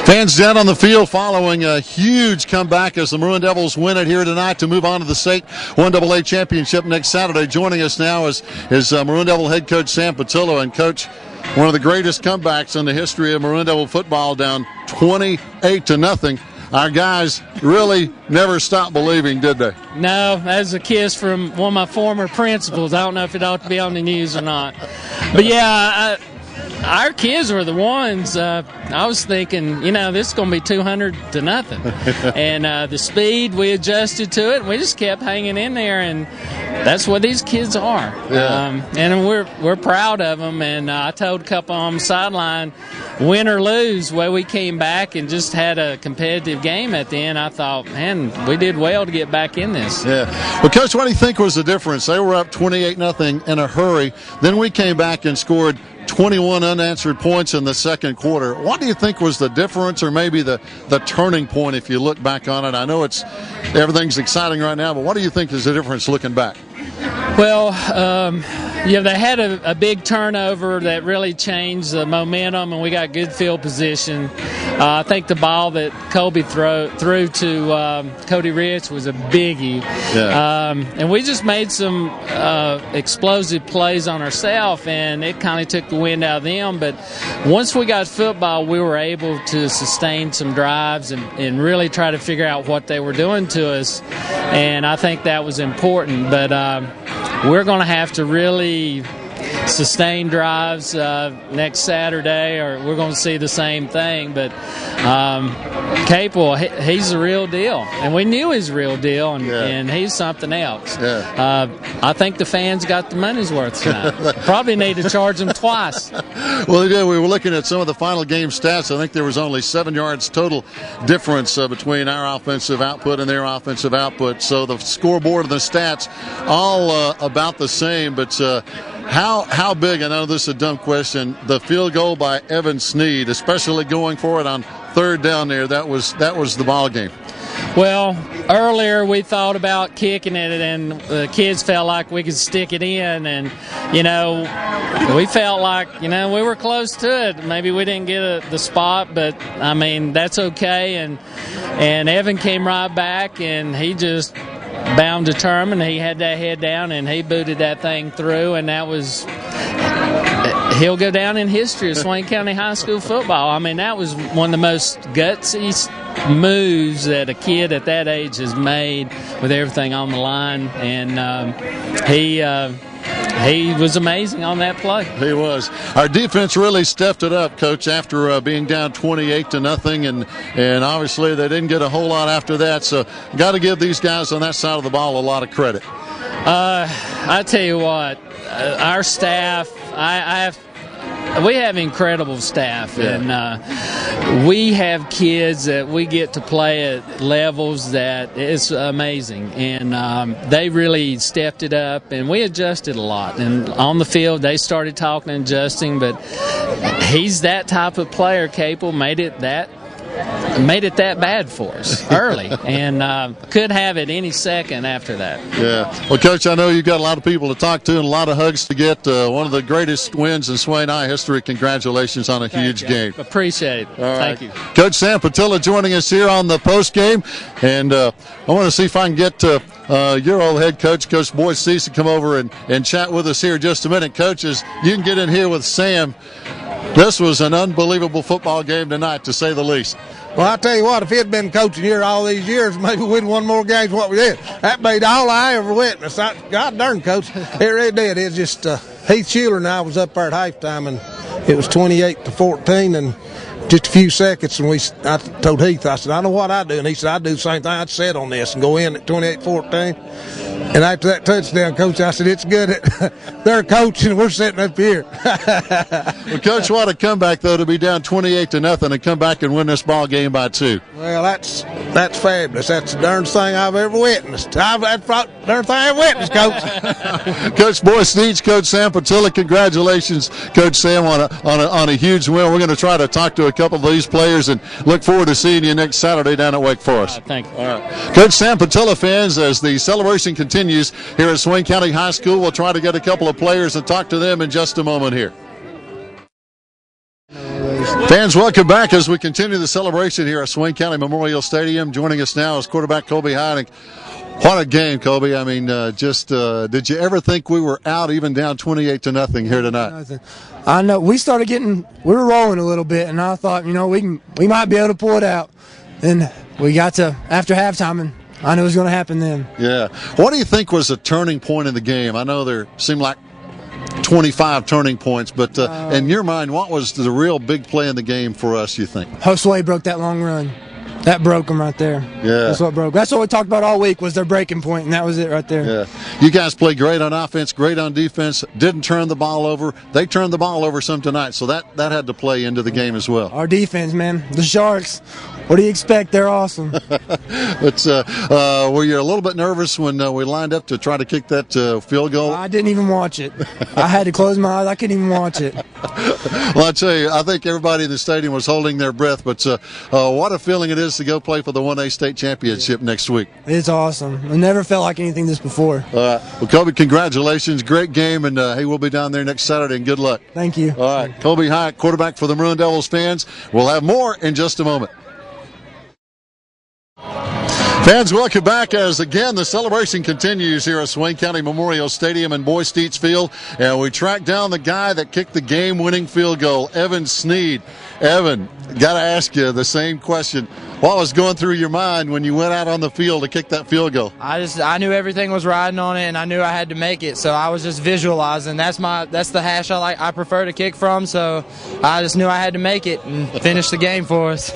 Fans down on the field following a huge comeback as the Maroon Devils win it here tonight to move on to the state 1AA championship next Saturday. Joining us now is Maroon Devil head coach Sam Patillo. And, Coach, one of the greatest comebacks in the history of Maroon Devil football, down 28-0. our guys really never stopped believing, did they? No, that was a kiss from one of my former principals. I don't know if it ought to be on the news or not. But, yeah, our kids were the ones. I was thinking, this is going to be 200-0. And the speed, we adjusted to it, and we just kept hanging in there. And that's what these kids are. Yeah. And we're proud of them. And I told a couple on the sideline, win or lose, we came back and just had a competitive game at the end. I thought, man, we did well to get back in this. Yeah. Well, Coach, what do you think was the difference? They were up 28-0 in a hurry. Then we came back and scored 21 unanswered points in the second quarter. What do you think was the difference, or maybe the turning point if you look back on it? I know everything's exciting right now, but what do you think is the difference looking back? Well, they had a big turnover that really changed the momentum, and we got good field position. I think the ball that Colby threw to Cody Rich was a biggie. Yeah. And we just made some explosive plays on ourselves, and it kind of took the wind out of them. But once we got football, we were able to sustain some drives and really try to figure out what they were doing to us. And I think that was important. But we're going to have to really sustain drives next Saturday, or we're going to see the same thing. But Capel, he's the real deal, and we knew he's the real deal, and he's something else. Yeah. I think the fans got the money's worth tonight. Probably need to charge them twice. Well, they did. We were looking at some of the final game stats. I think there was only 7 yards total difference between our offensive output and their offensive output. So the scoreboard and the stats all about the same. But how big, I know this is a dumb question, the field goal by Evan Sneed, especially going for it on third down there, that was the ball game. Well, earlier we thought about kicking it, and the kids felt like we could stick it in, and, we felt like, we were close to it. Maybe we didn't get the spot, but, that's okay. And Evan came right back, and he just bound determined. He had that head down, and he booted that thing through, and he'll go down in history of Swain County High School football. That was one of the most gutsy moves that a kid at that age has made with everything on the line, and he was amazing on that play. He was. Our defense really stepped it up, Coach, after being down 28-0, and obviously they didn't get a whole lot after that. So got to give these guys on that side of the ball a lot of credit. I tell you what, our staff, we have incredible staff, and we have kids that we get to play at levels that is amazing, and they really stepped it up, and we adjusted a lot. And on the field, they started talking and adjusting, but he's that type of player, Capel, made it that bad for us early, and could have it any second after that. Yeah. Well, Coach, I know you've got a lot of people to talk to and a lot of hugs to get. One of the greatest wins in Swain High history. Congratulations on a huge game. Appreciate it. Thank you. Coach Sam Patilla joining us here on the post game, and I want to see if I can get your old head coach, Coach Boyd Cease, to come over and chat with us here in just a minute. Coaches, you can get in here with Sam. This was an unbelievable football game tonight, to say the least. Well, I tell you what, if he had been coaching here all these years, maybe we'd won more games than what we did. That made all I ever witnessed. God darn, Coach, it really did. It's just Heath Schuler and I was up there at halftime, and it was 28-14, and just a few seconds, and I told Heath, I said, I know what I'd do, and he said, I'd do the same thing. I'd set on this and go in at 28-14. And after that touchdown, Coach, I said, it's good that they're coaching and we're sitting up here. Well, Coach, what a comeback, though, to be down 28-0 and come back and win this ball game by 2. Well, that's fabulous. That's the darnest thing I've ever witnessed. That's the darnest thing I've witnessed, Coach. Coach Boyd Cease, Coach Sam Patilla, congratulations, Coach Sam, on a huge win. We're going to try to talk to a couple of these players and look forward to seeing you next Saturday down at Wake Forest. Thank you. All right. Coach Sam Patilla, fans, as the celebration continues here at Swain County High School, we'll try to get a couple of players and talk to them in just a moment here. Fans, welcome back as we continue the celebration here at Swain County Memorial Stadium. Joining us now is quarterback Colby Heineck. What a game, Colby. Did you ever think we were out even down 28-0 here tonight? I know. We were rolling a little bit, and I thought, we might be able to pull it out. And we got to after halftime, and I knew it was going to happen then. Yeah. What do you think was a turning point in the game? I know there seemed like 25 turning points, but in your mind, what was the real big play in the game for us, you think? Josue broke that long run. That broke them right there. Yeah. That's what broke. That's what we talked about all week was their breaking point, and that was it right there. Yeah. You guys played great on offense, great on defense, didn't turn the ball over. They turned the ball over some tonight, so that had to play into the game as well. Our defense, man. The Sharks, what do you expect? They're awesome. But were you a little bit nervous when we lined up to try to kick that field goal? I didn't even watch it. I had to close my eyes. I couldn't even watch it. Well, I tell you, I think everybody in the stadium was holding their breath, but what a feeling it is to go play for the 1A state championship next week. It's awesome. I never felt like anything this before. Well, Kobe, congratulations. Great game, and hey, we'll be down there next Saturday, and good luck. Thank you. All right, Kobe Hyatt, quarterback for the Maroon Devils fans. We'll have more in just a moment. Fans, welcome back as, again, the celebration continues here at Swain County Memorial Stadium in Boy Steets Field. And we tracked down the guy that kicked the game-winning field goal, Evan Sneed. Evan, got to ask you the same question. What was going through your mind when you went out on the field to kick that field goal? I knew everything was riding on it, and I knew I had to make it. So I was just visualizing. That's the hash I prefer to kick from. So I just knew I had to make it and finish the game for us.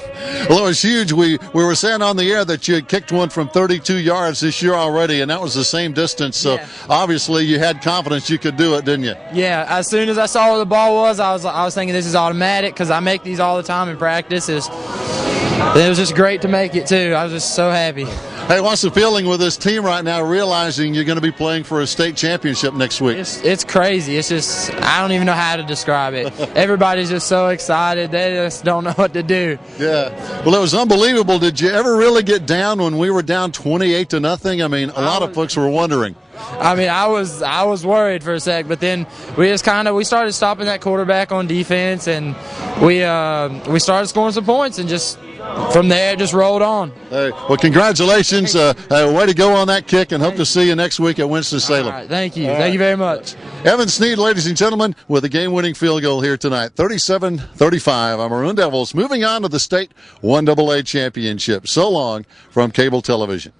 Well, it was huge. We were saying on the air that you had kicked one from 32 yards this year already, and that was the same distance. So obviously you had confidence you could do it, didn't you? Yeah. As soon as I saw where the ball was, I was thinking this is automatic because I make these all the time in practice. It was just great to make it, too. I was just so happy. Hey, what's the feeling with this team right now, realizing you're going to be playing for a state championship next week? It's crazy. It's just, I don't even know how to describe it. Everybody's just so excited. They just don't know what to do. Yeah. Well, it was unbelievable. Did you ever really get down when we were down 28-0? I mean, a lot of folks were wondering. I mean, I was worried for a sec, but then we started stopping that quarterback on defense, and we started scoring some points, and just from there, it just rolled on. Hey, well, congratulations. Way to go on that kick, and hope to see you next week at Winston-Salem. All right, thank you. Thank you very much. Evan Sneed, ladies and gentlemen, with a game-winning field goal here tonight. 37-35. Our Maroon Devils moving on to the state 1AA championship. So long from cable television.